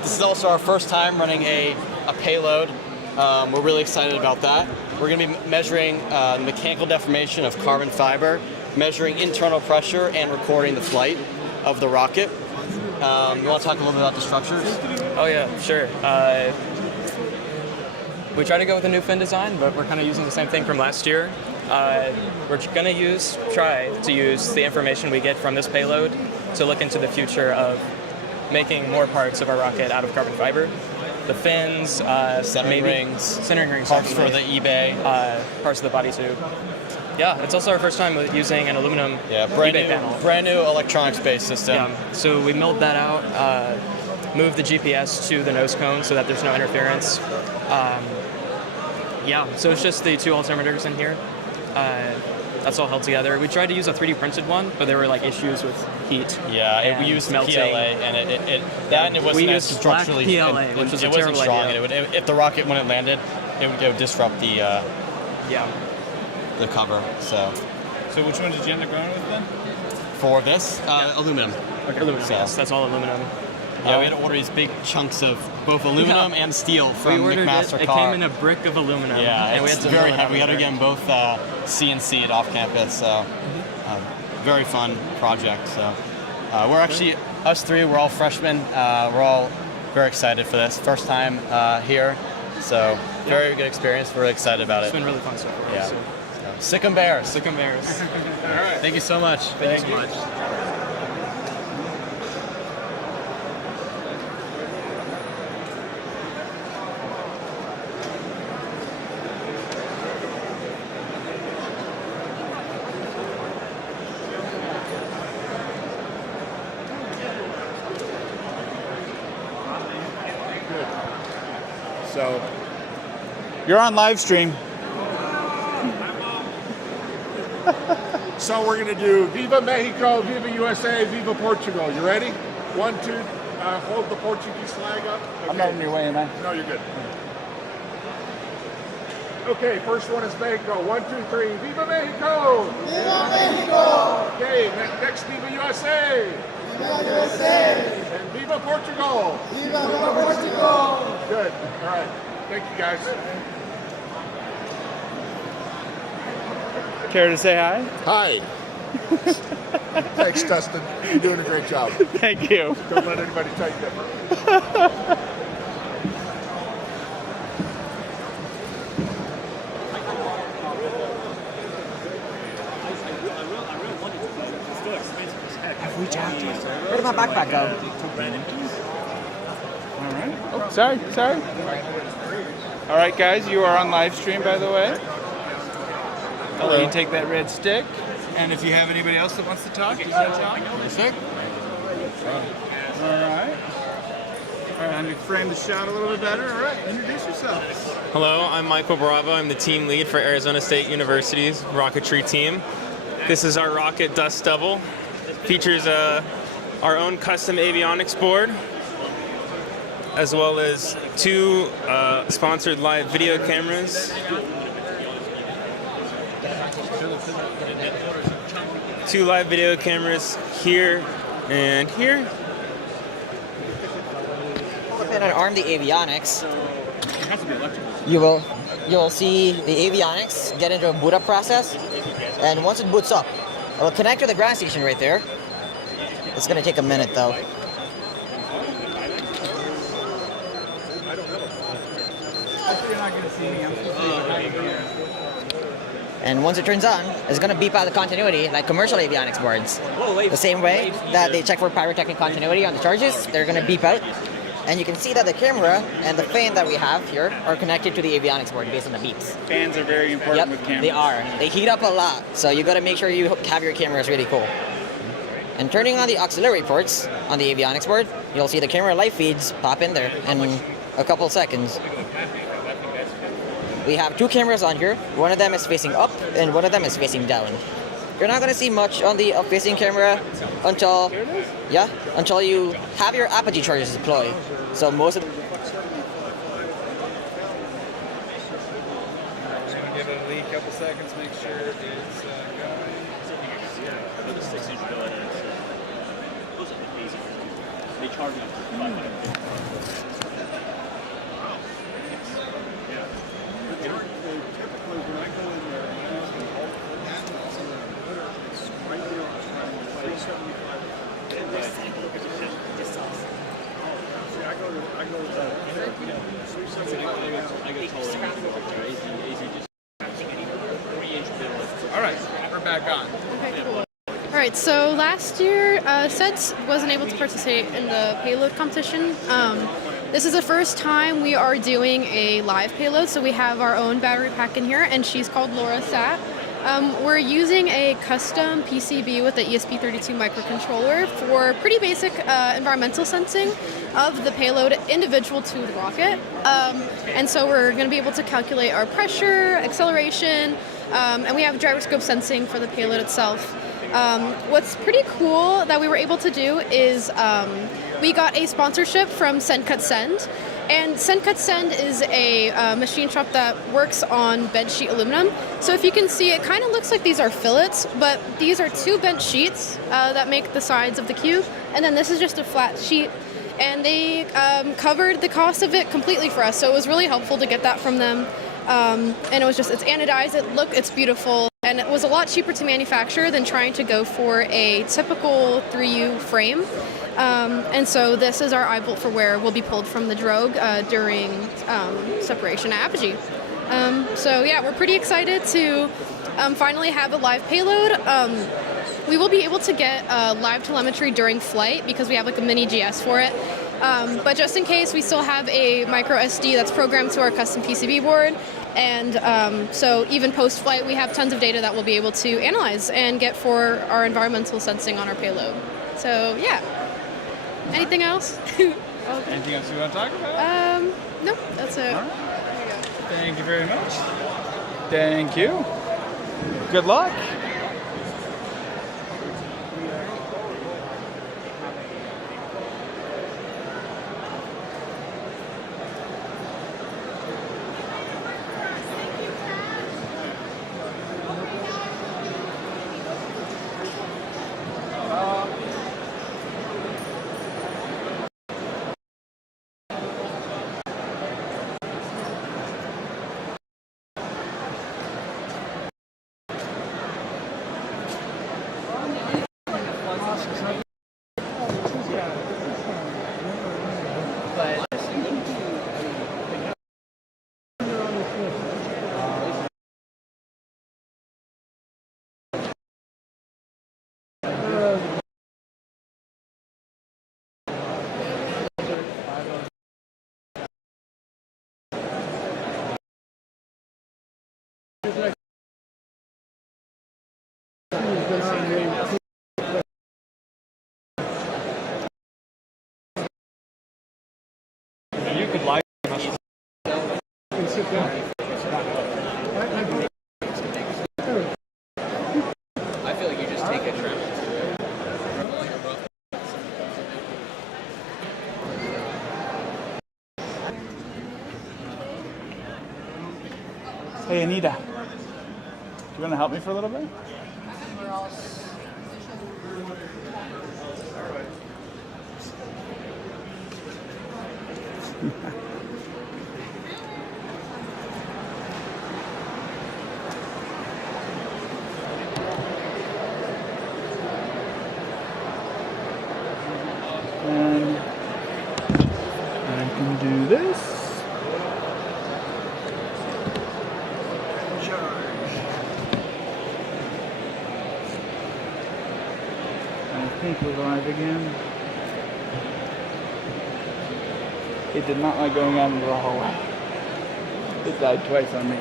This is also our first time running a payload. We're really excited about that. We're going to be measuring the mechanical deformation of carbon fiber, measuring internal pressure, and recording the flight of the rocket. You want to talk a little bit about the structures? Oh yeah, sure. We tried to go with a new fin design, but we're kind of using the same thing from last year. We're going to try to use the information we get from this payload to look into the future of making more parts of our rocket out of carbon fiber. The fins, centering rings, parts for the eBay, parts of the body tube. Yeah, it's also our first time using an aluminum eBay panel. Brand new electronics-based system. Yeah, so we milled that out, moved the GPS to the nose cone so that there's no interference. So it's just the two altimeters in here. That's all held together. We tried to use a 3D printed one, but there were like issues with heat. Yeah, we used melting. PLA, and it wasn't as structurally. PLA, which was a terrible strong. idea. And if the rocket, when it landed, it would disrupt the cover. So which one did you end up going with then? For this, aluminum. Okay. Aluminum. Yes, that's all aluminum. Yeah, we had to order these big chunks of both aluminum and steel from McMaster it Car. came in a brick of aluminum. Yeah, and we had it's to very mill it heavy. We had to out get them both CNC'd off campus. So very fun project. So we're actually, us three, we're all freshmen. We're all very excited for this. First time here. So very good experience. We're really excited about it. It's been really fun so far. Yeah. Sick 'em Bears. Sick 'em Bears. All right. Thank you so much. Thank you so much. So you're on live stream. So we're going to do Viva Mexico, Viva USA, Viva Portugal. You ready? 1, 2, hold the Portuguese flag up. Okay. I'm not in your way, am I? No, you're good. Okay, first one is Mexico. 1, 2, 3. Viva Mexico! Viva Mexico! Okay, next Viva USA! Viva USA! And Viva Portugal! Viva Portugal! Good. All right. Thank you, guys. Care to say hi? Hi. Thanks, Dustin. You're doing a great job. Thank you. Don't let anybody tell you different. Have we talked to you? Where did my backpack go? All right. Oh, sorry. All right, guys, you are on live stream, by the way. I'll let you take that red stick. And if you have anybody else that wants to talk, you can talk. Yes, sir. All right. All right, I'm going to frame the shot a little bit better. All right, introduce yourselves. Hello, I'm Michael Bravo. I'm the team lead for Arizona State University's Rocketry team. This is our rocket Dust Devil. Features our own custom avionics board, as well as 2 sponsored live video cameras, 2 live video cameras here and here. And arm the avionics, you will see the avionics get into a boot up process, and once it boots up, it will connect to the ground station right there. It's going to take a minute though. And once it turns on, it's going to beep out the continuity like commercial avionics boards. The same way that they check for pyrotechnic continuity on the charges, they're going to beep out. And you can see that the camera and the fan that we have here are connected to the avionics board based on the beeps. Fans are very important with cameras. They are. They heat up a lot, so you got to make sure you have your cameras really cool. And turning on the auxiliary ports on the avionics board, you'll see the camera live feeds pop in there in a couple seconds. We have 2 cameras on here. One of them is facing up and one of them is facing down. You're not going to see much on the up-facing camera until you have your apogee charges deployed. So most of Give it a leak, couple seconds, make sure it's going. They charge us $500. All right, we're back on. Okay, cool. All right, so last year, SEDS wasn't able to participate in the payload competition. This is the first time we are doing a live payload, so we have our own battery pack in here, and she's called Laura Sat. We're using a custom PCB with the ESP32 microcontroller for pretty basic environmental sensing of the payload individual to the rocket. And so we're going to be able to calculate our pressure, acceleration, and we have gyroscope sensing for the payload itself. What's pretty cool that we were able to do is we got a sponsorship from Send Cut Send. And Send Cut Send is a machine shop that works on bent sheet aluminum. So if you can see, it kind of looks like these are fillets, but these are 2 bent sheets that make the sides of the cube. And then this is just a flat sheet. And they covered the cost of it completely for us. So it was really helpful to get that from them. And it was just, it's anodized, it's beautiful. And it was a lot cheaper to manufacture than trying to go for a typical 3U frame. And so this is our eye bolt for where we'll be pulled from the drogue during separation at apogee. So yeah, we're pretty excited to finally have a live payload. We will be able to get live telemetry during flight because we have like a mini GS for it. But just in case, we still have a micro SD that's programmed to our custom PCB board. And so even post-flight, we have tons of data that we'll be able to analyze and get for our environmental sensing on our payload. So yeah. Anything else? Anything else you want to talk about? No, that's it. Right. Thank you very much. Thank you. Good luck. You could live. Sit down. I feel like you just take a trip. Hey, Anita. Do you want to help me for a little bit? And I can do this. I think we're live again. It did not like going out into the hallway. It died twice on me.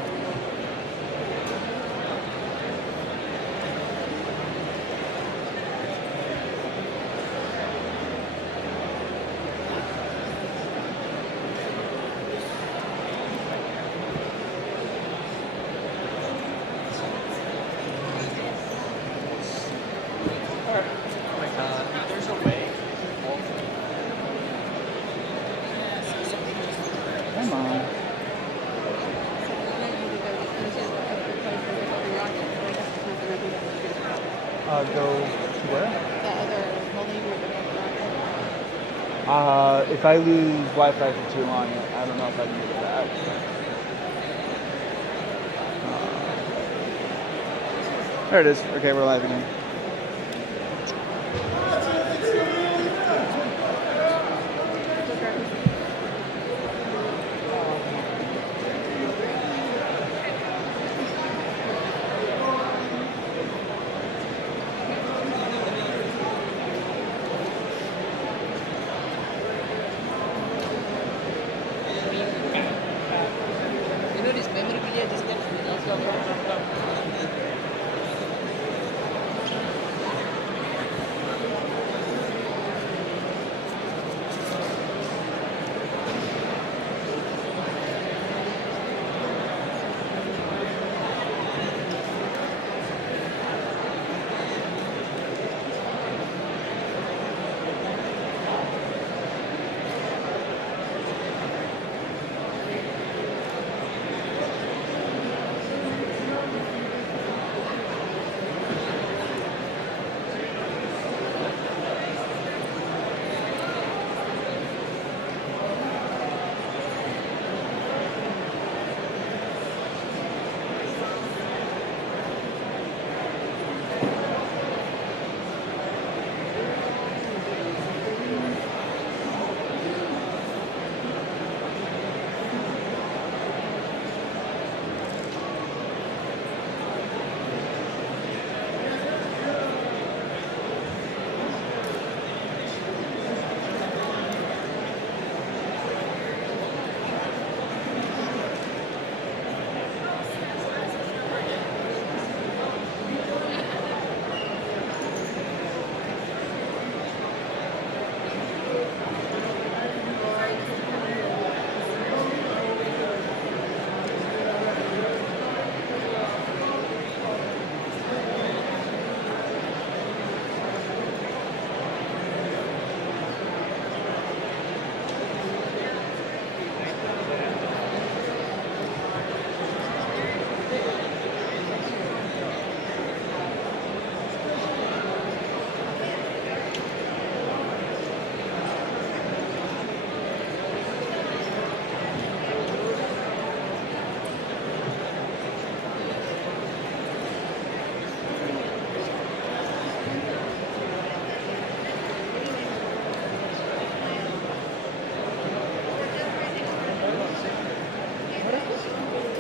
There's a way. Come on. Go to where? If I lose Wi-Fi for too long, I don't know if I can get it back. There it is. Okay, we're live again.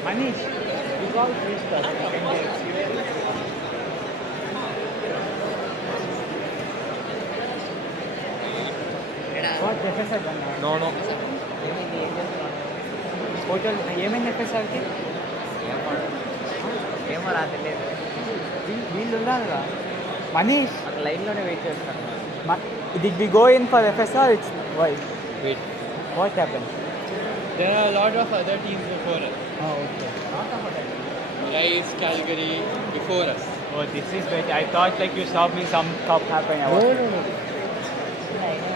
Manish, you got this stuff. What FSR banana? No, no. Hotel, Yemen FSR ke? ఏమో రా తెలియదు వీళ్ళు ఉన్నారు రా మనీష్ అక్కడ లైన్లోనే wait చేస్తారు Did we go in for FSR? It's why? Wait. What happened? There are a lot of other teams before us. Oh, okay. Not of other teams. Rise, Calgary, before us. Oh, this is better. I thought like you saw me some cup happen. No.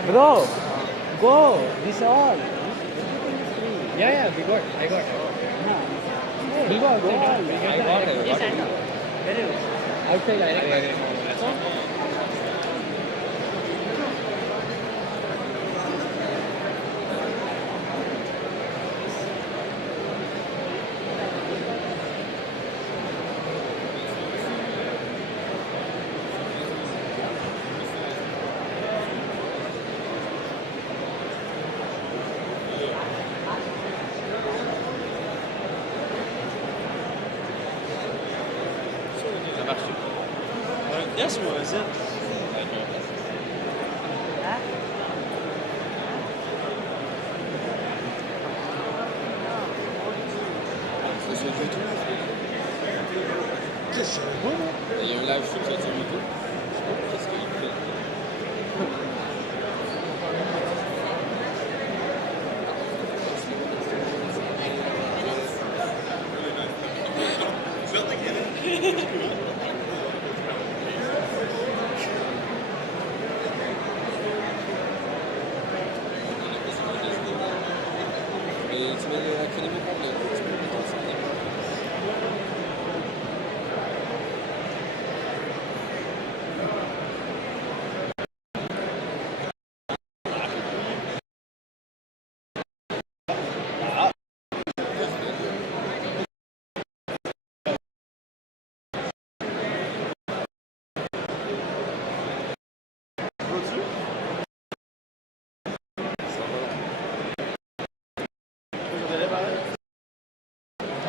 Bro, go. This all. Yeah, we got. I got. We got. Go all. I got it. Yes, I know. Very good. Outside IREC. This was it. Il y a un live sur YouTube. Qu'est-ce qu'il fait? Et tu mets l'acronyme au complet. Tu peux le mettre ensemble.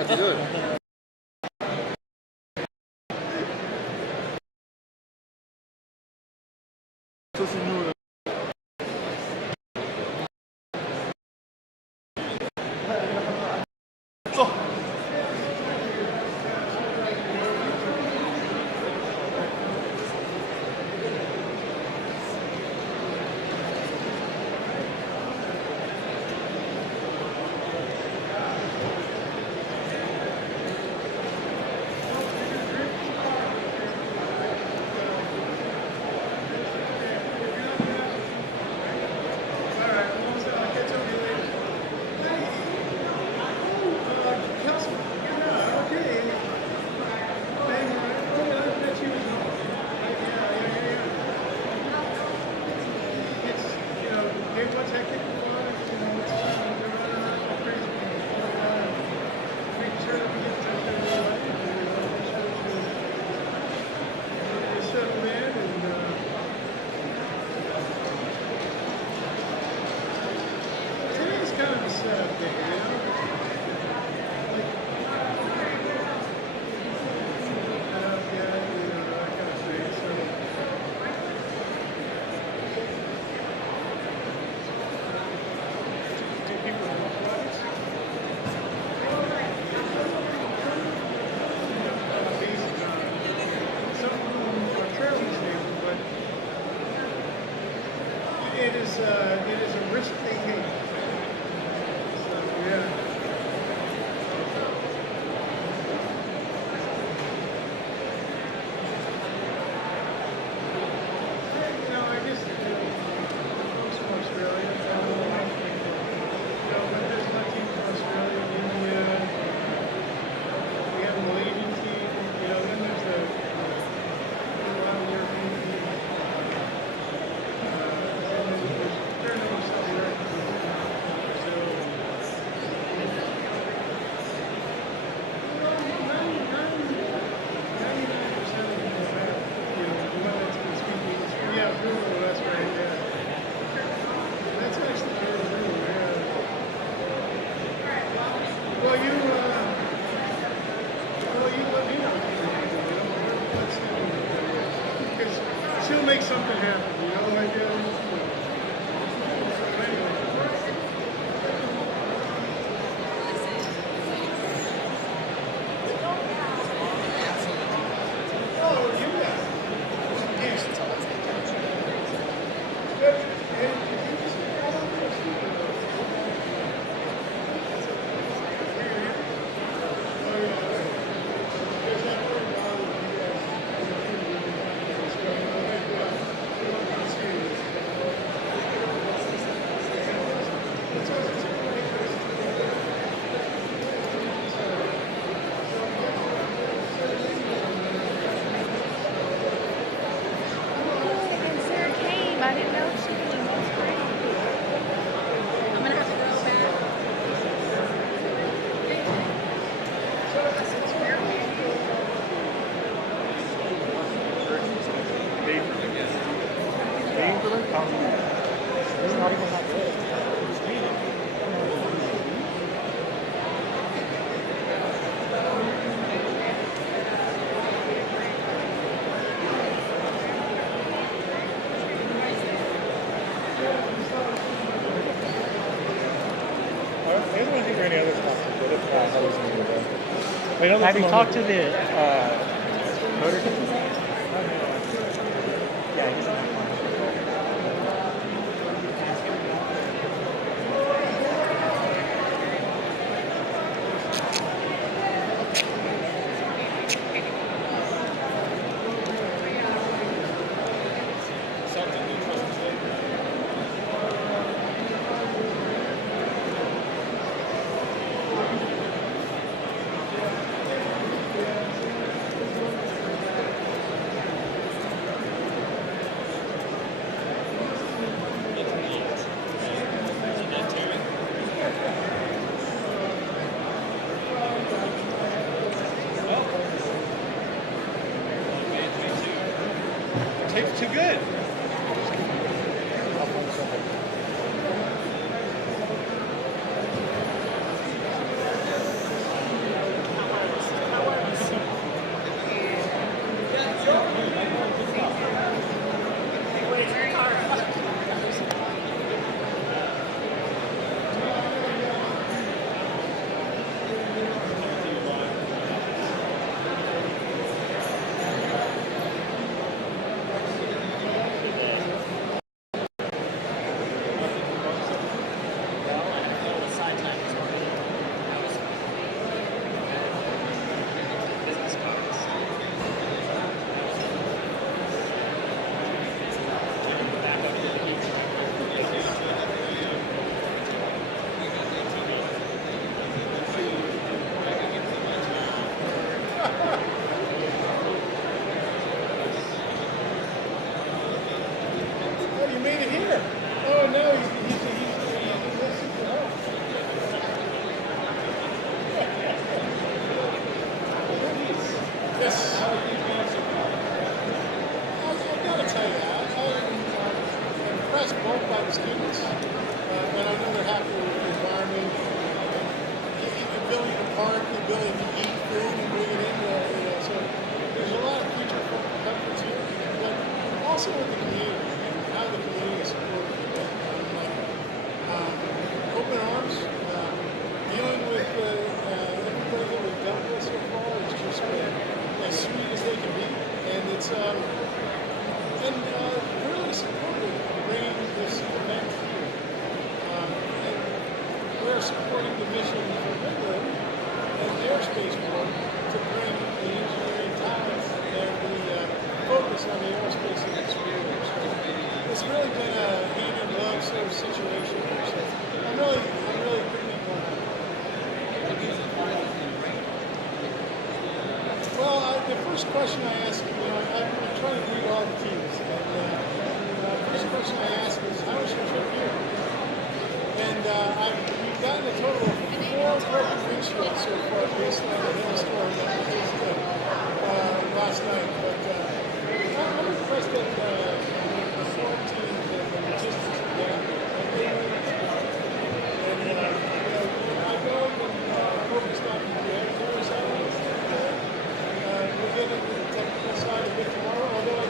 T'es deux. Ça c'est nous. It is a risk they take. So, yeah. You know, I guess folks from Australia, but there's nothing from Australia, India. We have a Malaysian team, then there's a lot of European teams. She'll make something happen, like It's not even that good. Have you talked to the motor team? Yeah, he's not Tape's too good. Supporting the mission for Midland and their spaceport to bring the engineering talent and the focus on the aerospace experience. So it's really been a hand in glove sort of situation. So I'm really pretty glad. Well, the first question I ask, I'm trying to read all the teams, and the first question I ask is, how was your trip here? And we've gotten a total of 4 broken windshields so far based on the hailstorm that we just did last night. But I'm impressed that the 4 teams and the logistics are down. And I go and focused on the air side. We'll get into the technical side a bit tomorrow, although I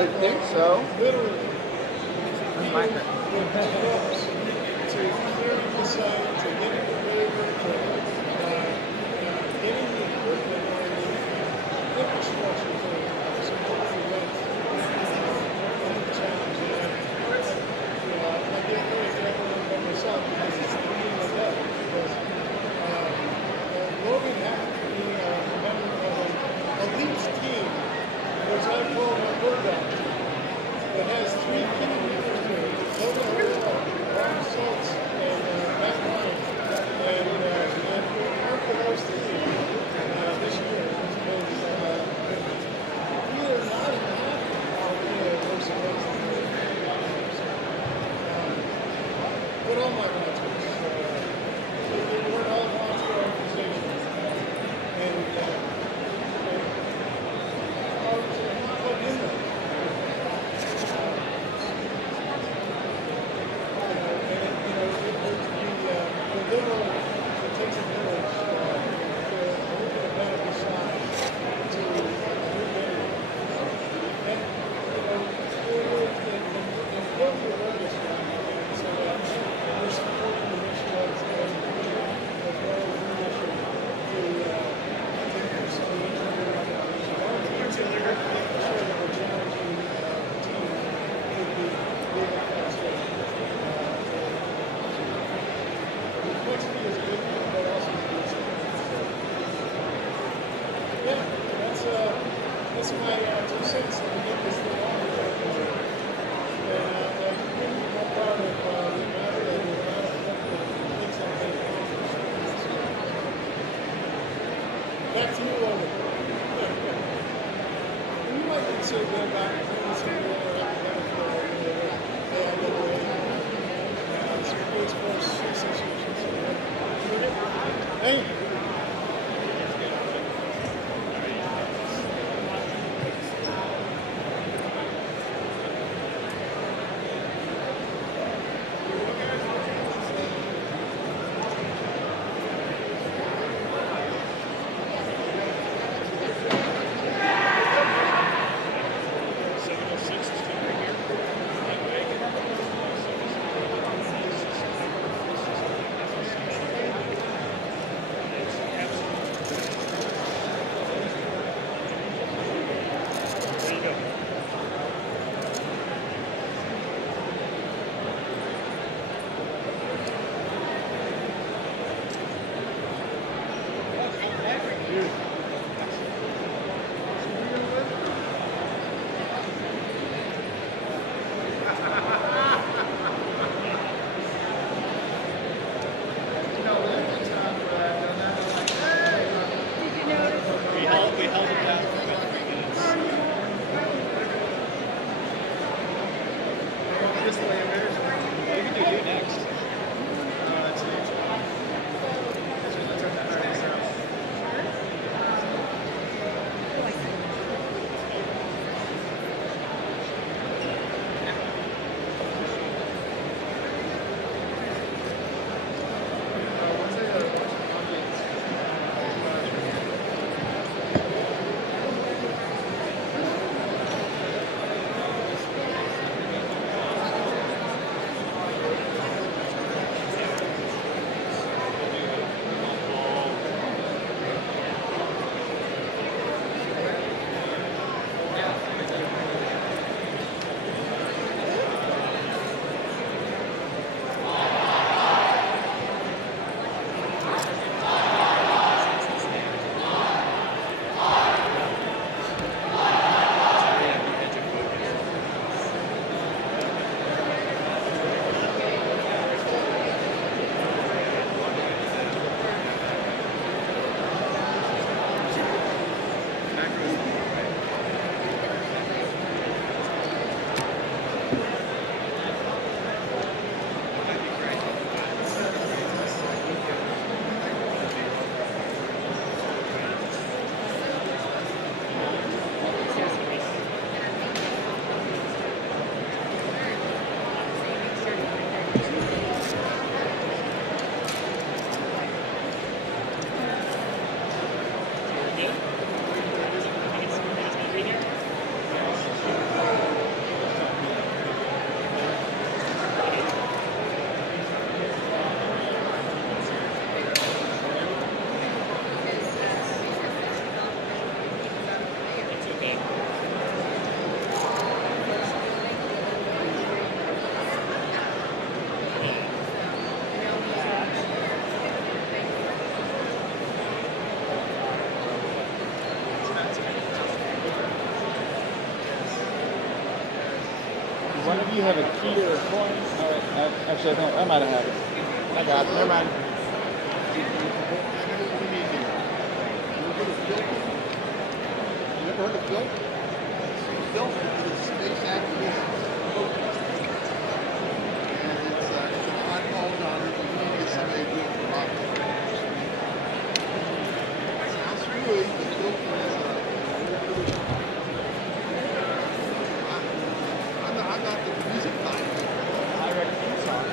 I think so. do you have a key or a coin? Actually, I think I might have it. I got it. Never mind. You ever heard of Phil? Phil is space activist. And it's I'm called on it, but we need to get somebody to do it for rockets. Sounds really, but Phil is I'm not the music kind of IREC theme song.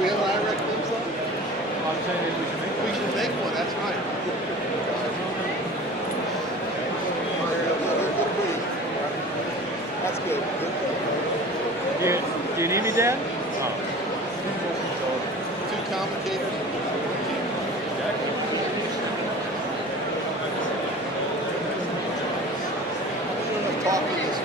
We have an IREC theme song? I'm saying we should make one, that's right. That's good. Do you need me, Dad? Two commentators. Talk to this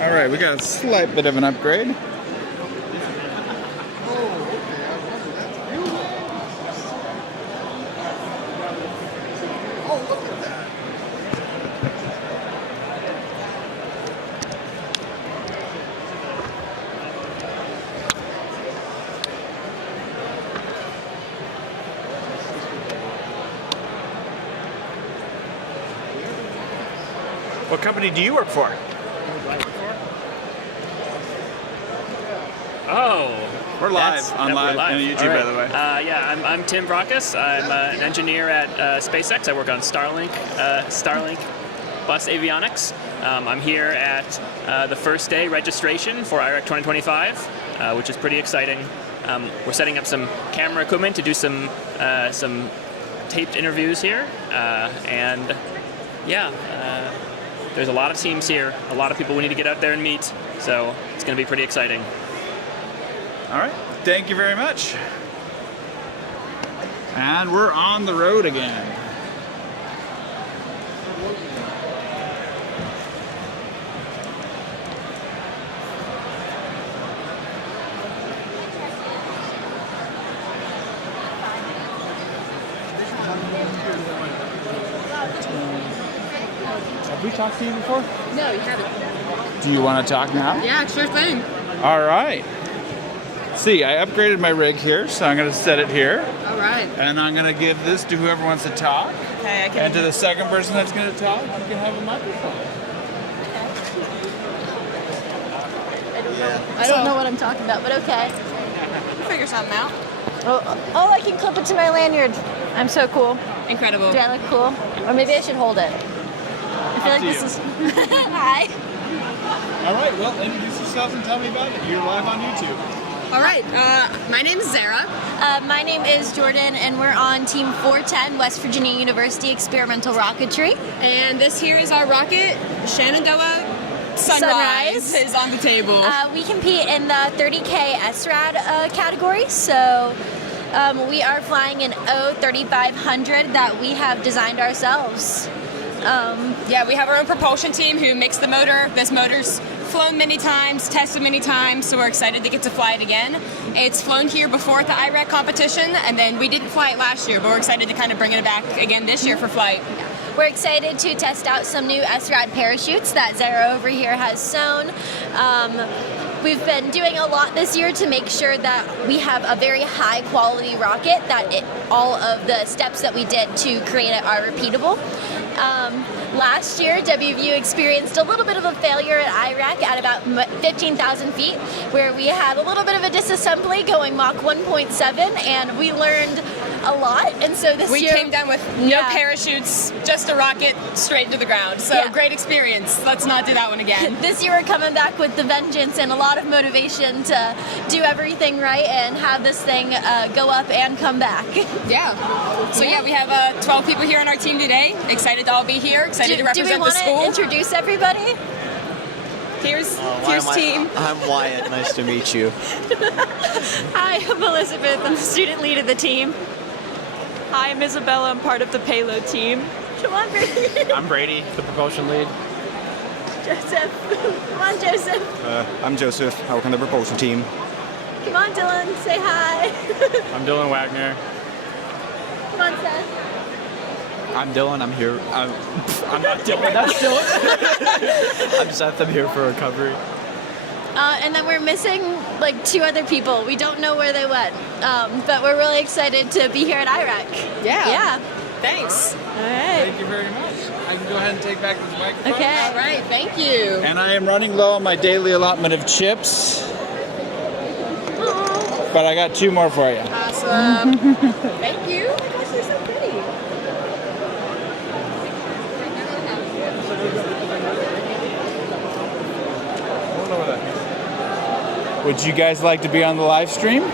All right, we got a slight bit of an upgrade. Oh, look at that. What company do you work for? Oh, We're live on YouTube, by the way. Yeah, I'm Tim Brockus. I'm an engineer at SpaceX. I work on Starlink bus avionics. I'm here at the first day registration for IREC 2025, which is pretty exciting. We're setting up some camera equipment to do some taped interviews here, and yeah, there's a lot of teams here, a lot of people we need to get out there and meet, so it's going to be pretty exciting. All right, thank you very much. And we're on the road again. Have we talked to you before? No, you haven't. Do you want to talk now? Yeah, sure thing. All right. See, I upgraded my rig here, so I'm going to set it here. All right. And I'm going to give this to whoever wants to talk. Okay, I can. And to the second person that's going to talk, you can have a microphone. I don't know what I'm talking about, but okay. We'll figure something out. Oh, I can clip it to my lanyard. I'm so cool. Incredible. Do I look cool? Or maybe I should hold it. I feel like this is... Hi. All right, well, introduce yourself and tell me about it. You're live on YouTube. All right, my name is Zara. My name is Jordan, and we're on Team 410, West Virginia University Experimental Rocketry. And this here is our rocket, Shenandoah Sunrise is on the table. We compete in the 30K SRAD category, so we are flying an O3500 that we have designed ourselves. Yeah, we have our own propulsion team who makes the motor. This motor's flown many times, tested many times, so we're excited to get to fly it again. It's flown here before at the IREC competition, and then we didn't fly it last year, but we're excited to kind of bring it back again this year for flight. We're excited to test out some new SRAD parachutes that Zara over here has sewn. We've been doing a lot this year to make sure that we have a very high quality rocket, that all of the steps that we did to create it are repeatable. Last year, WVU experienced a little bit of a failure at IREC at about 15,000 feet, where we had a little bit of a disassembly going Mach 1.7, and we learned a lot. And so this year... We came down with no parachutes, just a rocket straight to the ground. So great experience. Let's not do that one again. This year we're coming back with the vengeance and a lot of motivation to do everything right and have this thing go up and come back. Yeah. So yeah, we have 12 people here on our team today. Excited to all be here. Excited to represent the school. Do we want to introduce everybody? Here's team. I'm Wyatt. Nice to meet you. Hi, I'm Elizabeth. I'm the student lead of the team. Hi, I'm Isabella. I'm part of the payload team. Come on, Brady. I'm Brady, the propulsion lead. Joseph. Come on, Joseph. I'm Joseph. I work on the propulsion team. Come on, Dylan. Say hi. I'm Dylan Wagner. Come on, Seth. I'm Dylan. I'm here. I'm not Dylan. That's Dylan. I'm Seth. I'm here for recovery. And then we're missing like 2 other people. We don't know where they went. But we're really excited to be here at IREC. Yeah. Yeah. Thanks. All right. Thank you very much. I can go ahead and take back this microphone. Okay. All right, thank you. And I am running low on my daily allotment of chips. But I got 2 more for you. Awesome. Thank you. Oh my gosh, they're so pretty. Would you guys like to be on the live stream? I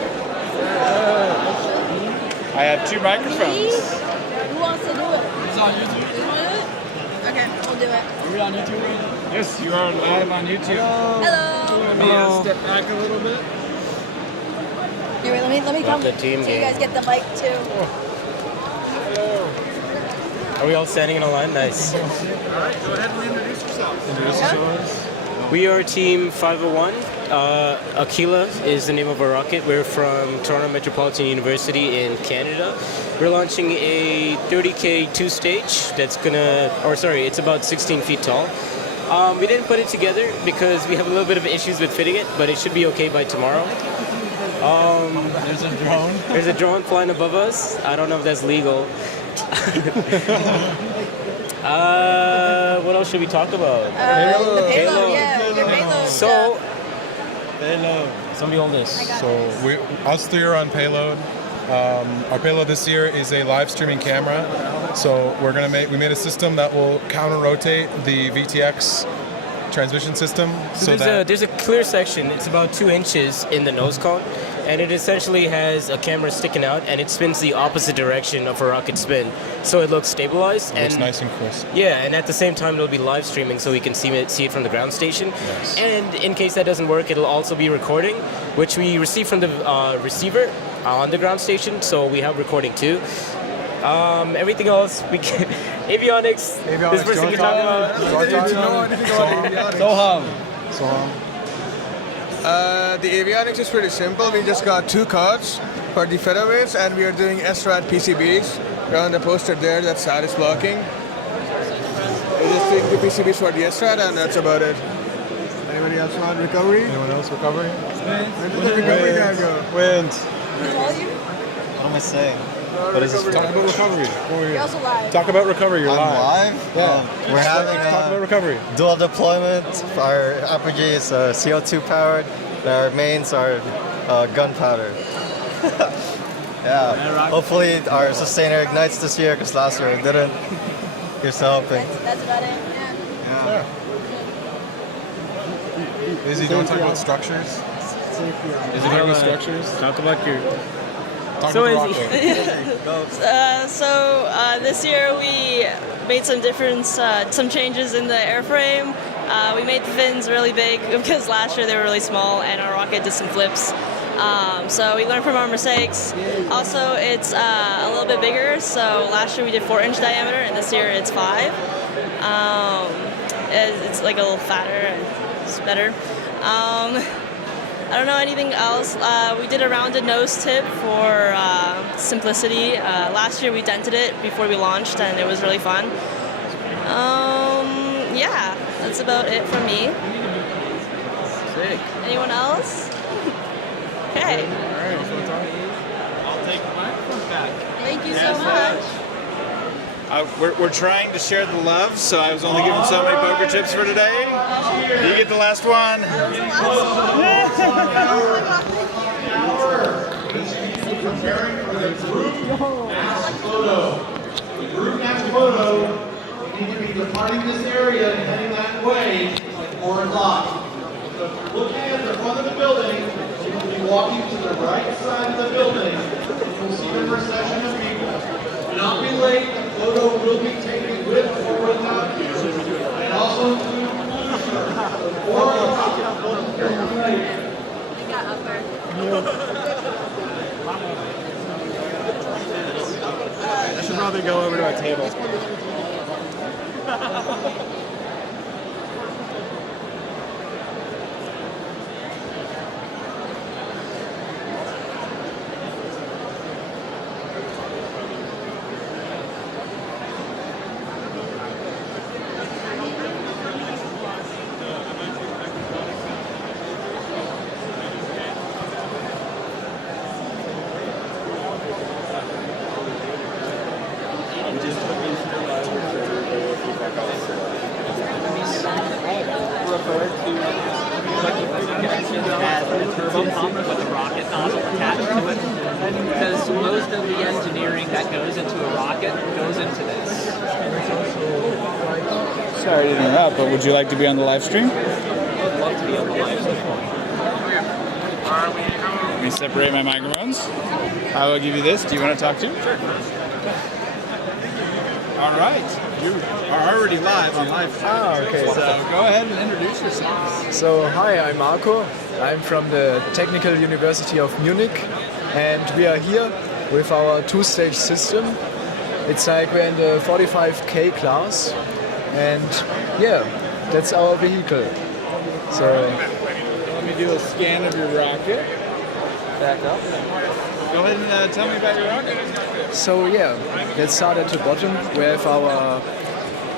have 2 microphones. Who wants to do it? It's on YouTube. Okay, we'll do it. Are we on YouTube right now? Yes, you are live on YouTube. Hello. Let me step back a little bit. Here, wait, let me come. the team so you game. guys get the mic too. Are we all standing in a line? Nice. All right, go ahead and introduce yourselves. We are Team 501. Aquila is the name of our rocket. We're from Toronto Metropolitan University in Canada. We're launching a 30K 2-stage that's it's about 16 feet tall. We didn't put it together because we have a little bit of issues with fitting it, but it should be okay by tomorrow. There's a drone. There's a drone flying above us. I don't know if that's legal. What else should we talk about? The payload, yeah, your payload. So, Payload. somebody hold this. So us 3 are on payload. Our payload this year is a live streaming camera. So we made a system that will counter rotate the VTX transmission system. So there's a clear section. It's about 2 inches in the nose cone, and it essentially has a camera sticking out, and it spins the opposite direction of a rocket spin, so it looks stabilized. It looks nice and crisp. Yeah, and at the same time, it'll be live streaming, so we can see it from the ground station. Yes. And in case that doesn't work, it'll also be recording, which we receive from the receiver on the ground station, so we have recording too. Everything else, we can. Avionics. This person can talk about. Soham. The avionics is pretty simple. We just got 2 cards for the featherweights, and we are doing SRAD PCBs. They're on the poster there that SAT is blocking. We just take the PCBs for the SRAD, and that's about it. Anybody else want recovery? Anyone else recovery? Where did the recovery guy go? Wins. What am I saying? Talk about recovery. You're also live. Talk about recovery. You're I'm live. Yeah. We're having Talk about recovery. dual deployment. Our apogee is CO2 powered. Our mains are gunpowder. Yeah. Hopefully our sustainer ignites this year because last year it didn't. Here's to hoping. That's about it. Yeah. Izzy, don't talk about structures. Izzy, talk about structures. Talk about your. Talk So about the rocket. This year we made some some changes in the airframe. We made the fins really big because last year they were really small and our rocket did some flips. So we learned from our mistakes. Also, it's a little bit bigger. So last year we did 4-inch diameter and this year it's 5. It's like a little fatter and it's better. I don't know anything else. We did a rounded nose tip for simplicity. Last year we dented it before we launched and it was really fun. Yeah, that's about it from me. Sick. Anyone else? Okay. I'll take the microphone back. Thank you so much. We're trying to share the love, so I was only given so many poker chips for today. You get the last one. Preparing for the group mass photo. The group mass photo, we need to be departing this area and heading that way by 4 o'clock. So if you're looking at the front of the building, you will be walking to the right side of the building. You'll see the procession of people. Do not be late. The photo will be taken with or without you. And also include 4 o'clock. I should probably go over to our table. pump with a rocket nozzle attached to it. Because most of the engineering that goes into a rocket goes into this. Sorry to interrupt, but would you like to be on the live stream? I'd love to be on the live stream. Let me separate my microphones. I will give you this. Do you want to talk to? Sure. All right. You are already live on live stream. Okay. So go ahead and introduce yourself. So hi, I'm Marco. I'm from the Technical University of Munich, and we are here with our two-stage system. It's like we're in the 45K class, and yeah, that's our vehicle. So let me do a scan of your rocket. Back up. Go ahead and tell me about your rocket. So yeah, let's start at the bottom. We have our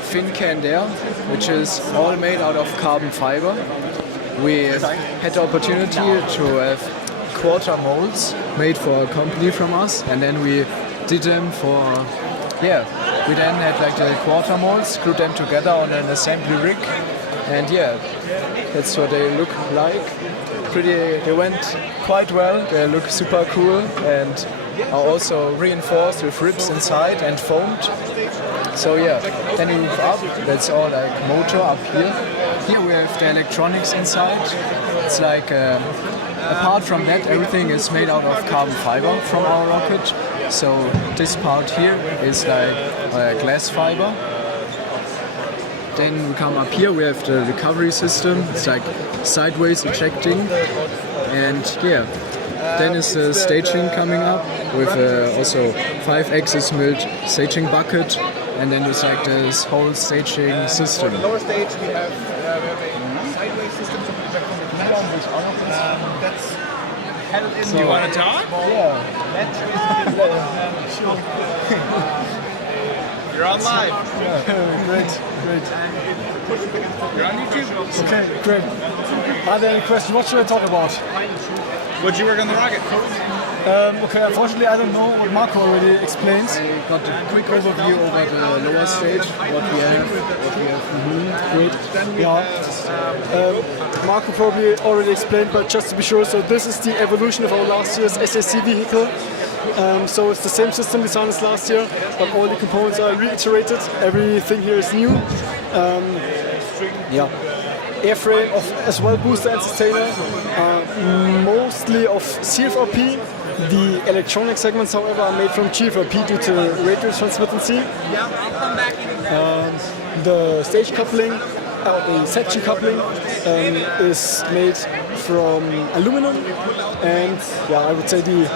fin can there, which is all made out of carbon fiber. We had the opportunity to have quarter molds made for a company from us, and then we did them for, yeah, we then had like the quarter molds, screwed them together on an assembly rig, and yeah, that's what they look like. They went quite well, they look super cool, and are also reinforced with ribs inside and foamed. So yeah, then you move up, that's all like motor up here. Here we have the electronics inside. It's like, apart from that, everything is made out of carbon fiber from our rocket. So this part here is like glass fiber. Then we come up here, we have the recovery system. It's like sideways ejecting. And yeah, then is the staging coming up with also 5-axis milled staging bucket. And then there's like this whole staging system. For the lower stage, we have a sideways system from that's headed in. Do you want to talk? Yeah. You're on live. Yeah. Great. You're on YouTube. Okay, great. Are there any questions? What should I talk about? Would you work on the rocket? Okay, unfortunately I don't know what Marco already explained. I got a quick overview over the lower stage, what we have. Great. Yeah. Marco probably already explained, but just to be sure, so this is the evolution of our last year's SAC vehicle. So it's the same system design as last year, but all the components are reiterated. Everything here is new. Yeah. Airframe of as well booster and sustainer, mostly of CFRP. The electronic segments, however, are made from GFRP due to radio transmittancy. The stage coupling, the section coupling, is made from aluminum. And yeah, I would say the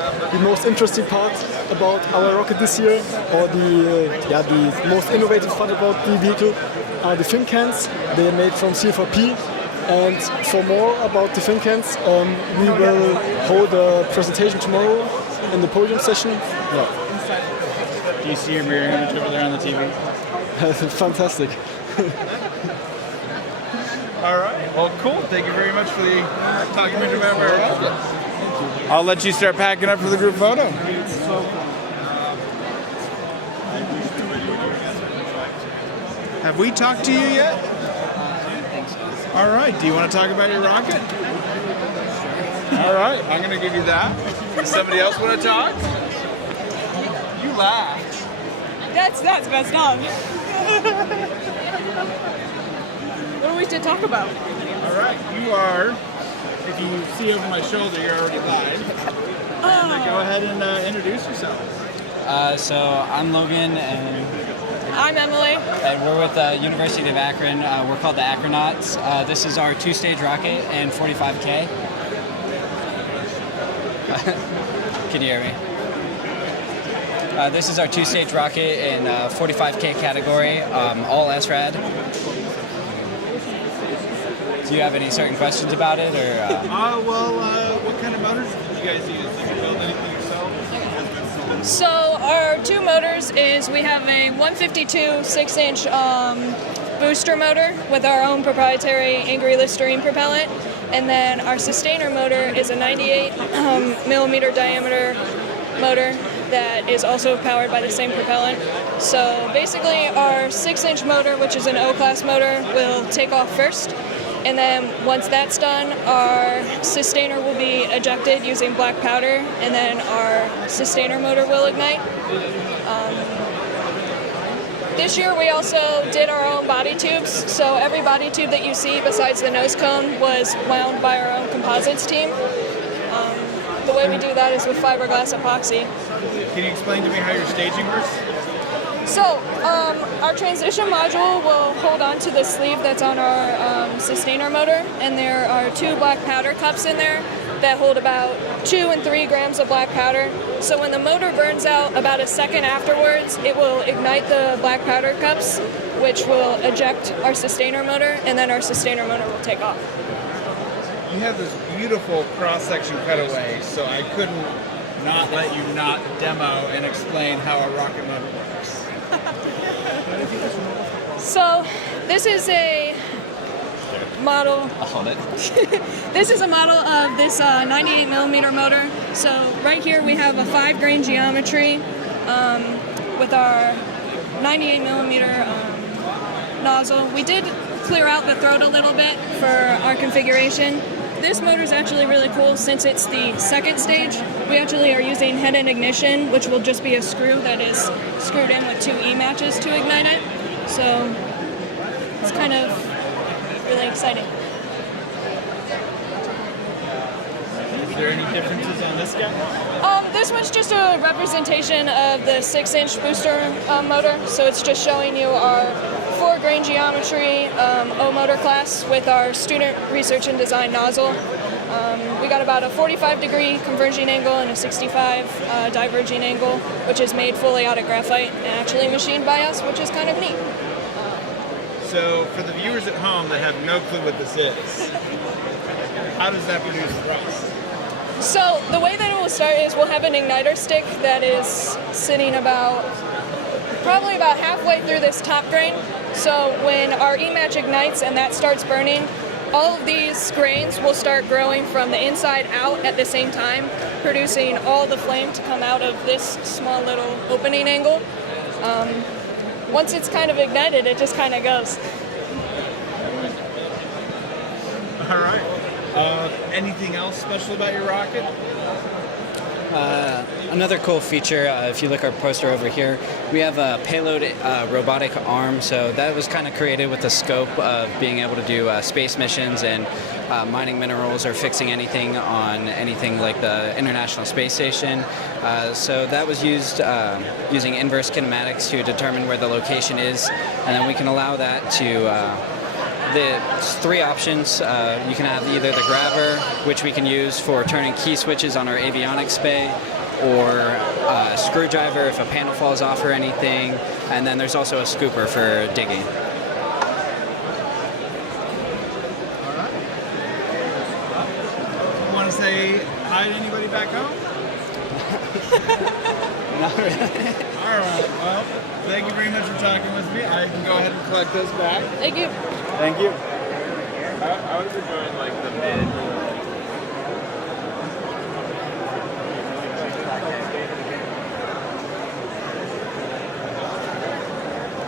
most interesting part about our rocket this year, or the most innovative part about the vehicle, are the fin cans. They are made from CFRP. And for more about the fin cans, we will hold a presentation tomorrow in the podium session. Yeah. Do you see your mirror image over there on the TV? Fantastic. All right. Well, cool. Thank you very much for talking to me about my rocket. I'll let you start packing up for the group photo. Have we talked to you yet? All right. Do you want to talk about your rocket? All right. I'm going to give you that. Does somebody else want to talk? You laughed. That's messed up. What are we to talk about? All right. You are, if you see over my shoulder, you're already live. Go ahead and introduce yourself. So I'm Logan, and I'm Emily. And we're with the University of Akron. We're called the Akronauts. This is our two-stage rocket in 45K. Can you hear me? This is our two-stage rocket in 45K category, all SRAD. Do you have any certain questions about it, or? What kind of motors did you guys use? Did you build anything yourself? So our two motors is we have a 152 6-inch booster motor with our own proprietary Angry Listerine propellant, and then our sustainer motor is a 98 millimeter diameter motor that is also powered by the same propellant. So basically our 6-inch motor, which is an O-class motor, will take off first, And then once that's done, our sustainer will be ejected using black powder, and then our sustainer motor will ignite. This year we also did our own body tubes, so every body tube that you see besides the nose cone was wound by our own composites team. The way we do that is with fiberglass epoxy. Can you explain to me how your staging works? So our transition module will hold on to the sleeve that's on our sustainer motor, and there are 2 black powder cups in there that hold about 2 and 3 grams of black powder. So when the motor burns out about a second afterwards, it will ignite the black powder cups, which will eject our sustainer motor, and then our sustainer motor will take off. You have this beautiful cross-section cutaway, so I couldn't not let you not demo and explain how a rocket motor works. So this is a model. I'll hold it. This is a model of this 98 millimeter motor. So right here we have a 5-grain geometry with our 98 millimeter nozzle. We did clear out the throat a little bit for our configuration. This motor is actually really cool since it's the second stage. We actually are using head-end ignition, which will just be a screw that is screwed in with 2 E-matches to ignite it. So it's kind of really exciting. Is there any differences on this guy? This one's just a representation of the 6-inch booster motor. So it's just showing you our 4-grain geometry O motor class with our student research and design nozzle. We got about a 45-degree converging angle and a 65 diverging angle, which is made fully out of graphite and actually machined by us, which is kind of neat. So for the viewers at home that have no clue what this is, how does that produce thrust? So the way that it will start is we'll have an igniter stick that is sitting probably about halfway through this top grain. So when our E-match ignites and that starts burning, all of these grains will start growing from the inside out at the same time, producing all the flame to come out of this small little opening angle. Once it's kind of ignited, it just kind of goes. All right. Anything else special about your rocket? Another cool feature, if you look at our poster over here, we have a payload robotic arm. So that was kind of created with the scope of being able to do space missions and mining minerals or fixing anything on anything like the International Space Station. So that was used using inverse kinematics to determine where the location is, and then we can allow that to there's 3 options. You can have either the grabber, which we can use for turning key switches on our avionics bay, or a screwdriver if a panel falls off or anything, and then there's also a scooper for digging. All right. You want to say hi to anybody back home? Not really. All right. Well, thank you very much for talking with me. I can go ahead and collect those back. Thank you. Thank you. I was enjoying like the mid.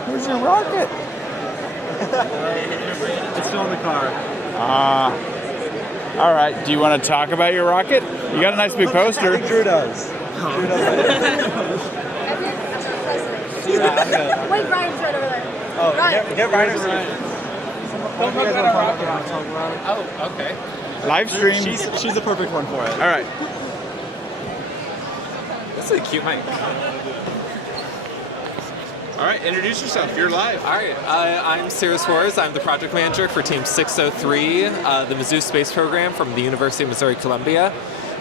Where's your rocket? It's still in the car. All right. Do you want to talk about your rocket? You got a nice big poster. Drew does. Drew does. Wait, Ryan's right over there. Oh, Ryan. get Ryan. Don't talk about our rocket. Oh, okay. Live stream. She's the perfect one for it. All right. This is a cute mic. All right, introduce yourself. You're live. All right, I'm Sarah Suarez. I'm the project manager for Team 603, the Mizzou Space Program from the University of Missouri Columbia.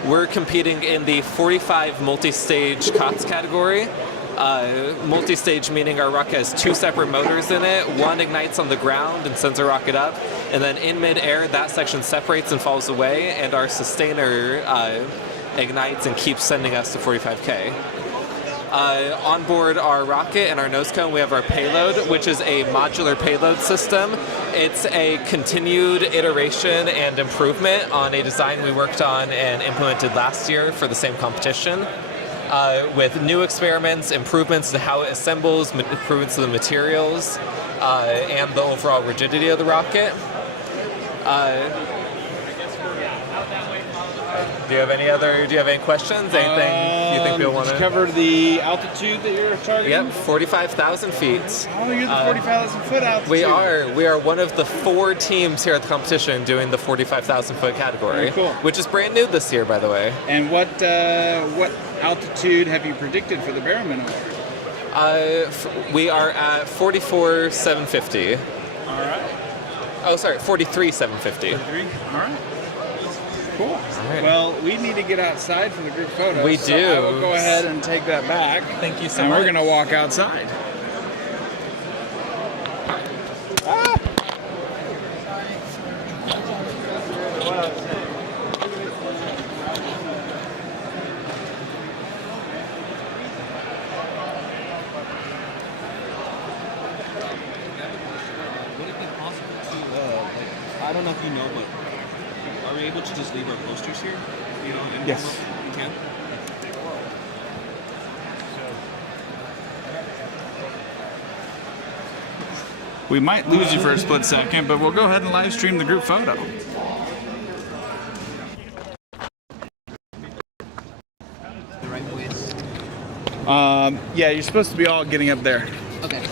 We're competing in the 45 multi-stage COTS category. Multi-stage meaning our rocket has 2 separate motors in it. One ignites on the ground and sends a rocket up, and then in mid-air that section separates and falls away, and our sustainer ignites and keeps sending us to 45K. On board our rocket and our nose cone, we have our payload, which is a modular payload system. It's a continued iteration and improvement on a design we worked on and implemented last year for the same competition. With new experiments, improvements to how it assembles, improvements to the materials, and the overall rigidity of the rocket. Do you have any questions? Anything you think we'll want Did to you cover the altitude that you're targeting? Yep, 45,000 feet. Oh, you're the 40,000 foot altitude. We are one of the 4 teams here at the competition doing the 45,000 foot category, Cool. which is brand new this year, by the way. And what altitude have you predicted for the Barrowman Award? We are at 44,750. All right. Oh, sorry, 43,750. 43? All right. Cool. Well, we need to get outside for the group photo. We so do. I will go ahead and take that back. Thank you so much. And we're going much. to walk outside. Would it be possible to, I don't know if you know, but are we able to just leave our posters here? You know, and Yes. We can. We might lose you for a split second, but we'll go ahead and live stream the group photo. The right ways. Yeah, you're supposed to be all getting up there. Okay.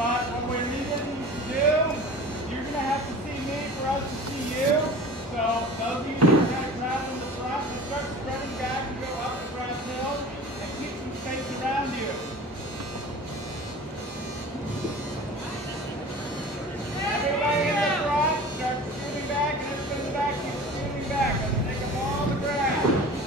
But what we're needing to do, you're going to have to see me for us to see you. So those of you that are kind of crowded in the front, just start spreading back and go up the front hill and keep some space around you. Everybody in the front, start scooting back, and everybody in the back keeps scooting back. Let's take up all the ground.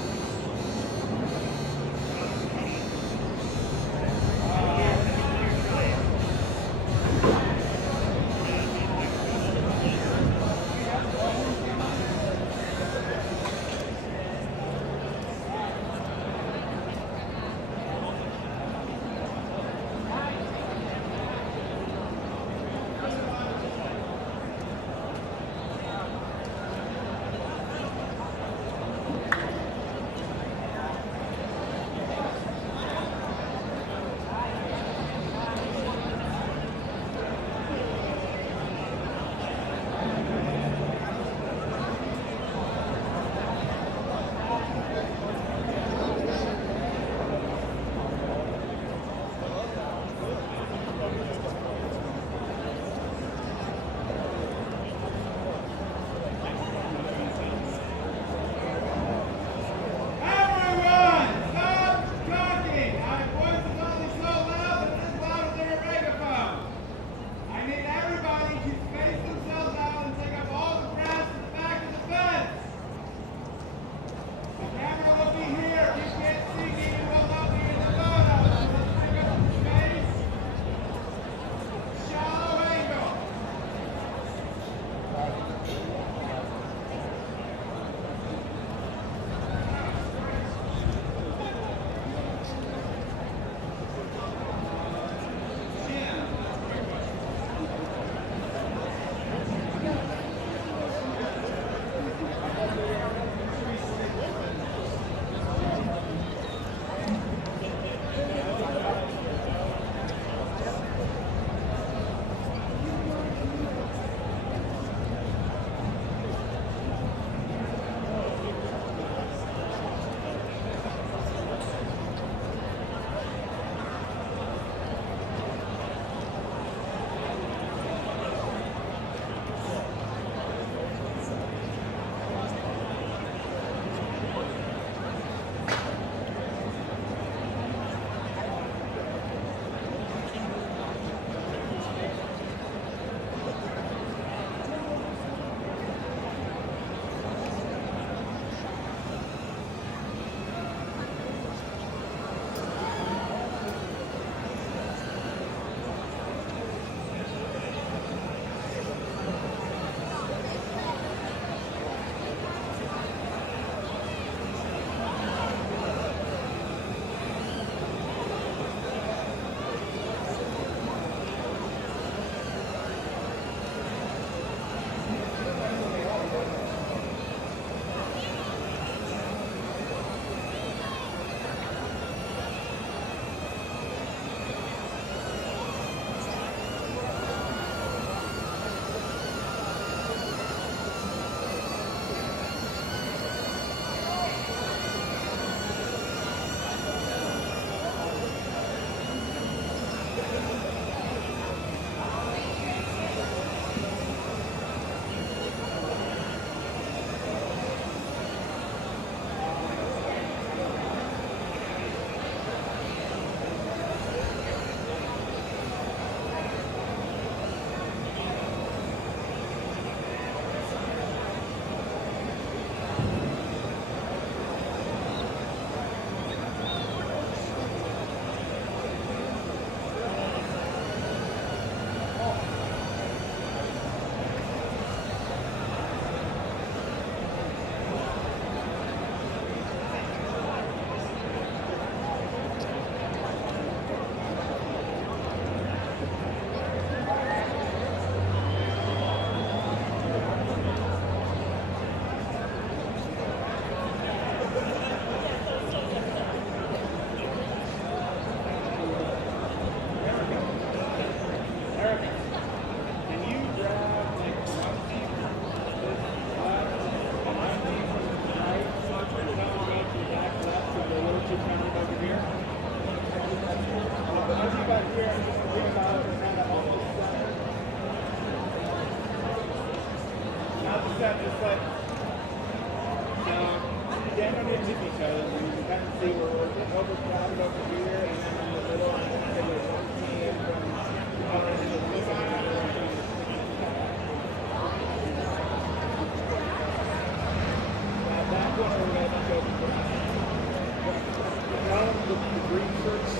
that just like stand underneath each other and you can kind of see where we're overcrowded over here and then in the middle and then there's one team from that one we're going to go the green shirts.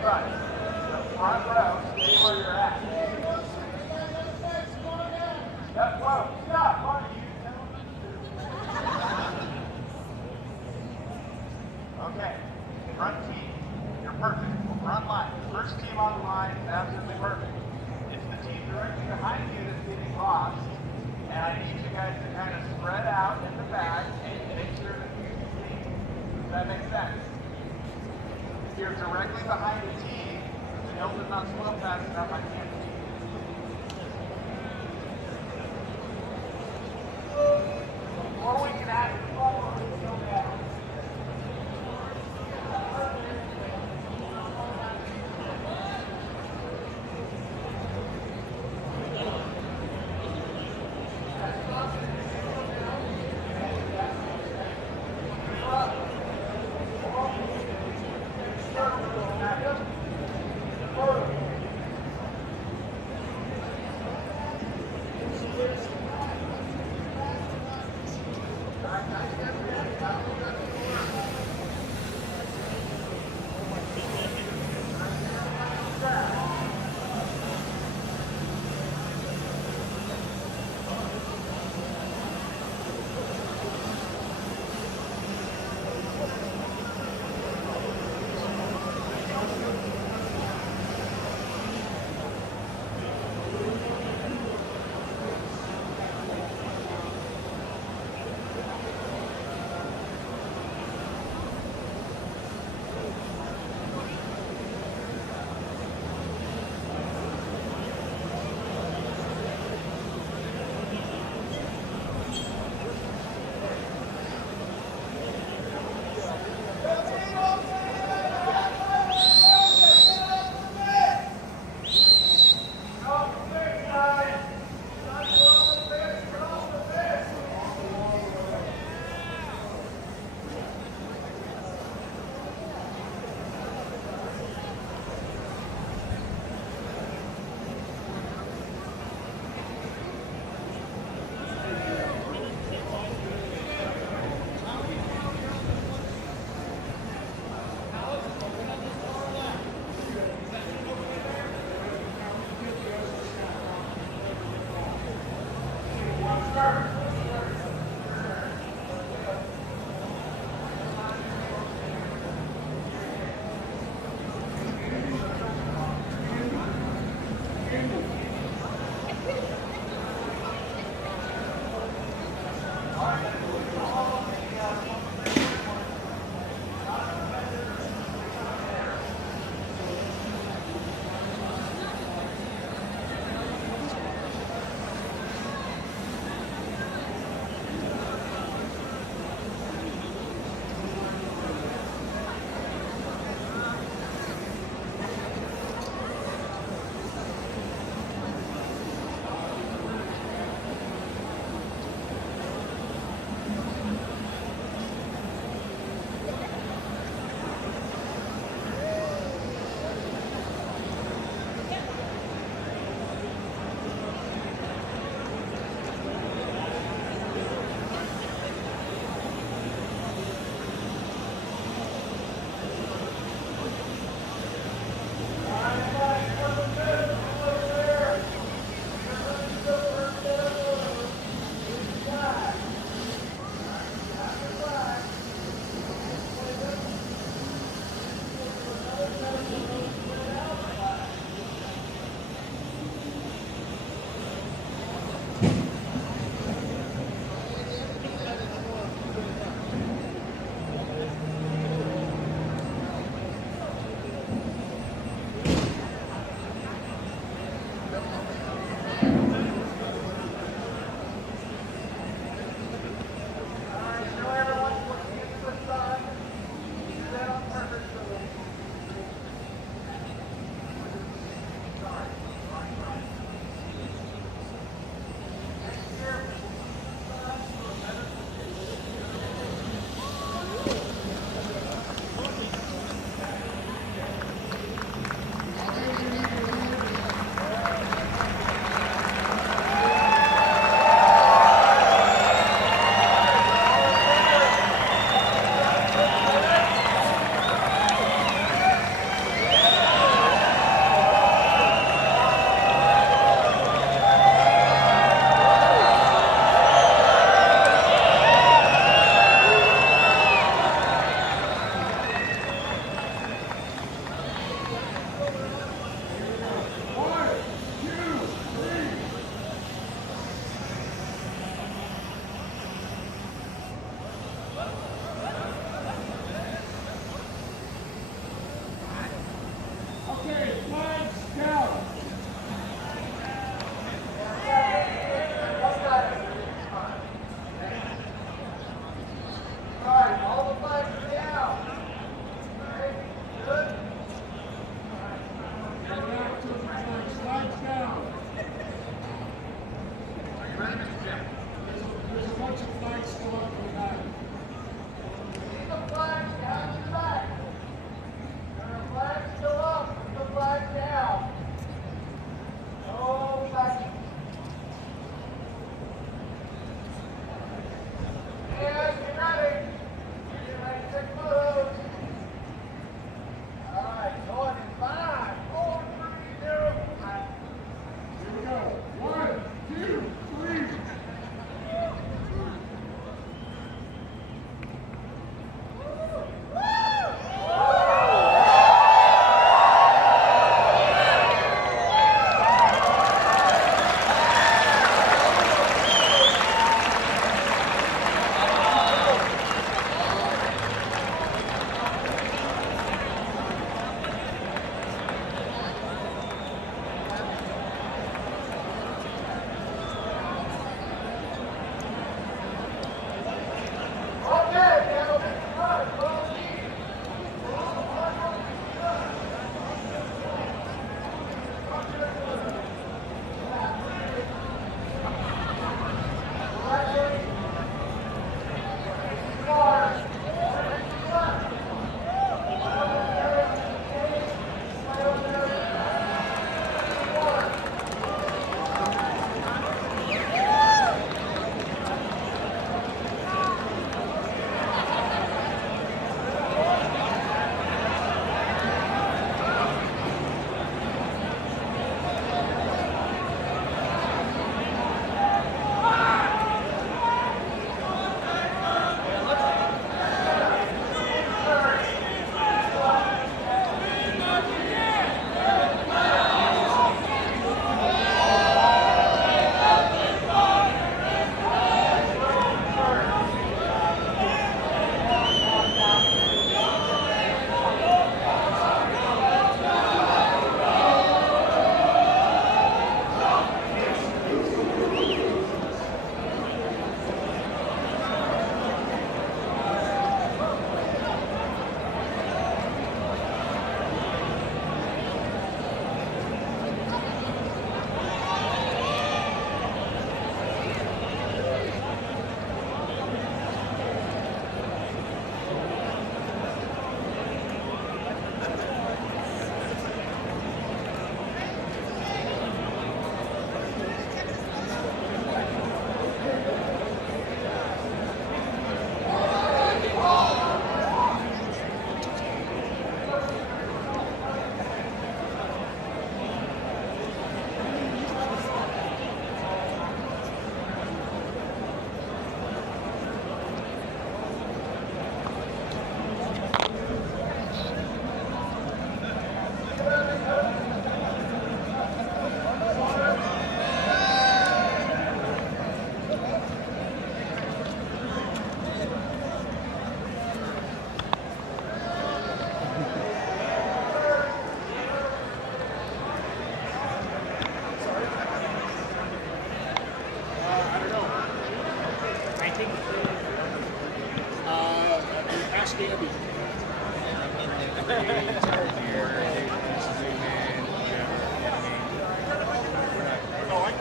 Front. Front row, stay where you're at. Yep, whoa, stop, why don't you? Okay, front team, you're perfect. Front line, first team on the line is absolutely perfect. It's the team directly behind you that's getting lost, and I need you guys to kind of spread out in the back and make sure that you can see. Does that make sense? If you're directly behind the team, the hill does not slope fast enough, I can't see. Before we can add the ball, let's go back.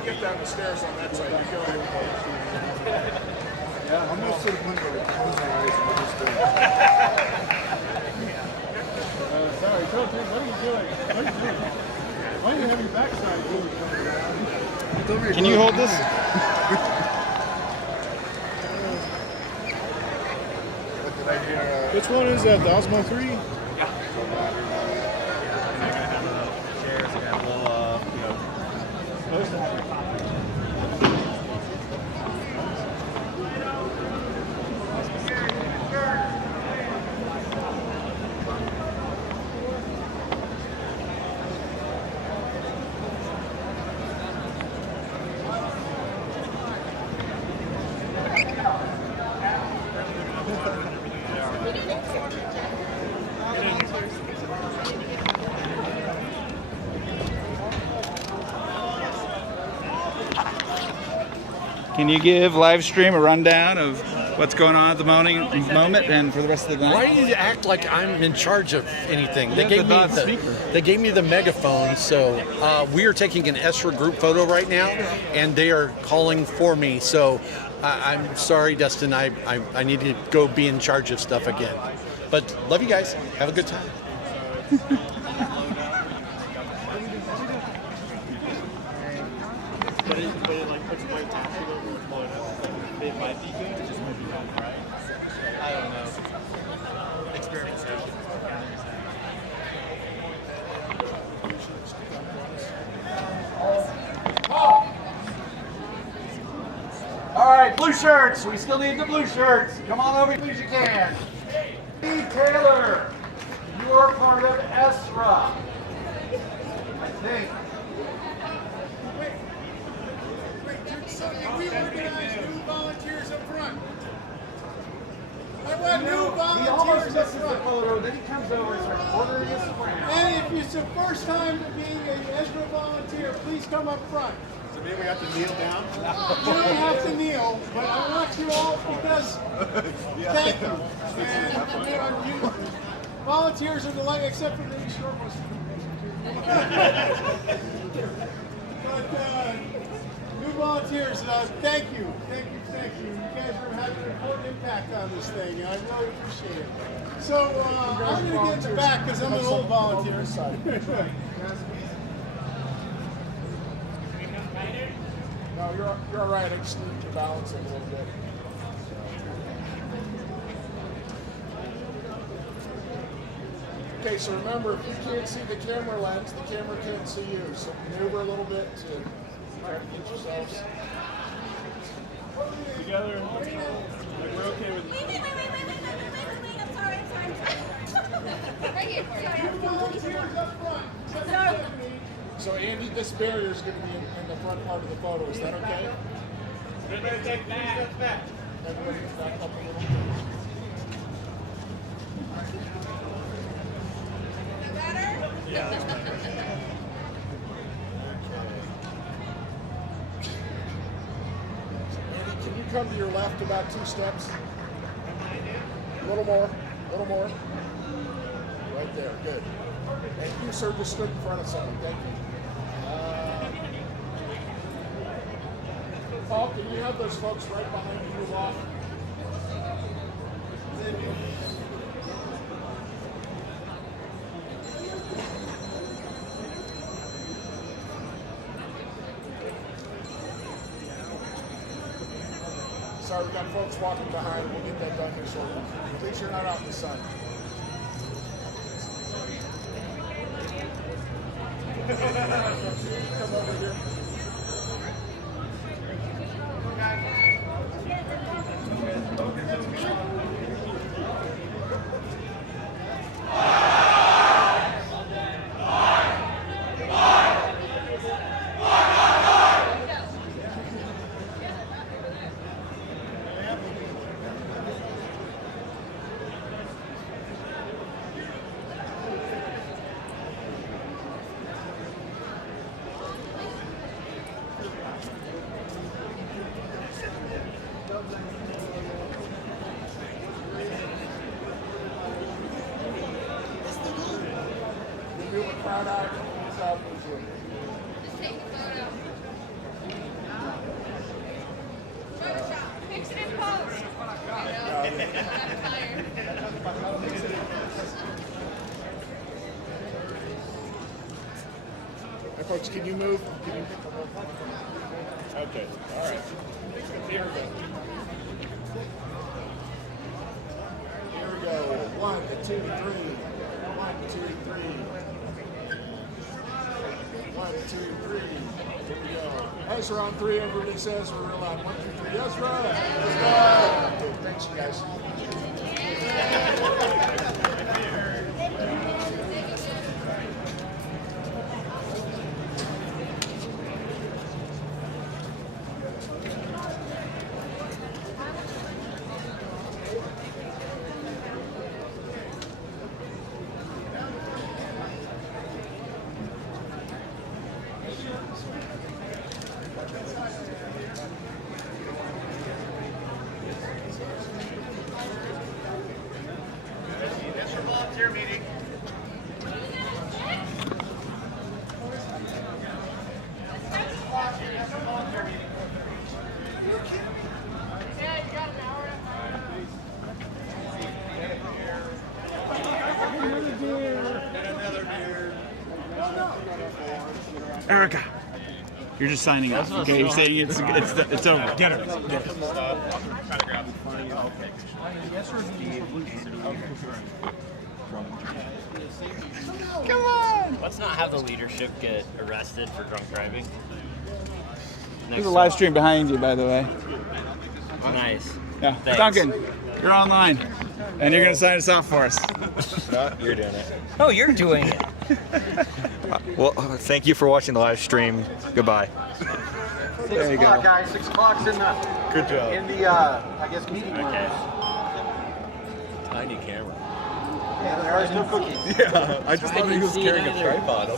get down the stairs on that side. You go ahead. Yeah, I'm gonna sit at the window and close my eyes and just Sorry, what are you doing? Why are you having backside? Can you hold this? Which one is that? The Osmo 3? Can you give Livestream a rundown of what's going on at the moment and for the rest of the night? Why do you act like I'm in charge of anything? They Yeah, gave me the megaphone, so we are taking an Esra group photo right now, and they are calling for me. So I'm sorry, Dustin. I need to go be in charge of stuff again. But love you guys. Have a good time. But it like puts white tattoo over what's blowing up. It might be good, it just might be bad, right? I don't know. Experiment session. All right, blue shirts. We still need the blue shirts. Come on over, please, you can. Steve Taylor, you are part of Esra. I think. We organize new volunteers up front. I want new volunteers up front. Photo, then he comes over and starts ordering us around. And if it's the first time being an Esra volunteer, please come up front. So maybe we have to kneel down? You don't have to kneel, but I want you all because thank you. And you volunteers are the light, except for the short ones. But new volunteers, thank you. Thank you. You guys are having an important impact on this thing, and I really appreciate it. So I'm going to get in the back because I'm an old volunteer. No, you're all right. I just need to balance it a little bit. Okay, so remember, if you can't see the camera lens, the camera can't see you. So maneuver a little bit to try to get yourselves together. We're okay with Wait, I'm sorry. Right here for you. Volunteers up front. So Andy, this barrier is going to be in the front part of the photo. Is that okay? Everybody take 3 steps back. Everybody back up a little bit. Yeah. Andy, can you come to your left about 2 steps? A little more. Right there, good. And you, sir, just stood in front of someone. Thank you. Paul, can you have those folks right behind you move off? Sorry, we got folks walking behind. We'll get that done here shortly. At least you're not out in the sun. Come over here. Fix it in post. Hey, folks, can you move? Can you... Okay, all right. Here we go. Here we go. 1, 2, 3. 1, 2, 3. 1, 2, 3. Here we go. As we're on 3, everybody says we're real loud. 1, 2, 3. Yes, right. Let's go. Okay, thanks, you guys. Volunteer meeting. Erica, you're just signing off. Okay, you're saying it's over. Get her. Get her. Come on! Let's not have the leadership get arrested for drunk driving. There's a live stream behind you, by the way. Nice. Yeah, Thanks. Duncan, you're online, and you're gonna sign us off for us. No, you're doing it. Oh, you're doing it. Well, thank you for watching the live stream. Goodbye. There you go. Guys, 6 o'clock's in the. Good job. In the, I guess, meeting room. Tiny camera. Yeah, there are still cookies. Yeah, I just thought he was carrying a tripod.